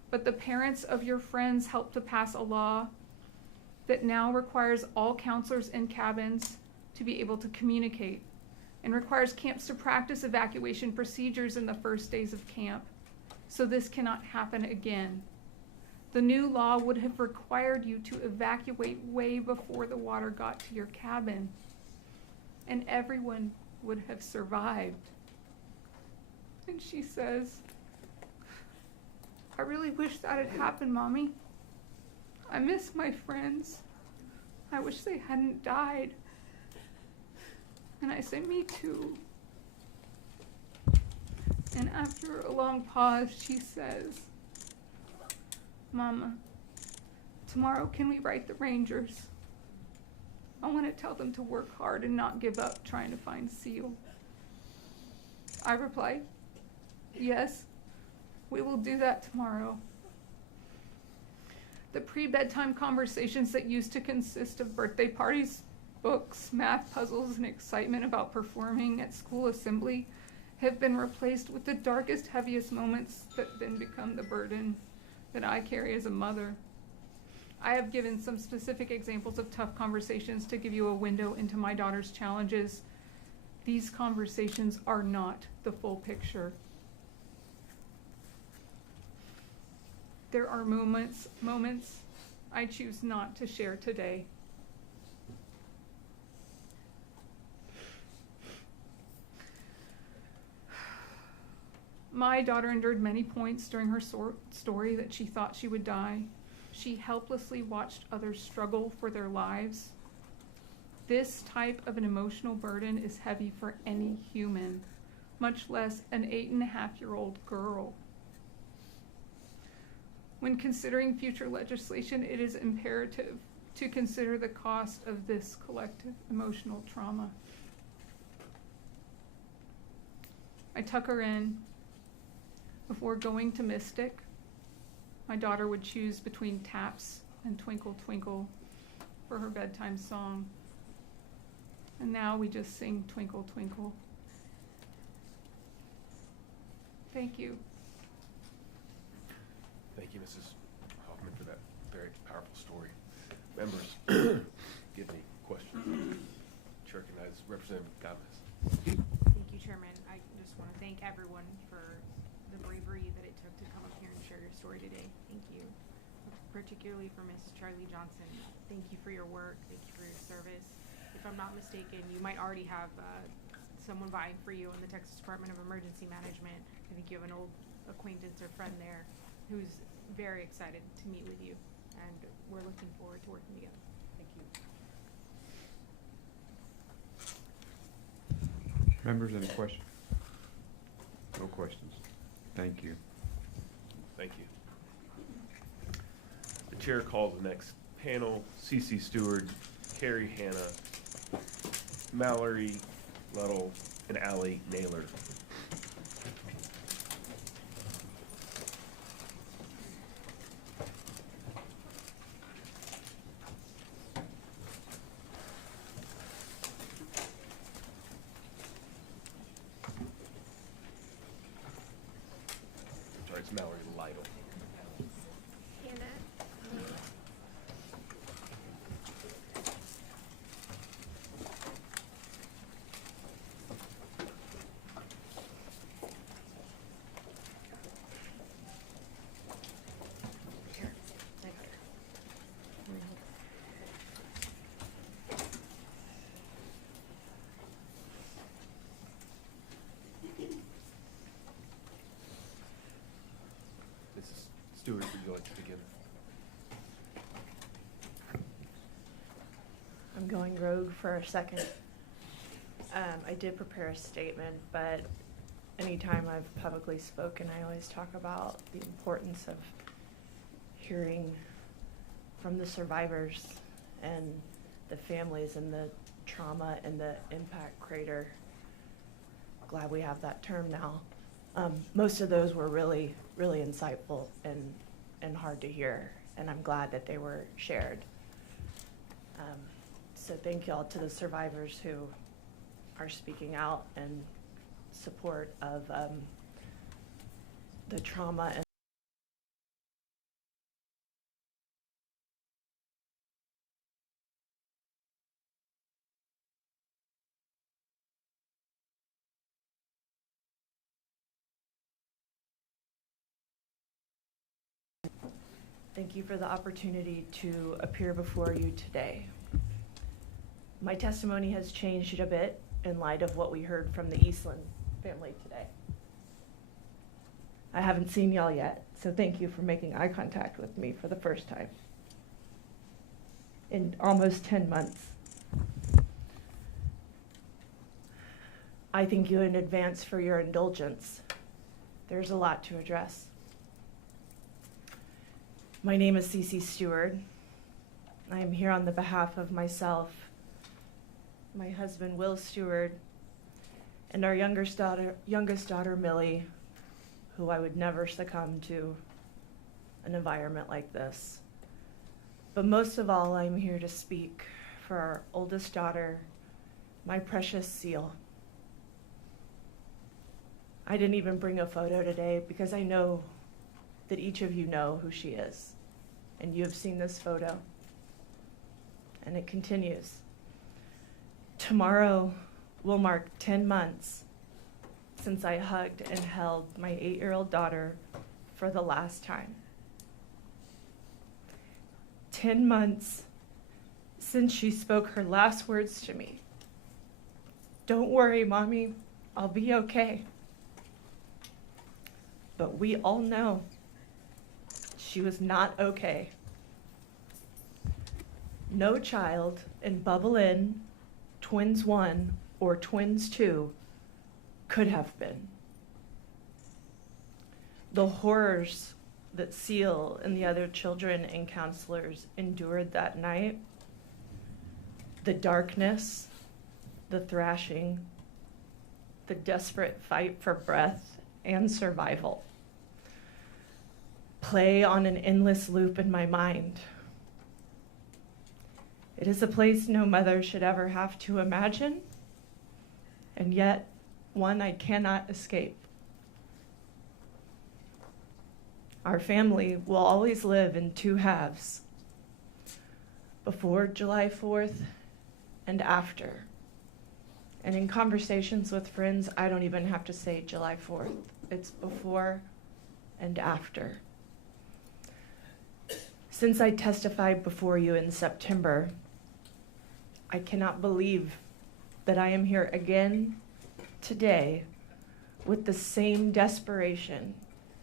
but the parents of your friends helped to pass a law that now requires all counselors in cabins to be able to communicate, and requires camps to practice evacuation procedures in the first days of camp, so this cannot happen again. The new law would have required you to evacuate way before the water got to your cabin, and everyone would have survived. And she says, I really wish that had happened, Mommy. I miss my friends. I wish they hadn't died. And I say, me too. And after a long pause, she says, Mama, tomorrow can we write the Rangers? I want to tell them to work hard and not give up trying to find Seal. I reply, yes, we will do that tomorrow. The pre-bedtime conversations that used to consist of birthday parties, books, math puzzles, and excitement about performing at school assembly have been replaced with the darkest, heaviest moments that then become the burden that I carry as a mother. I have given some specific examples of tough conversations to give you a window into my daughter's challenges. These conversations are not the full picture. There are moments I choose not to share today. My daughter endured many points during her story that she thought she would die. She helplessly watched others struggle for their lives. This type of an emotional burden is heavy for any human, much less an 8.5-year-old girl. When considering future legislation, it is imperative to consider the cost of this collective emotional trauma. I tuck her in. Before going to Mystic, my daughter would choose between Taps and Twinkle Twinkle for her bedtime song. And now we just sing Twinkle Twinkle. Thank you. Thank you, Mrs. Hoffman, for that very powerful story. Members, give me questions. Chair recognizes Representative Gomez. Thank you, Chairman. I just want to thank everyone for the bravery that it took to come up here and share your story today. Thank you. Particularly for Mrs. Charlie Johnson. Thank you for your work. Thank you for your service. If I'm not mistaken, you might already have someone vying for you in the Texas Department of Emergency Management. I think you have an old acquaintance or friend there who's very excited to meet with you, and we're looking forward to working together. Thank you. Members, any questions? No questions. Thank you. Thank you. The chair calls the next panel: Cece Stewart, Carrie Hanna, Mallory Luddle, and Allie Naylor. Sorry, it's Mallory Lytle. Mrs. Stewart, would you like to begin? going rogue for a second. I did prepare a statement, but anytime I've publicly spoken, I always talk about the importance of hearing from the survivors and the families and the trauma and the impact crater. Glad we have that term now. Most of those were really, really insightful and hard to hear, and I'm glad that they were shared. So thank y'all to the survivors who are speaking out in support of the trauma and thank you for the opportunity to appear before you today. My testimony has changed a bit in light of what we heard from the Eastland family today. I haven't seen y'all yet, so thank you for making eye contact with me for the first time in almost 10 months. I thank you in advance for your indulgence. There's a lot to address. My name is Cece Stewart. I am here on the behalf of myself, my husband Will Stewart, and our youngest daughter Millie, who I would never succumb to an environment like this. But most of all, I'm here to speak for our oldest daughter, my precious Seal. I didn't even bring a photo today because I know that each of you know who she is, and you have seen this photo, and it continues. Tomorrow will mark 10 months since I hugged and held my 8-year-old daughter for the last time. 10 months since she spoke her last words to me. "Don't worry, Mommy, I'll be okay." But we all know she was not okay. No child in Bubble Inn, Twins 1, or Twins 2 could have been. The horrors that Seal and the other children and counselors endured that night, the darkness, the thrashing, the desperate fight for breath and survival, play on an endless loop in my mind. It is a place no mother should ever have to imagine, and yet one I cannot escape. Our family will always live in two halves, before July 4th and after. And in conversations with friends, I don't even have to say July 4th. It's before and after. Since I testified before you in September, I cannot believe that I am here again today with the same desperation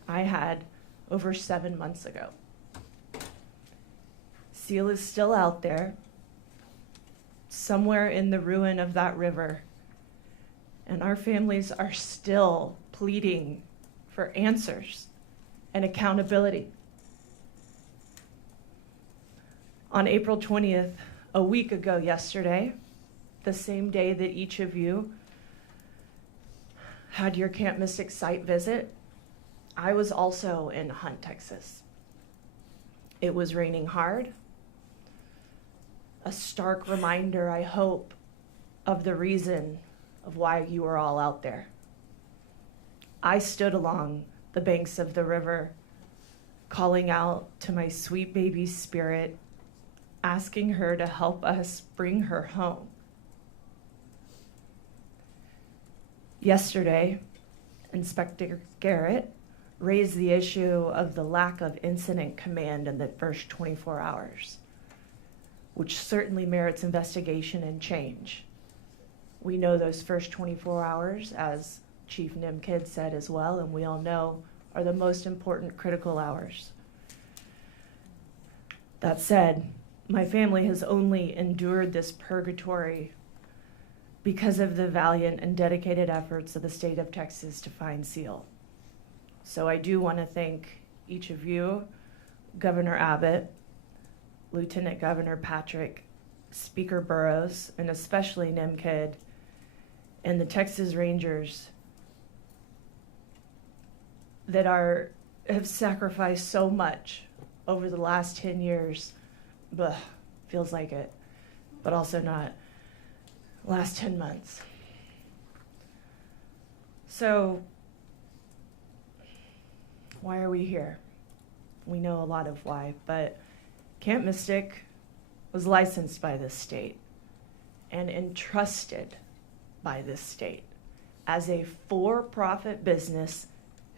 I had over 7 months ago. Seal is still out there, somewhere in the ruin of that river, and our families are still pleading for answers and accountability. On April 20th, a week ago yesterday, the same day that each of you had your Camp Mystic site visit, I was also in Hunt, Texas. It was raining hard. A stark reminder, I hope, of the reason of why you were all out there. I stood along the banks of the river, calling out to my sweet baby spirit, asking her to help us bring her home. Yesterday, Inspector Garrett raised the issue of the lack of incident command in the first 24 hours, which certainly merits investigation and change. We know those first 24 hours, as Chief Nimkid said as well, and we all know, are the most important critical hours. That said, my family has only endured this purgatory because of the valiant and dedicated efforts of the state of Texas to find Seal. So I do want to thank each of you, Governor Abbott, Lieutenant Governor Patrick, Speaker Burrows, and especially NIMKID, and the Texas Rangers that have sacrificed so much over the last 10 years. Feels like it, but also not. Last 10 months. So, why are we here? We know a lot of why, but Camp Mystic was licensed by this state and entrusted by this state as a for-profit business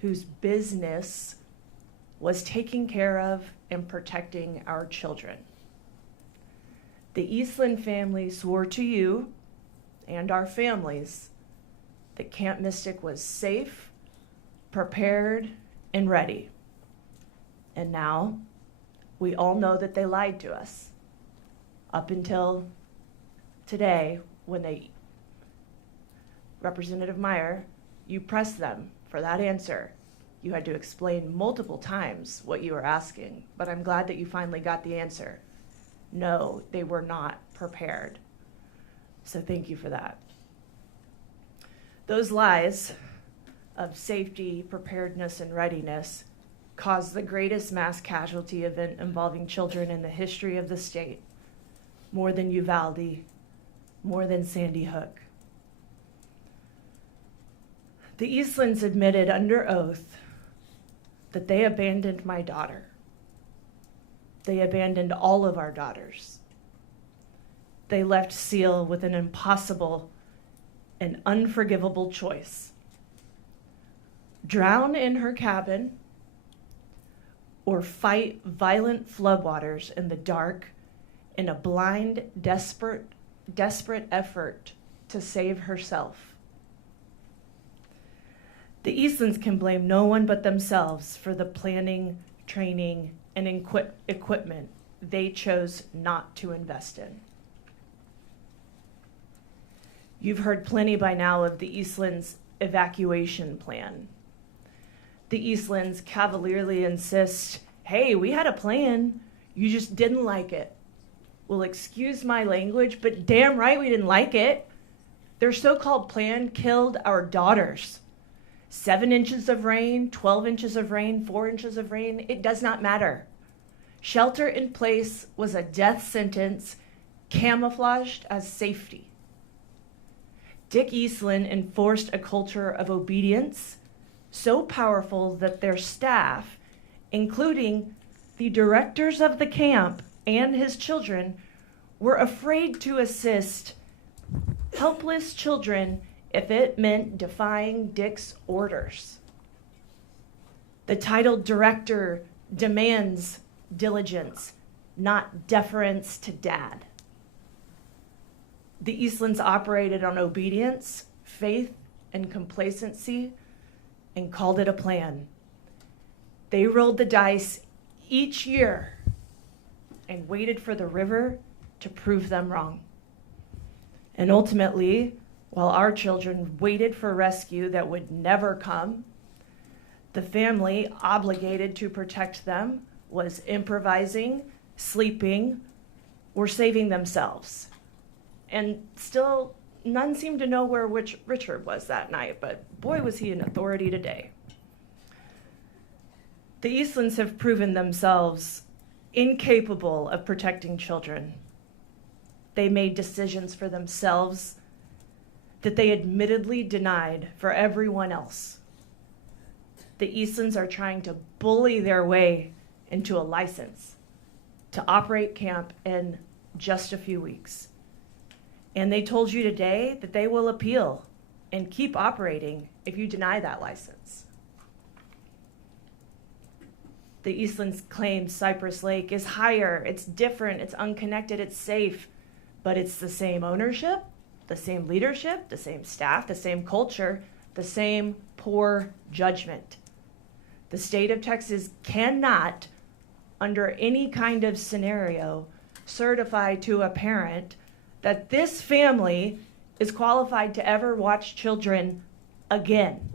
whose business was taking care of and protecting our children. The Eastland family swore to you and our families that Camp Mystic was safe, prepared, and ready. And now, we all know that they lied to us. Up until today, when Representative Meyer, you pressed them for that answer. You had to explain multiple times what you were asking, but I'm glad that you finally got the answer. No, they were not prepared. So thank you for that. Those lies of safety, preparedness, and readiness caused the greatest mass casualty event involving children in the history of the state, more than Uvalde, more than Sandy Hook. The Eastlands admitted under oath that they abandoned my daughter. They abandoned all of our daughters. They left Seal with an impossible and unforgivable choice. Drown in her cabin or fight violent floodwaters in the dark in a blind, desperate effort to save herself. The Eastlands can blame no one but themselves for the planning, training, and equipment they chose not to invest in. You've heard plenty by now of the Eastlands' evacuation plan. The Eastlands cavalierly insist, hey, we had a plan, you just didn't like it. Well, excuse my language, but damn right we didn't like it. Their so-called plan killed our daughters. 7 inches of rain, 12 inches of rain, 4 inches of rain, it does not matter. Shelter in place was a death sentence camouflaged as safety. Dick Eastland enforced a culture of obedience so powerful that their staff, including the directors of the camp and his children, were afraid to assist helpless children if it meant defying Dick's orders. The titled director demands diligence, not deference to dad. The Eastlands operated on obedience, faith, and complacency, and called it a plan. They rolled the dice each year and waited for the river to prove them wrong. And ultimately, while our children waited for rescue that would never come, the family obligated to protect them was improvising, sleeping, or saving themselves. And still, none seemed to know where Richard was that night, but boy, was he an authority today. The Eastlands have proven themselves incapable of protecting children. They made decisions for themselves that they admittedly denied for everyone else. The Eastlands are trying to bully their way into a license to operate camp in just a few weeks. And they told you today that they will appeal and keep operating if you deny that license. The Eastlands claim Cypress Lake is higher, it's different, it's unconnected, it's safe, but it's the same ownership, the same leadership, the same staff, the same culture, the same poor judgment. The state of Texas cannot, under any kind of scenario, certify to a parent that this family is qualified to ever watch children again.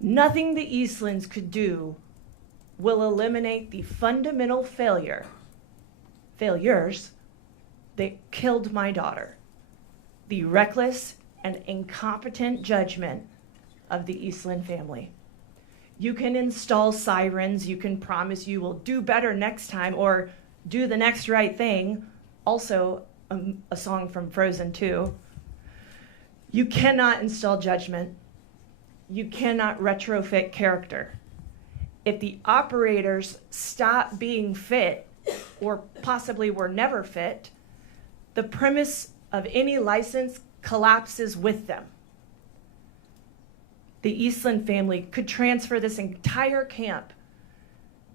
Nothing the Eastlands could do will eliminate the fundamental failures that killed my daughter, the reckless and incompetent judgment of the Eastland family. You can install sirens, you can promise you will do better next time or do the next right thing, also a song from Frozen 2. You cannot install judgment. You cannot retrofit character. If the operators stop being fit, or possibly were never fit, the premise of any license collapses with them. The Eastland family could transfer this entire camp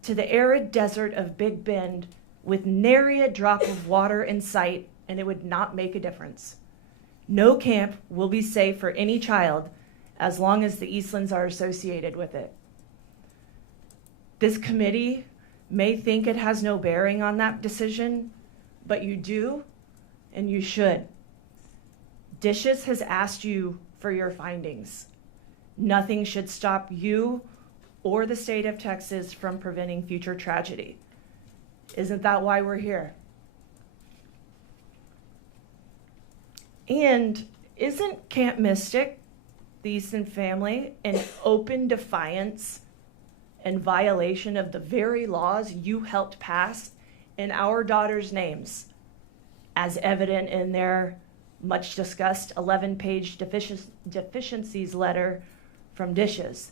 to the arid desert of Big Bend with nary a drop of water in sight, and it would not make a difference. No camp will be safe for any child as long as the Eastlands are associated with it. This committee may think it has no bearing on that decision, but you do, and you should. Dishes has asked you for your findings. Nothing should stop you or the state of Texas from preventing future tragedy. Isn't that why we're here? And isn't Camp Mystic, the Easton family, in open defiance and violation of the very laws you helped pass in our daughters' names, as evident in their much discussed 11-page deficiencies letter from Dishes?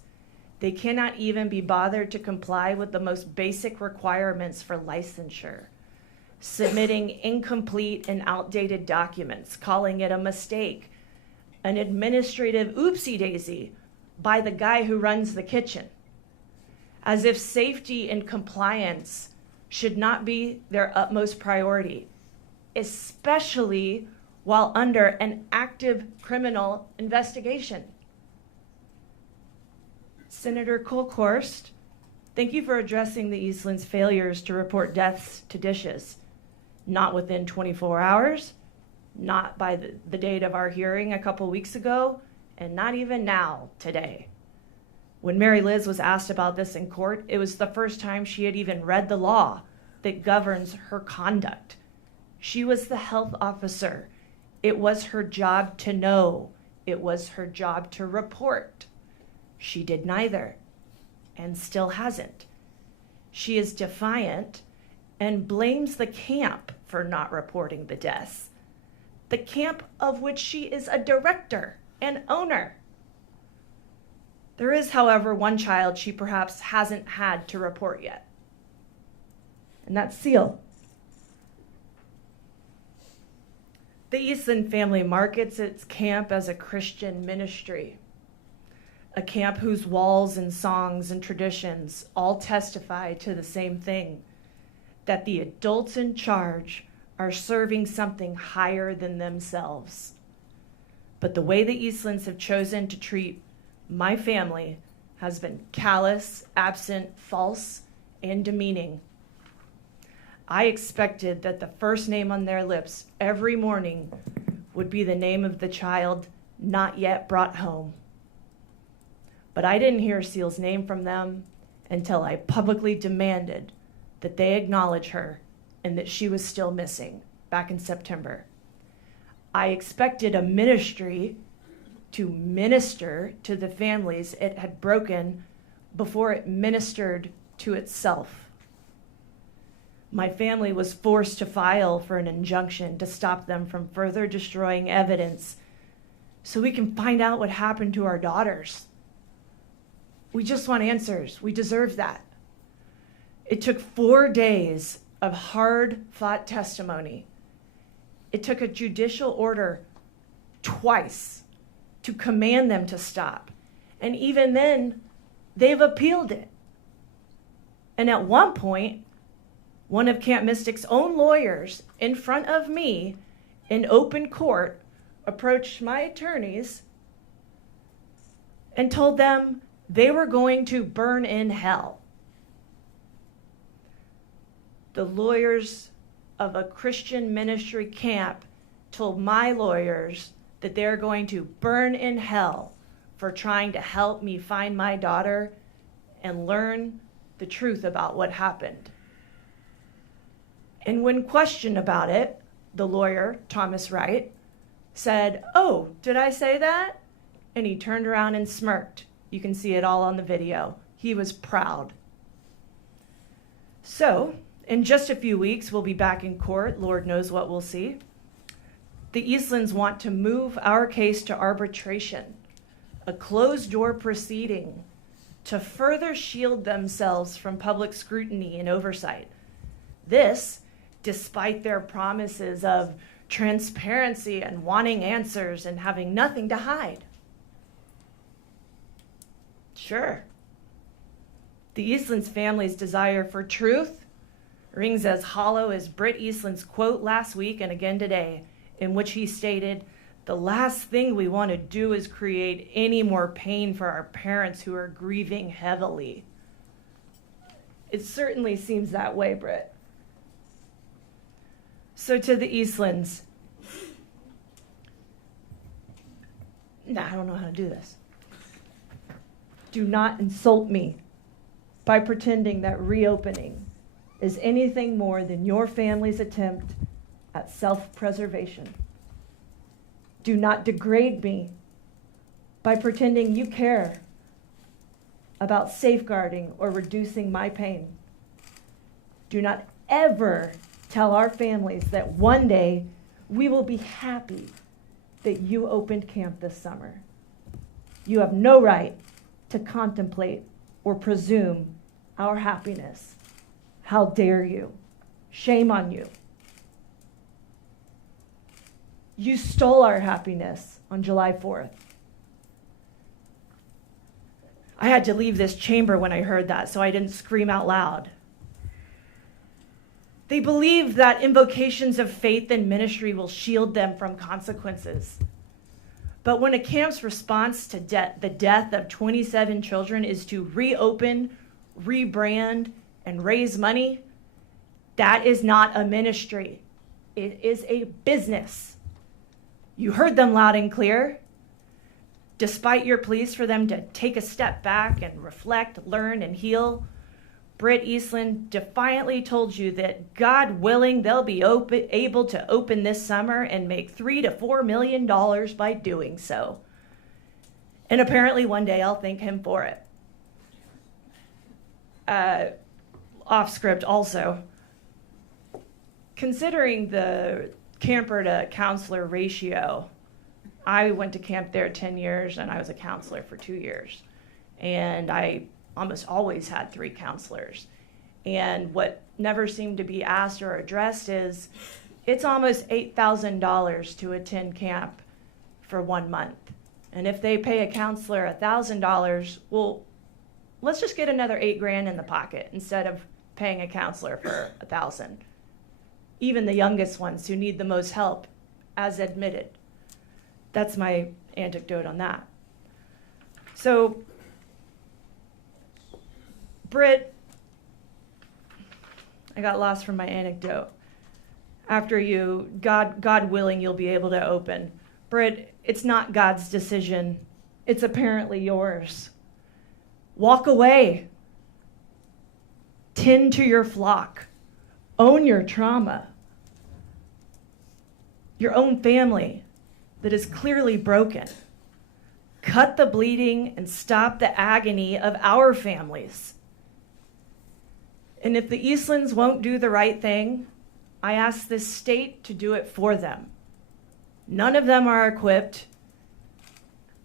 They cannot even be bothered to comply with the most basic requirements for licensure, submitting incomplete and outdated documents, calling it a mistake, an administrative oopsie-daisy by the guy who runs the kitchen, as if safety and compliance should not be their utmost priority, especially while under an active criminal investigation. Senator Kolkhorst, thank you for addressing the Eastlands' failures to report deaths to Dishes. Not within 24 hours, not by the date of our hearing a couple weeks ago, and not even now, today. When Mary Liz was asked about this in court, it was the first time she had even read the law that governs her conduct. She was the health officer. It was her job to know. It was her job to report. She did neither, and still hasn't. She is defiant and blames the camp for not reporting the deaths, the camp of which she is a director and owner. There is, however, one child she perhaps hasn't had to report yet, and that's Seal. The Eastland family markets its camp as a Christian ministry, a camp whose walls and songs and traditions all testify to the same thing, that the adults in charge are serving something higher than themselves. But the way the Eastlands have chosen to treat my family has been callous, absent, false, and demeaning. I expected that the first name on their lips every morning would be the name of the child not yet brought home. But I didn't hear Seal's name from them until I publicly demanded that they acknowledge her and that she was still missing back in September. I expected a ministry to minister to the families it had broken before it ministered to itself. My family was forced to file for an injunction to stop them from further destroying evidence so we can find out what happened to our daughters. We just want answers. We deserve that. It took 4 days of hard-fought testimony. It took a judicial order twice to command them to stop. And even then, they've appealed it. And at one point, one of Camp Mystic's own lawyers in front of me in open court approached my attorneys and told them they were going to burn in hell. The lawyers of a Christian ministry camp told my lawyers that they're going to burn in hell for trying to help me find my daughter and learn the truth about what happened. And when questioned about it, the lawyer, Thomas Wright, said, "Oh, did I say that?" And he turned around and smirked. You can see it all on the video. He was proud. So, in just a few weeks, we'll be back in court. Lord knows what we'll see. The Eastlands want to move our case to arbitration, a closed-door proceeding, to further shield themselves from public scrutiny and oversight. This, despite their promises of transparency and wanting answers and having nothing to hide. Sure. The Eastlands family's desire for truth rings as hollow as Britt Eastland's quote last week and again today, in which he stated, "The last thing we want to do is create any more pain for our parents who are grieving heavily." It certainly seems that way, Britt. So to the Eastlands, I don't know how to do this. Do not insult me by pretending that reopening is anything more than your family's attempt at self-preservation. Do not degrade me by pretending you care about safeguarding or reducing my pain. Do not ever tell our families that one day we will be happy that you opened camp this summer. You have no right to contemplate or presume our happiness. How dare you? Shame on you. You stole our happiness on July 4th. I had to leave this chamber when I heard that, so I didn't scream out loud. They believe that invocations of faith and ministry will shield them from consequences. But when a camp's response to the death of 27 children is to reopen, rebrand, and raise money, that is not a ministry. It is a business. You heard them loud and clear. Despite your pleas for them to take a step back and reflect, learn, and heal, Britt Eastland defiantly told you that, God willing, they'll be able to open this summer and make $3 to $4 million by doing so. And apparently one day I'll thank him for it. Off script also. Considering the camper to counselor ratio, I went to camp there 10 years and I was a counselor for 2 years. And I almost always had 3 counselors. And what never seemed to be asked or addressed is it's almost $8,000 to attend camp for 1 month. And if they pay a counselor $1,000, well, let's just get another $8,000 in the pocket instead of paying a counselor for $1,000. Even the youngest ones who need the most help, as admitted. That's my anecdote on that. So, Britt, I got lost from my anecdote. After you, God willing, you'll be able to open. Britt, it's not God's decision. It's apparently yours. Walk away. Tend to your flock. Own your trauma. Your own family that is clearly broken. Cut the bleeding and stop the agony of our families. And if the Eastlands won't do the right thing, I ask this state to do it for them. None of them are equipped.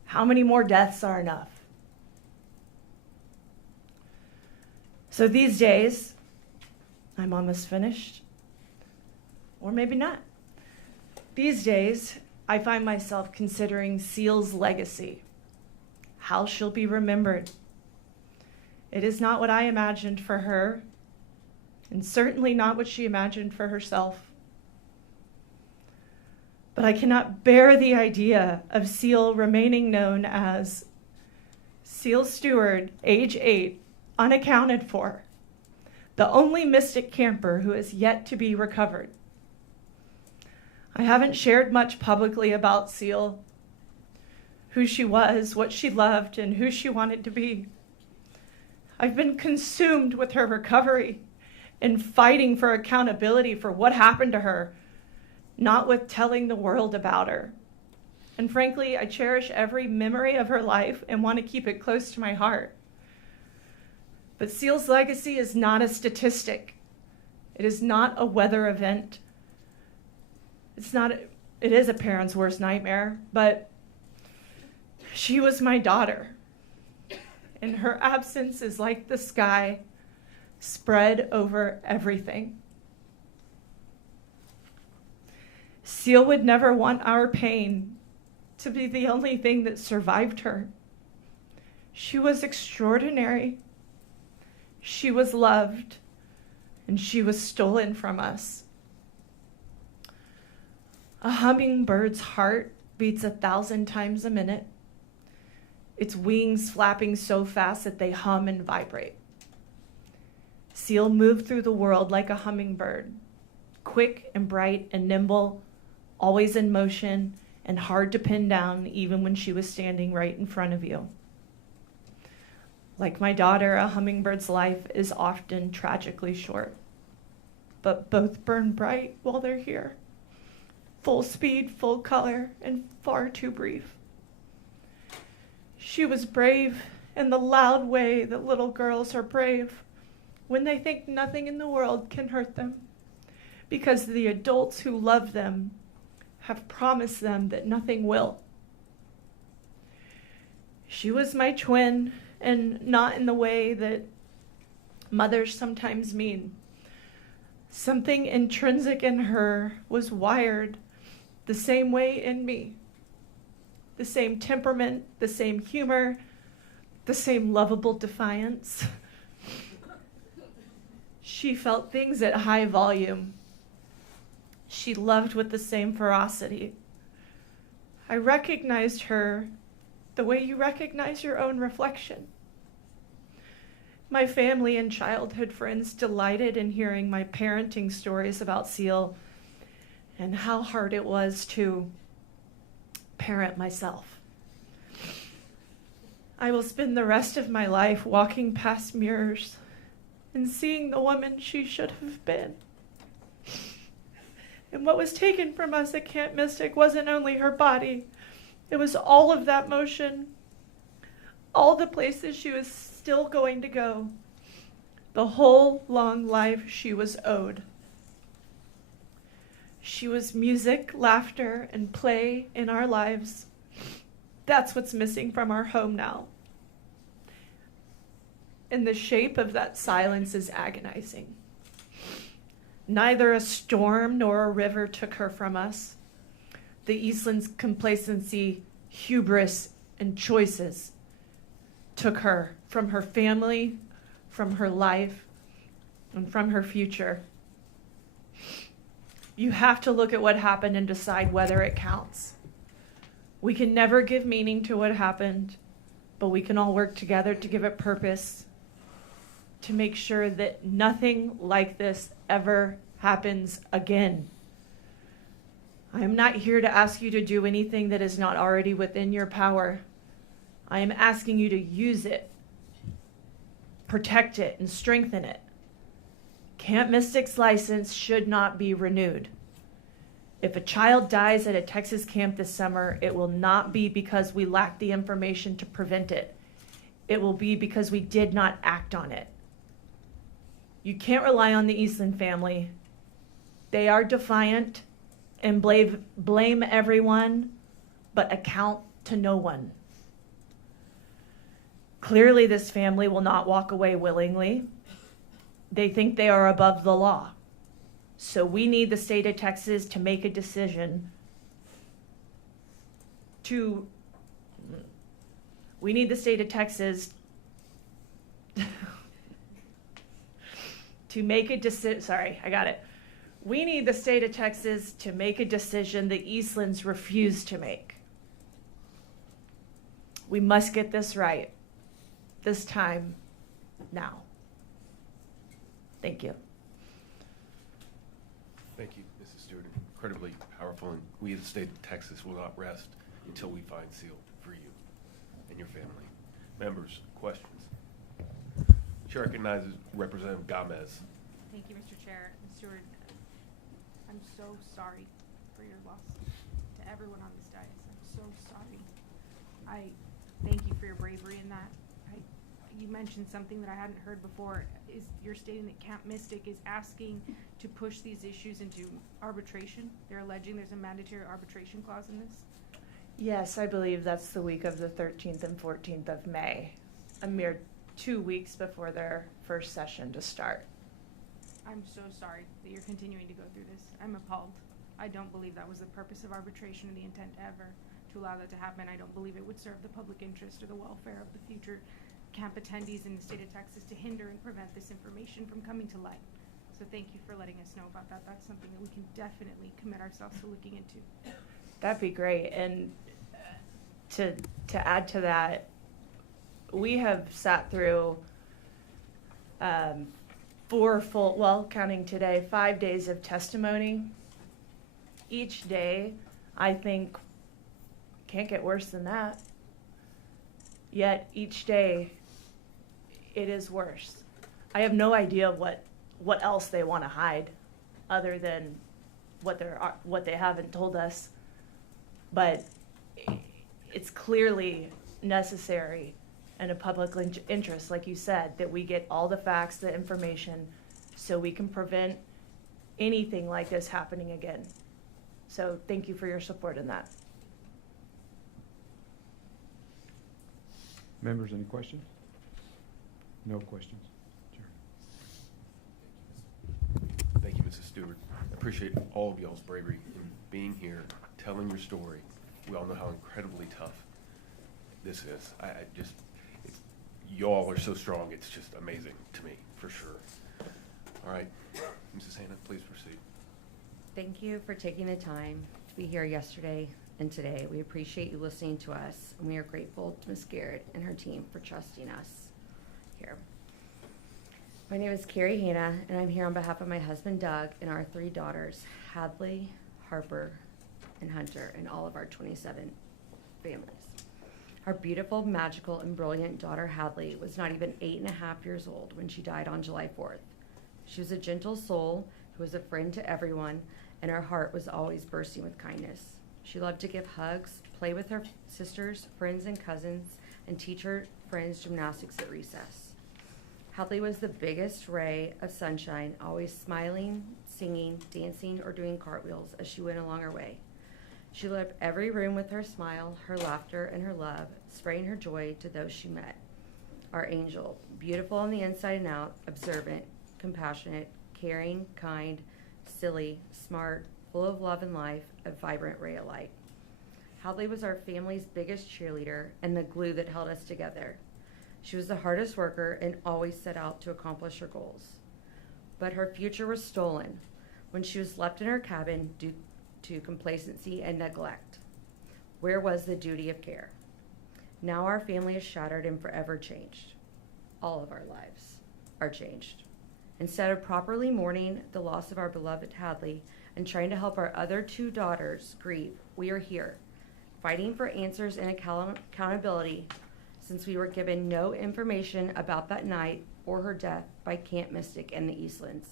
How many more deaths are enough? So these days, I'm almost finished, or maybe not. These days, I find myself considering Seal's legacy, how she'll be remembered. It is not what I imagined for her, and certainly not what she imagined for herself. But I cannot bear the idea of Seal remaining known as Seal Stewart, age 8, unaccounted for, the only mystic camper who is yet to be recovered. I haven't shared much publicly about Seal, who she was, what she loved, and who she wanted to be. I've been consumed with her recovery and fighting for accountability for what happened to her, not with telling the world about her. And frankly, I cherish every memory of her life and want to keep it close to my heart. But Seal's legacy is not a statistic. It is not a weather event. It is a parent's worst nightmare, but she was my daughter. And her absence is like the sky spread over everything. Seal would never want our pain to be the only thing that survived her. She was extraordinary. She was loved, and she was stolen from us. A hummingbird's heart beats 1,000 times a minute, its wings flapping so fast that they hum and vibrate. Seal moved through the world like a hummingbird, quick and bright and nimble, always in motion and hard to pin down even when she was standing right in front of you. Like my daughter, a hummingbird's life is often tragically short, but both burn bright while they're here. Full speed, full color, and far too brief. She was brave in the loud way that little girls are brave when they think nothing in the world can hurt them, because the adults who love them have promised them that nothing will. She was my twin, and not in the way that mothers sometimes mean. Something intrinsic in her was wired the same way in me. The same temperament, the same humor, the same lovable defiance. She felt things at high volume. She loved with the same ferocity. I recognized her the way you recognize your own reflection. My family and childhood friends delighted in hearing my parenting stories about Seal and how hard it was to parent myself. I will spend the rest of my life walking past mirrors and seeing the woman she should have been. And what was taken from us at Camp Mystic wasn't only her body, it was all of that motion, all the places she was still going to go, the whole long life she was owed. She was music, laughter, and play in our lives. That's what's missing from our home now. And the shape of that silence is agonizing. Neither a storm nor a river took her from us. The Eastland's complacency, hubris, and choices took her from her family, from her life, and from her future. You have to look at what happened and decide whether it counts. We can never give meaning to what happened, but we can all work together to give it purpose, to make sure that nothing like this ever happens again. I am not here to ask you to do anything that is not already within your power. I am asking you to use it, protect it, and strengthen it. Camp Mystic's license should not be renewed. If a child dies at a Texas camp this summer, it will not be because we lack the information to prevent it. It will be because we did not act on it. You can't rely on the Eastland family. They are defiant and blame everyone, but account to no one. Clearly, this family will not walk away willingly. They think they are above the law. So we need the state of Texas to make a decision we need the state of Texas to make a decision. We need the state of Texas to make a decision the Eastlands refuse to make. We must get this right. This time, now. Thank you. Thank you, Mrs. Stewart. Incredibly powerful. powerful, and we, the state of Texas, will not rest until we find SEAL for you and your family. Members, questions? Chair recognizes Representative Gomez. Thank you, Mr. Chair. Ms. Stewart, I'm so sorry for your loss. To everyone on this dais, I'm so sorry. I thank you for your bravery in that. You mentioned something that I hadn't heard before. Is you're stating that Camp Mystic is asking to push these issues into arbitration? They're alleging there's a mandatory arbitration clause in this? Yes, I believe that's the week of the 13th and 14th of May, a mere 2 weeks before their first session to start. I'm so sorry that you're continuing to go through this. I'm appalled. I don't believe that was the purpose of arbitration or the intent ever to allow that to happen. I don't believe it would serve the public interest or the welfare of the future camp attendees in the state of Texas to hinder and prevent this information from coming to light. So thank you for letting us know about that. That's something that we can definitely commit ourselves to looking into. That'd be great. And to add to that, we have sat through counting today, 5 days of testimony. Each day, I think, can't get worse than that. Yet each day, it is worse. I have no idea what else they want to hide, other than what they haven't told us. But it's clearly necessary and a public interest, like you said, that we get all the facts, the information, so we can prevent anything like this happening again. So thank you for your support in that. Members, any questions? No questions. Chair. Thank you, Mrs. Stewart. I appreciate all of y'all's bravery in being here, telling your story. We all know how incredibly tough this is. Y'all are so strong. It's just amazing to me, for sure. All right, Mrs. Hannah, please proceed. Thank you for taking the time to be here yesterday and today. We appreciate you listening to us, and we are grateful to Ms. Garrett and her team for trusting us here. My name is Carrie Hannah, and I'm here on behalf of my husband, Doug, and our 3 daughters, Hadley, Harper, and Hunter, and all of our 27 families. Our beautiful, magical, and brilliant daughter, Hadley, was not even 8.5 years old when she died on July 4th. She was a gentle soul who was a friend to everyone, and her heart was always bursting with kindness. She loved to give hugs, play with her sisters, friends, and cousins, and teach her friends gymnastics at recess. Hadley was the biggest ray of sunshine, always smiling, singing, dancing, or doing cartwheels as she went along her way. She lit up every room with her smile, her laughter, and her love, spreading her joy to those she met. Our angel, beautiful on the inside and out, observant, compassionate, caring, kind, silly, smart, full of love and life, a vibrant ray of light. Hadley was our family's biggest cheerleader and the glue that held us together. She was the hardest worker and always set out to accomplish her goals. But her future was stolen when she was left in her cabin due to complacency and neglect. Where was the duty of care? Now our family is shattered and forever changed. All of our lives are changed. Instead of properly mourning the loss of our beloved Hadley and trying to help our other 2 daughters grieve, we are here, fighting for answers and accountability, since we were given no information about that night or her death by Camp Mystic and the Eastlands.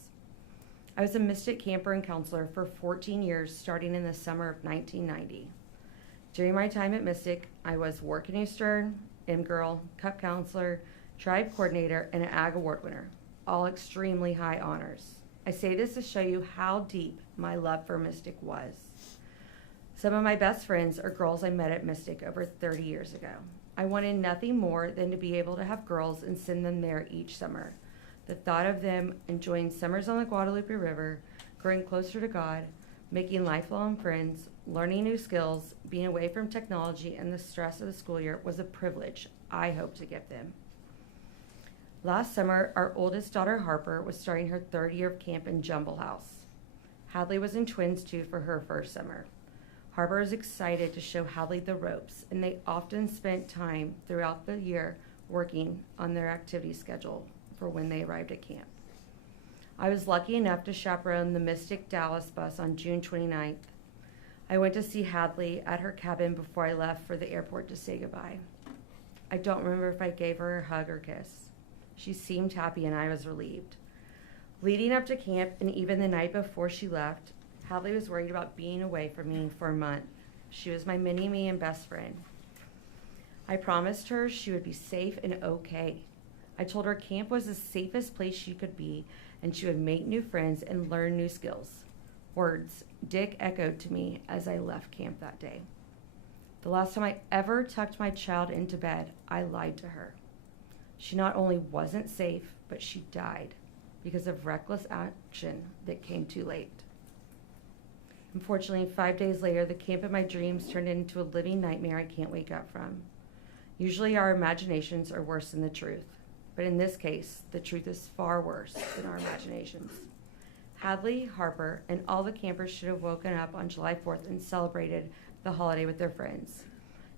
I was a Mystic camper and counselor for 14 years, starting in the summer of 1990. During my time at Mystic, I was War Canoe Stern, M-Girl, Cup Counselor, Tribe Coordinator, and an Ag Award winner, all extremely high honors. I say this to show you how deep my love for Mystic was. Some of my best friends are girls I met at Mystic over 30 years ago. I wanted nothing more than to be able to have girls and send them there each summer. The thought of them enjoying summers on the Guadalupe River, growing closer to God, making lifelong friends, learning new skills, being away from technology and the stress of the school year was a privilege I hope to give them. Last summer, our oldest daughter, Harper, was starting her 3rd year of camp in Jumble House. Hadley was in Twins 2 for her first summer. Harper was excited to show Hadley the ropes, and they often spent time throughout the year working on their activity schedule for when they arrived at camp. I was lucky enough to chaperone the Mystic Dallas bus on June 29th. I went to see Hadley at her cabin before I left for the airport to say goodbye. I don't remember if I gave her a hug or kiss. She seemed happy and I was relieved. Leading up to camp and even the night before she left, Hadley was worried about being away from me for a month. She was my mini-me and best friend. I promised her she would be safe and okay. I told her camp was the safest place she could be and she would make new friends and learn new skills. Words Dick echoed to me as I left camp that day. The last time I ever tucked my child into bed, I lied to her. She not only wasn't safe, but she died because of reckless action that came too late. Unfortunately, 5 days later, the camp of my dreams turned into a living nightmare I can't wake up from. Usually our imaginations are worse than the truth, but in this case, the truth is far worse than our imaginations. Hadley, Harper, and all the campers should have woken up on July 4th and celebrated the holiday with their friends.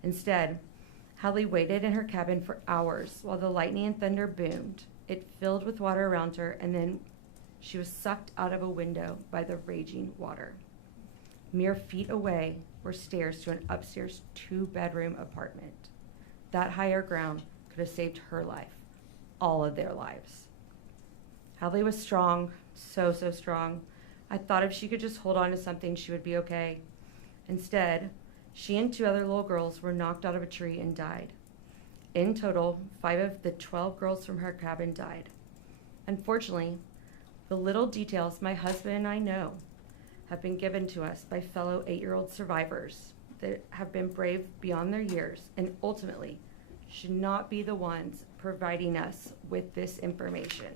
Instead, Hadley waited in her cabin for hours while the lightning and thunder boomed. It filled with water around her, and then she was sucked out of a window by the raging water. Mere feet away were stairs to an upstairs 2-bedroom apartment. That higher ground could have saved her life, all of their lives. Hadley was strong, so strong. I thought if she could just hold on to something, she would be okay. Instead, she and 2 other little girls were knocked out of a tree and died. In total, 5 of the 12 girls from her cabin died. Unfortunately, the little details my husband and I know have been given to us by fellow 8-year-old survivors that have been brave beyond their years and ultimately should not be the ones providing us with this information.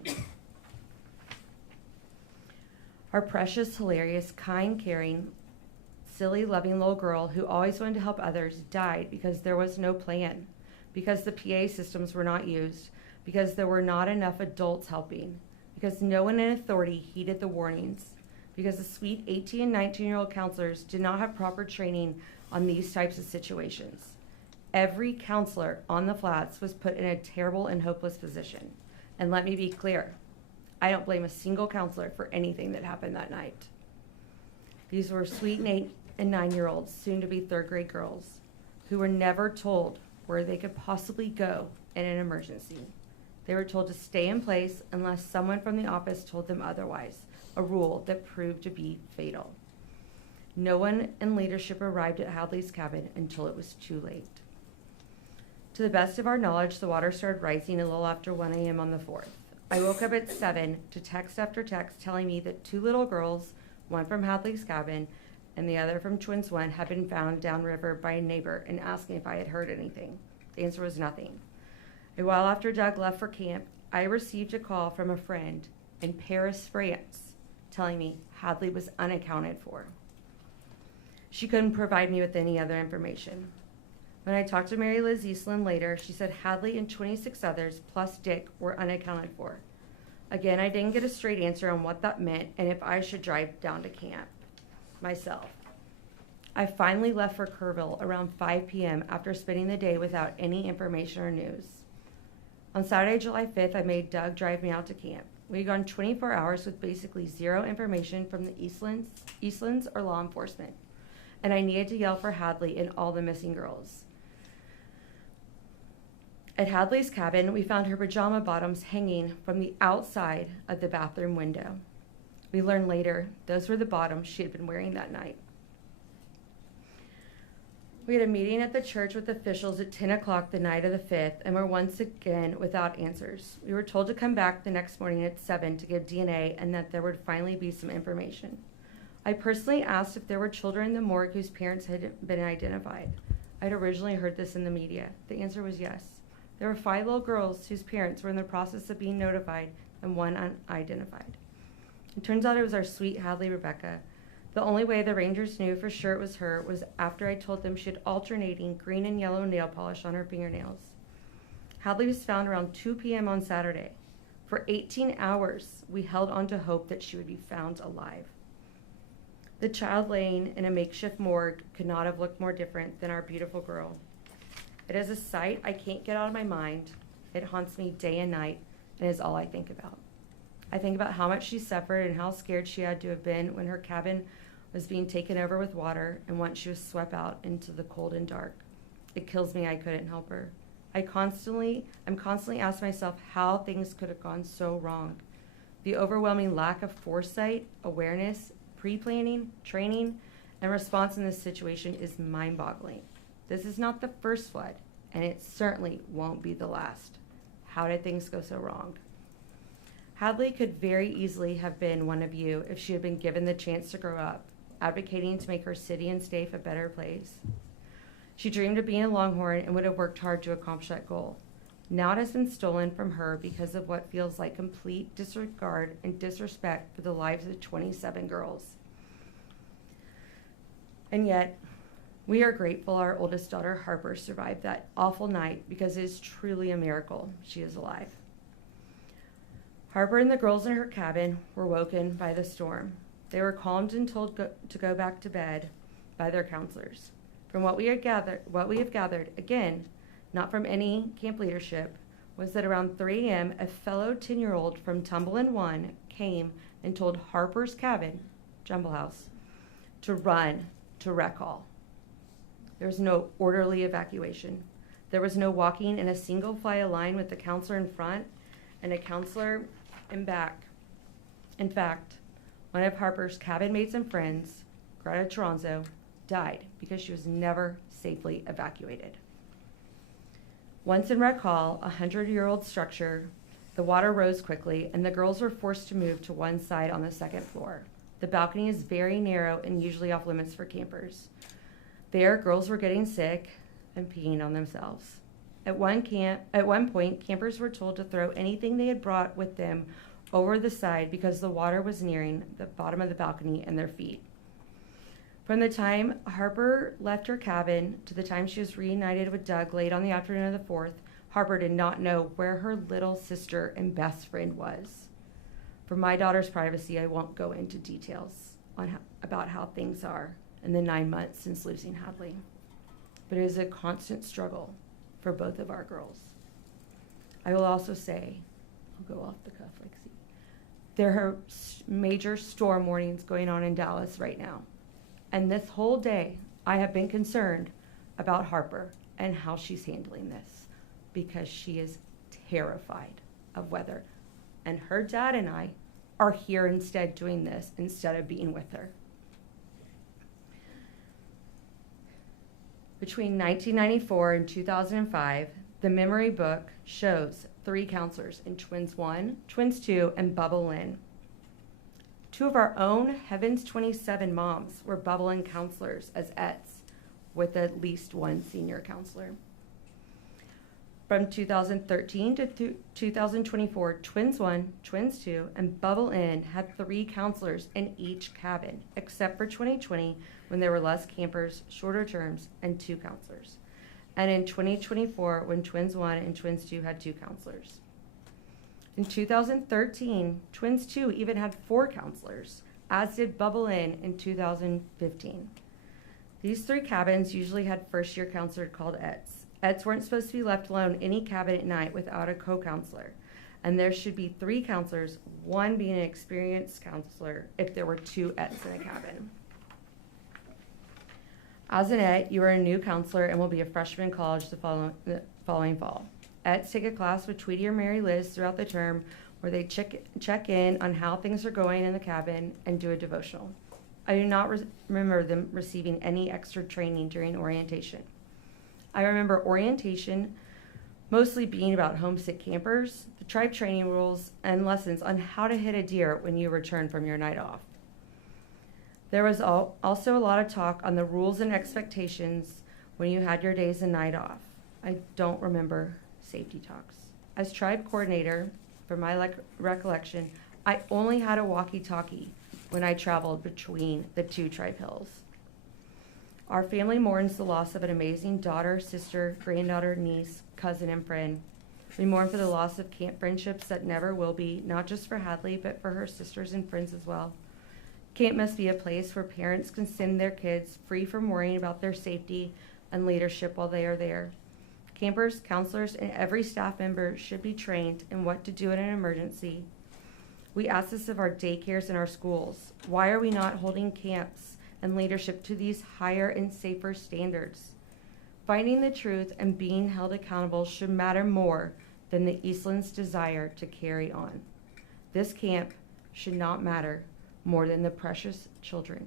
Our precious, hilarious, kind, caring, silly, loving little girl who always wanted to help others died because there was no plan, because the PA systems were not used, because there were not enough adults helping, because no one in authority heeded the warnings, because the sweet 18 and 19-year-old counselors did not have proper training on these types of situations. Every counselor on the flats was put in a terrible and hopeless position. And let me be clear, I don't blame a single counselor for anything that happened that night. These were sweet 8 and 9-year-olds, soon to be 3rd grade girls, who were never told where they could possibly go in an emergency. They were told to stay in place unless someone from the office told them otherwise, a rule that proved to be fatal. No one in leadership arrived at Hadley's cabin until it was too late. To the best of our knowledge, the water started rising a little after 1 a.m. on the 4th. I woke up at 7 to text after text telling me that 2 little girls, one from Hadley's cabin and the other from Twins 1, had been found downriver by a neighbor and asking if I had heard anything. The answer was nothing. A while after Doug left for camp, I received a call from a friend in Paris, France, telling me Hadley was unaccounted for. She couldn't provide me with any other information. When I talked to Mary Liz Eastland later, she said Hadley and 26 others, plus Dick, were unaccounted for. Again, I didn't get a straight answer on what that meant and if I should drive down to camp myself. I finally left for Kerrville around 5 p.m. after spending the day without any information or news. On Saturday, July 5th, I made Doug drive me out to camp. We had gone 24 hours with basically zero information from the Eastlands or law enforcement, and I needed to yell for Hadley and all the missing girls. At Hadley's cabin, we found her pajama bottoms hanging from the outside of the bathroom window. We learned later those were the bottoms she had been wearing that night. We had a meeting at the church with officials at 10 o'clock the night of the 5th and were once again without answers. We were told to come back the next morning at 7 to give DNA and that there would finally be some information. I personally asked if there were children in the morgue whose parents had been identified. I'd originally heard this in the media. The answer was yes. There were 5 little girls whose parents were in the process of being notified and 1 unidentified. It turns out it was our sweet Hadley Rebecca. The only way the Rangers knew for sure it was her was after I told them she had alternating green and yellow nail polish on her fingernails. Hadley was found around 2 p.m. on Saturday. For 18 hours, we held on to hope that she would be found alive. The child laying in a makeshift morgue could not have looked more different than our beautiful girl. It is a sight I can't get out of my mind. It haunts me day and night and is all I think about. I think about how much she suffered and how scared she had to have been when her cabin was being taken over with water, and once she was swept out into the cold and dark. It kills me I couldn't help her. I'm constantly asking myself how things could have gone so wrong. The overwhelming lack of foresight, awareness, pre-planning, training, and response in this situation is mind-boggling. This is not the first flood, and it certainly won't be the last. How did things go so wrong? Hadley could very easily have been one of you if she had been given the chance to grow up, advocating to make her city and state a better place. She dreamed of being a Longhorn and would have worked hard to accomplish that goal. Now it has been stolen from her because of what feels like complete disregard and disrespect for the lives of 27 girls. And yet, we are grateful our oldest daughter, Harper, survived that awful night because it is truly a miracle she is alive. Harper and the girls in her cabin were woken by the storm. They were calmed and told to go back to bed by their counselors. From what we have gathered, again, not from any camp leadership, was that around 3 a.m., a fellow 10-year-old from Tumblin 1 came and told Harper's cabin, Jumble House, to run to rec hall. There was no orderly evacuation. There was no walking in a single file line with the counselor in front and a counselor in back. In fact, one of Harper's cabin mates and friends, Greta Toronzo, died because she was never safely evacuated. Once in Rec Hall, a 100-year-old structure, the water rose quickly and the girls were forced to move to one side on the second floor. The balcony is very narrow and usually off limits for campers. There, girls were getting sick and peeing on themselves. At one point, campers were told to throw anything they had brought with them over the side because the water was nearing the bottom of the balcony and their feet. From the time Harper left her cabin to the time she was reunited with Doug late on the afternoon of the 4th, Harper did not know where her little sister and best friend was. For my daughter's privacy, I won't go into details about how things are in the 9 months since losing Hadley. But it is a constant struggle for both of our girls. I will also say, I'll go off the cuff like see, there are major storm warnings going on in Dallas right now. And this whole day, I have been concerned about Harper and how she's handling this because she is terrified of weather. And her dad and I are here instead doing this instead of being with her. Between 1994 and 2005, the memory book shows 3 counselors in Twins 1, Twins 2, and Bubble Lynn. 2 of our own Heavens 27 moms were Bubble Lynn counselors as ETs, with at least 1 senior counselor. From 2013 to 2024, Twins 1, Twins 2, and Bubble Inn had 3 counselors in each cabin, except for 2020 when there were less campers, shorter terms, and 2 counselors. And in 2024 when Twins 1 and Twins 2 had 2 counselors. In 2013, Twins 2 even had 4 counselors, as did Bubble Inn in 2015. These 3 cabins usually had first-year counselors called ETs. ETs weren't supposed to be left alone in any cabin at night without a co-counselor. And there should be 3 counselors, 1 being an experienced counselor if there were 2 ETs in a cabin. As an ET, you are a new counselor and will be a freshman in college the following fall. ETs take a class with Tweety or Mary Liz throughout the term where they check in on how things are going in the cabin and do a devotional. I do not remember them receiving any extra training during orientation. I remember orientation mostly being about homesick campers, the tribe training rules, and lessons on how to hit a deer when you return from your night off. There was also a lot of talk on the rules and expectations when you had your days and night off. I don't remember safety talks. As tribe coordinator, from my recollection, I only had a walkie-talkie when I traveled between the 2 tribe hills. Our family mourns the loss of an amazing daughter, sister, granddaughter, niece, cousin, and friend. We mourn for the loss of camp friendships that never will be, not just for Hadley, but for her sisters and friends as well. Camp must be a place where parents can send their kids free from worrying about their safety and leadership while they are there. Campers, counselors, and every staff member should be trained in what to do in an emergency. We ask this of our daycares and our schools. Why are we not holding camps and leadership to these higher and safer standards. Finding the truth and being held accountable should matter more than the Eastland's desire to carry on. This camp should not matter more than the precious children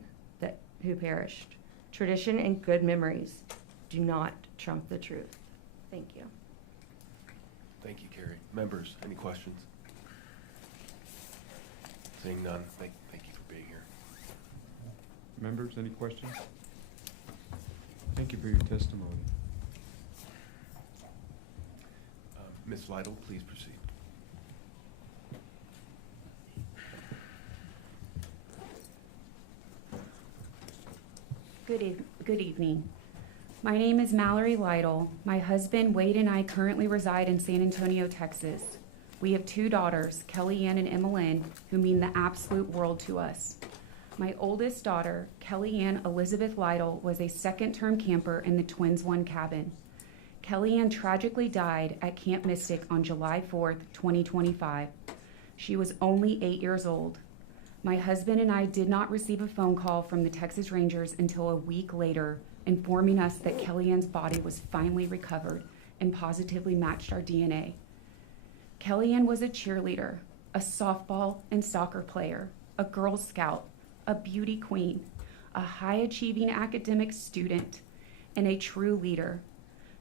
who perished. Tradition and good memories do not trump the truth. Thank you. Thank you, Carrie. Members, any questions? Seeing none, thank you for being here. Members, any questions? Thank you for your testimony. Ms. Lytle, please proceed. Good evening. My name is Mallory Lytle. My husband, Wade, and I currently reside in San Antonio, Texas. We have 2 daughters, Kellyanne and Emmeline, who mean the absolute world to us. My oldest daughter, Kellyanne Elizabeth Lytle, was a second-term camper in the Twins 1 cabin. Kellyanne tragically died at Camp Mystic on July 4th, 2025. She was only 8 years old. My husband and I did not receive a phone call from the Texas Rangers until a week later, informing us that Kellyanne's body was finally recovered and positively matched our DNA. Kellyanne was a cheerleader, a softball and soccer player, a Girl Scout, a beauty queen, a high-achieving academic student, and a true leader.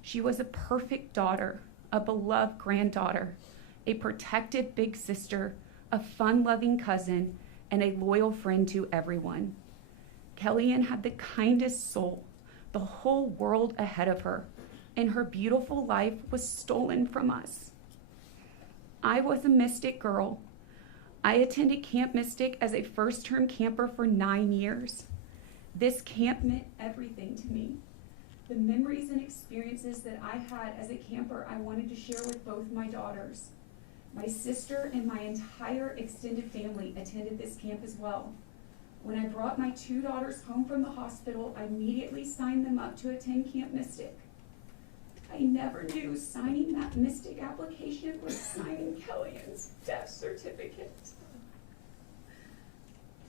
She was a perfect daughter, a beloved granddaughter, a protective big sister, a fun-loving cousin, and a loyal friend to everyone. Kellyanne had the kindest soul, the whole world ahead of her, and her beautiful life was stolen from us. I was a Mystic girl. I attended Camp Mystic as a first-term camper for 9 years. This camp meant everything to me. The memories and experiences that I had as a camper, I wanted to share with both my daughters. My sister and my entire extended family attended this camp as well. When I brought my 2 daughters home from the hospital, I immediately signed them up to attend Camp Mystic. I never knew signing that Mystic application was signing Kellyanne's death certificate.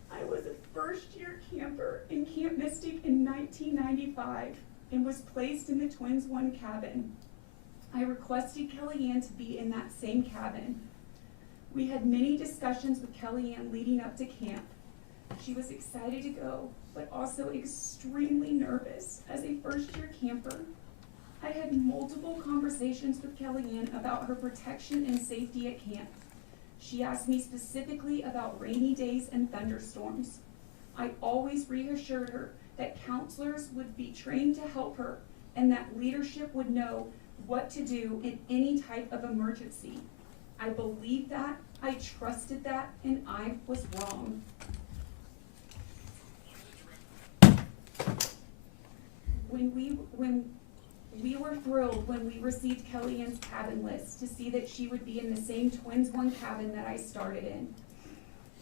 I was a first-year camper in Camp Mystic in 1995 and was placed in the Twins 1 cabin. I requested Kellyanne to be in that same cabin. We had many discussions with Kellyanne leading up to camp. She was excited to go, but also extremely nervous as a first-year camper. I had multiple conversations with Kellyanne about her protection and safety at camp. She asked me specifically about rainy days and thunderstorms. I always reassured her that counselors would be trained to help her and that leadership would know what to do in any type of emergency. I believed that, I trusted that, and I was wrong. We were thrilled when we received Kellyanne's cabin list to see that she would be in the same Twins 1 cabin that I started in.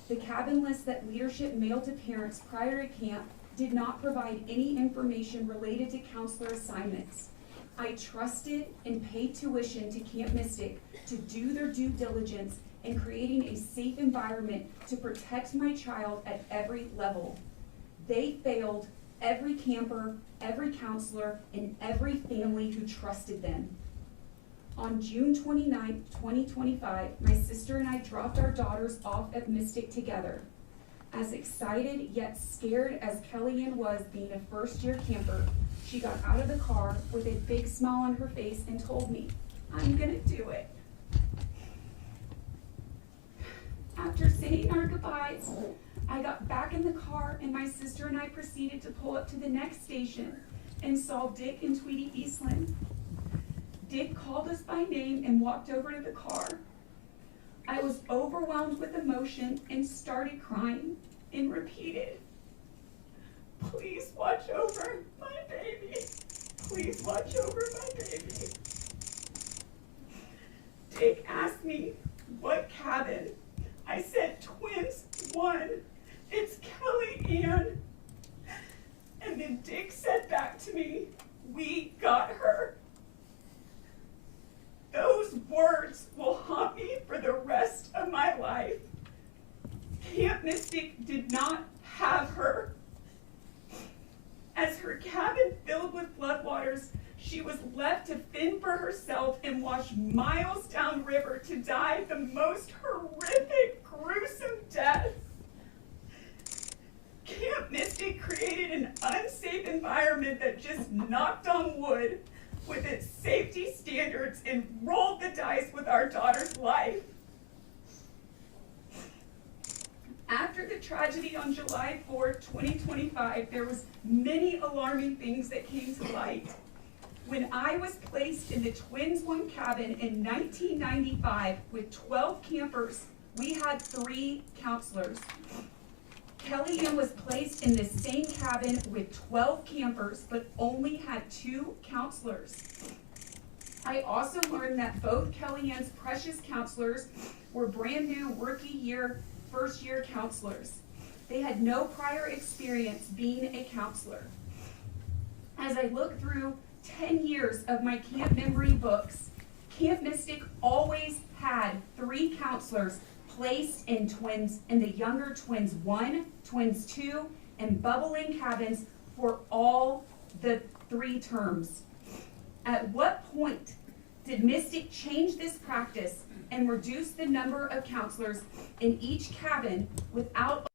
The cabin list that leadership mailed to parents prior to camp did not provide any information related to counselor assignments. I trusted and paid tuition to Camp Mystic to do their due diligence in creating a safe environment to protect my child at every level. They failed every camper, every counselor, and every family who trusted them. On June 29, 2025, my sister and I dropped our daughters off at Mystic together. As excited yet scared as Kellyanne was being a first-year camper, she got out of the car with a big smile on her face and told me, "I'm gonna do it." After saying our goodbyes, I got back in the car and my sister and I proceeded to pull up to the next station and saw Dick and Tweety Eastland. Dick called us by name and walked over to the car. I was overwhelmed with emotion and started crying and repeated, "Please watch over my baby. Please watch over my baby." Dick asked me, "What cabin?" I said, "Twins 1. It's Kellyanne." And then Dick said back to me, "We got her." Those words will haunt me for the rest of my life. Camp Mystic did not have her. miles downriver to die the most horrific, gruesome death. Camp Mystic created an unsafe environment that just knocked on wood with its safety standards and rolled the dice with our daughter's life. After the tragedy on July 4, 2025, there was many alarming things that came to light. When I was placed in the Twins 1 cabin in 1995 with 12 campers, we had 3 counselors. Kellyanne was placed in the same cabin with 12 campers, but only had 2 counselors. I also learned that both Kellyanne's precious counselors were brand new rookie year, first year counselors. They had no prior experience being a counselor. As I look through 10 years of my camp memory books, Camp Mystic always had 3 counselors placed in the younger Twins 1, Twins 2, and bubbling cabins for all the 3 terms. At what point did Mystic change this practice and reduce the number of counselors in each cabin without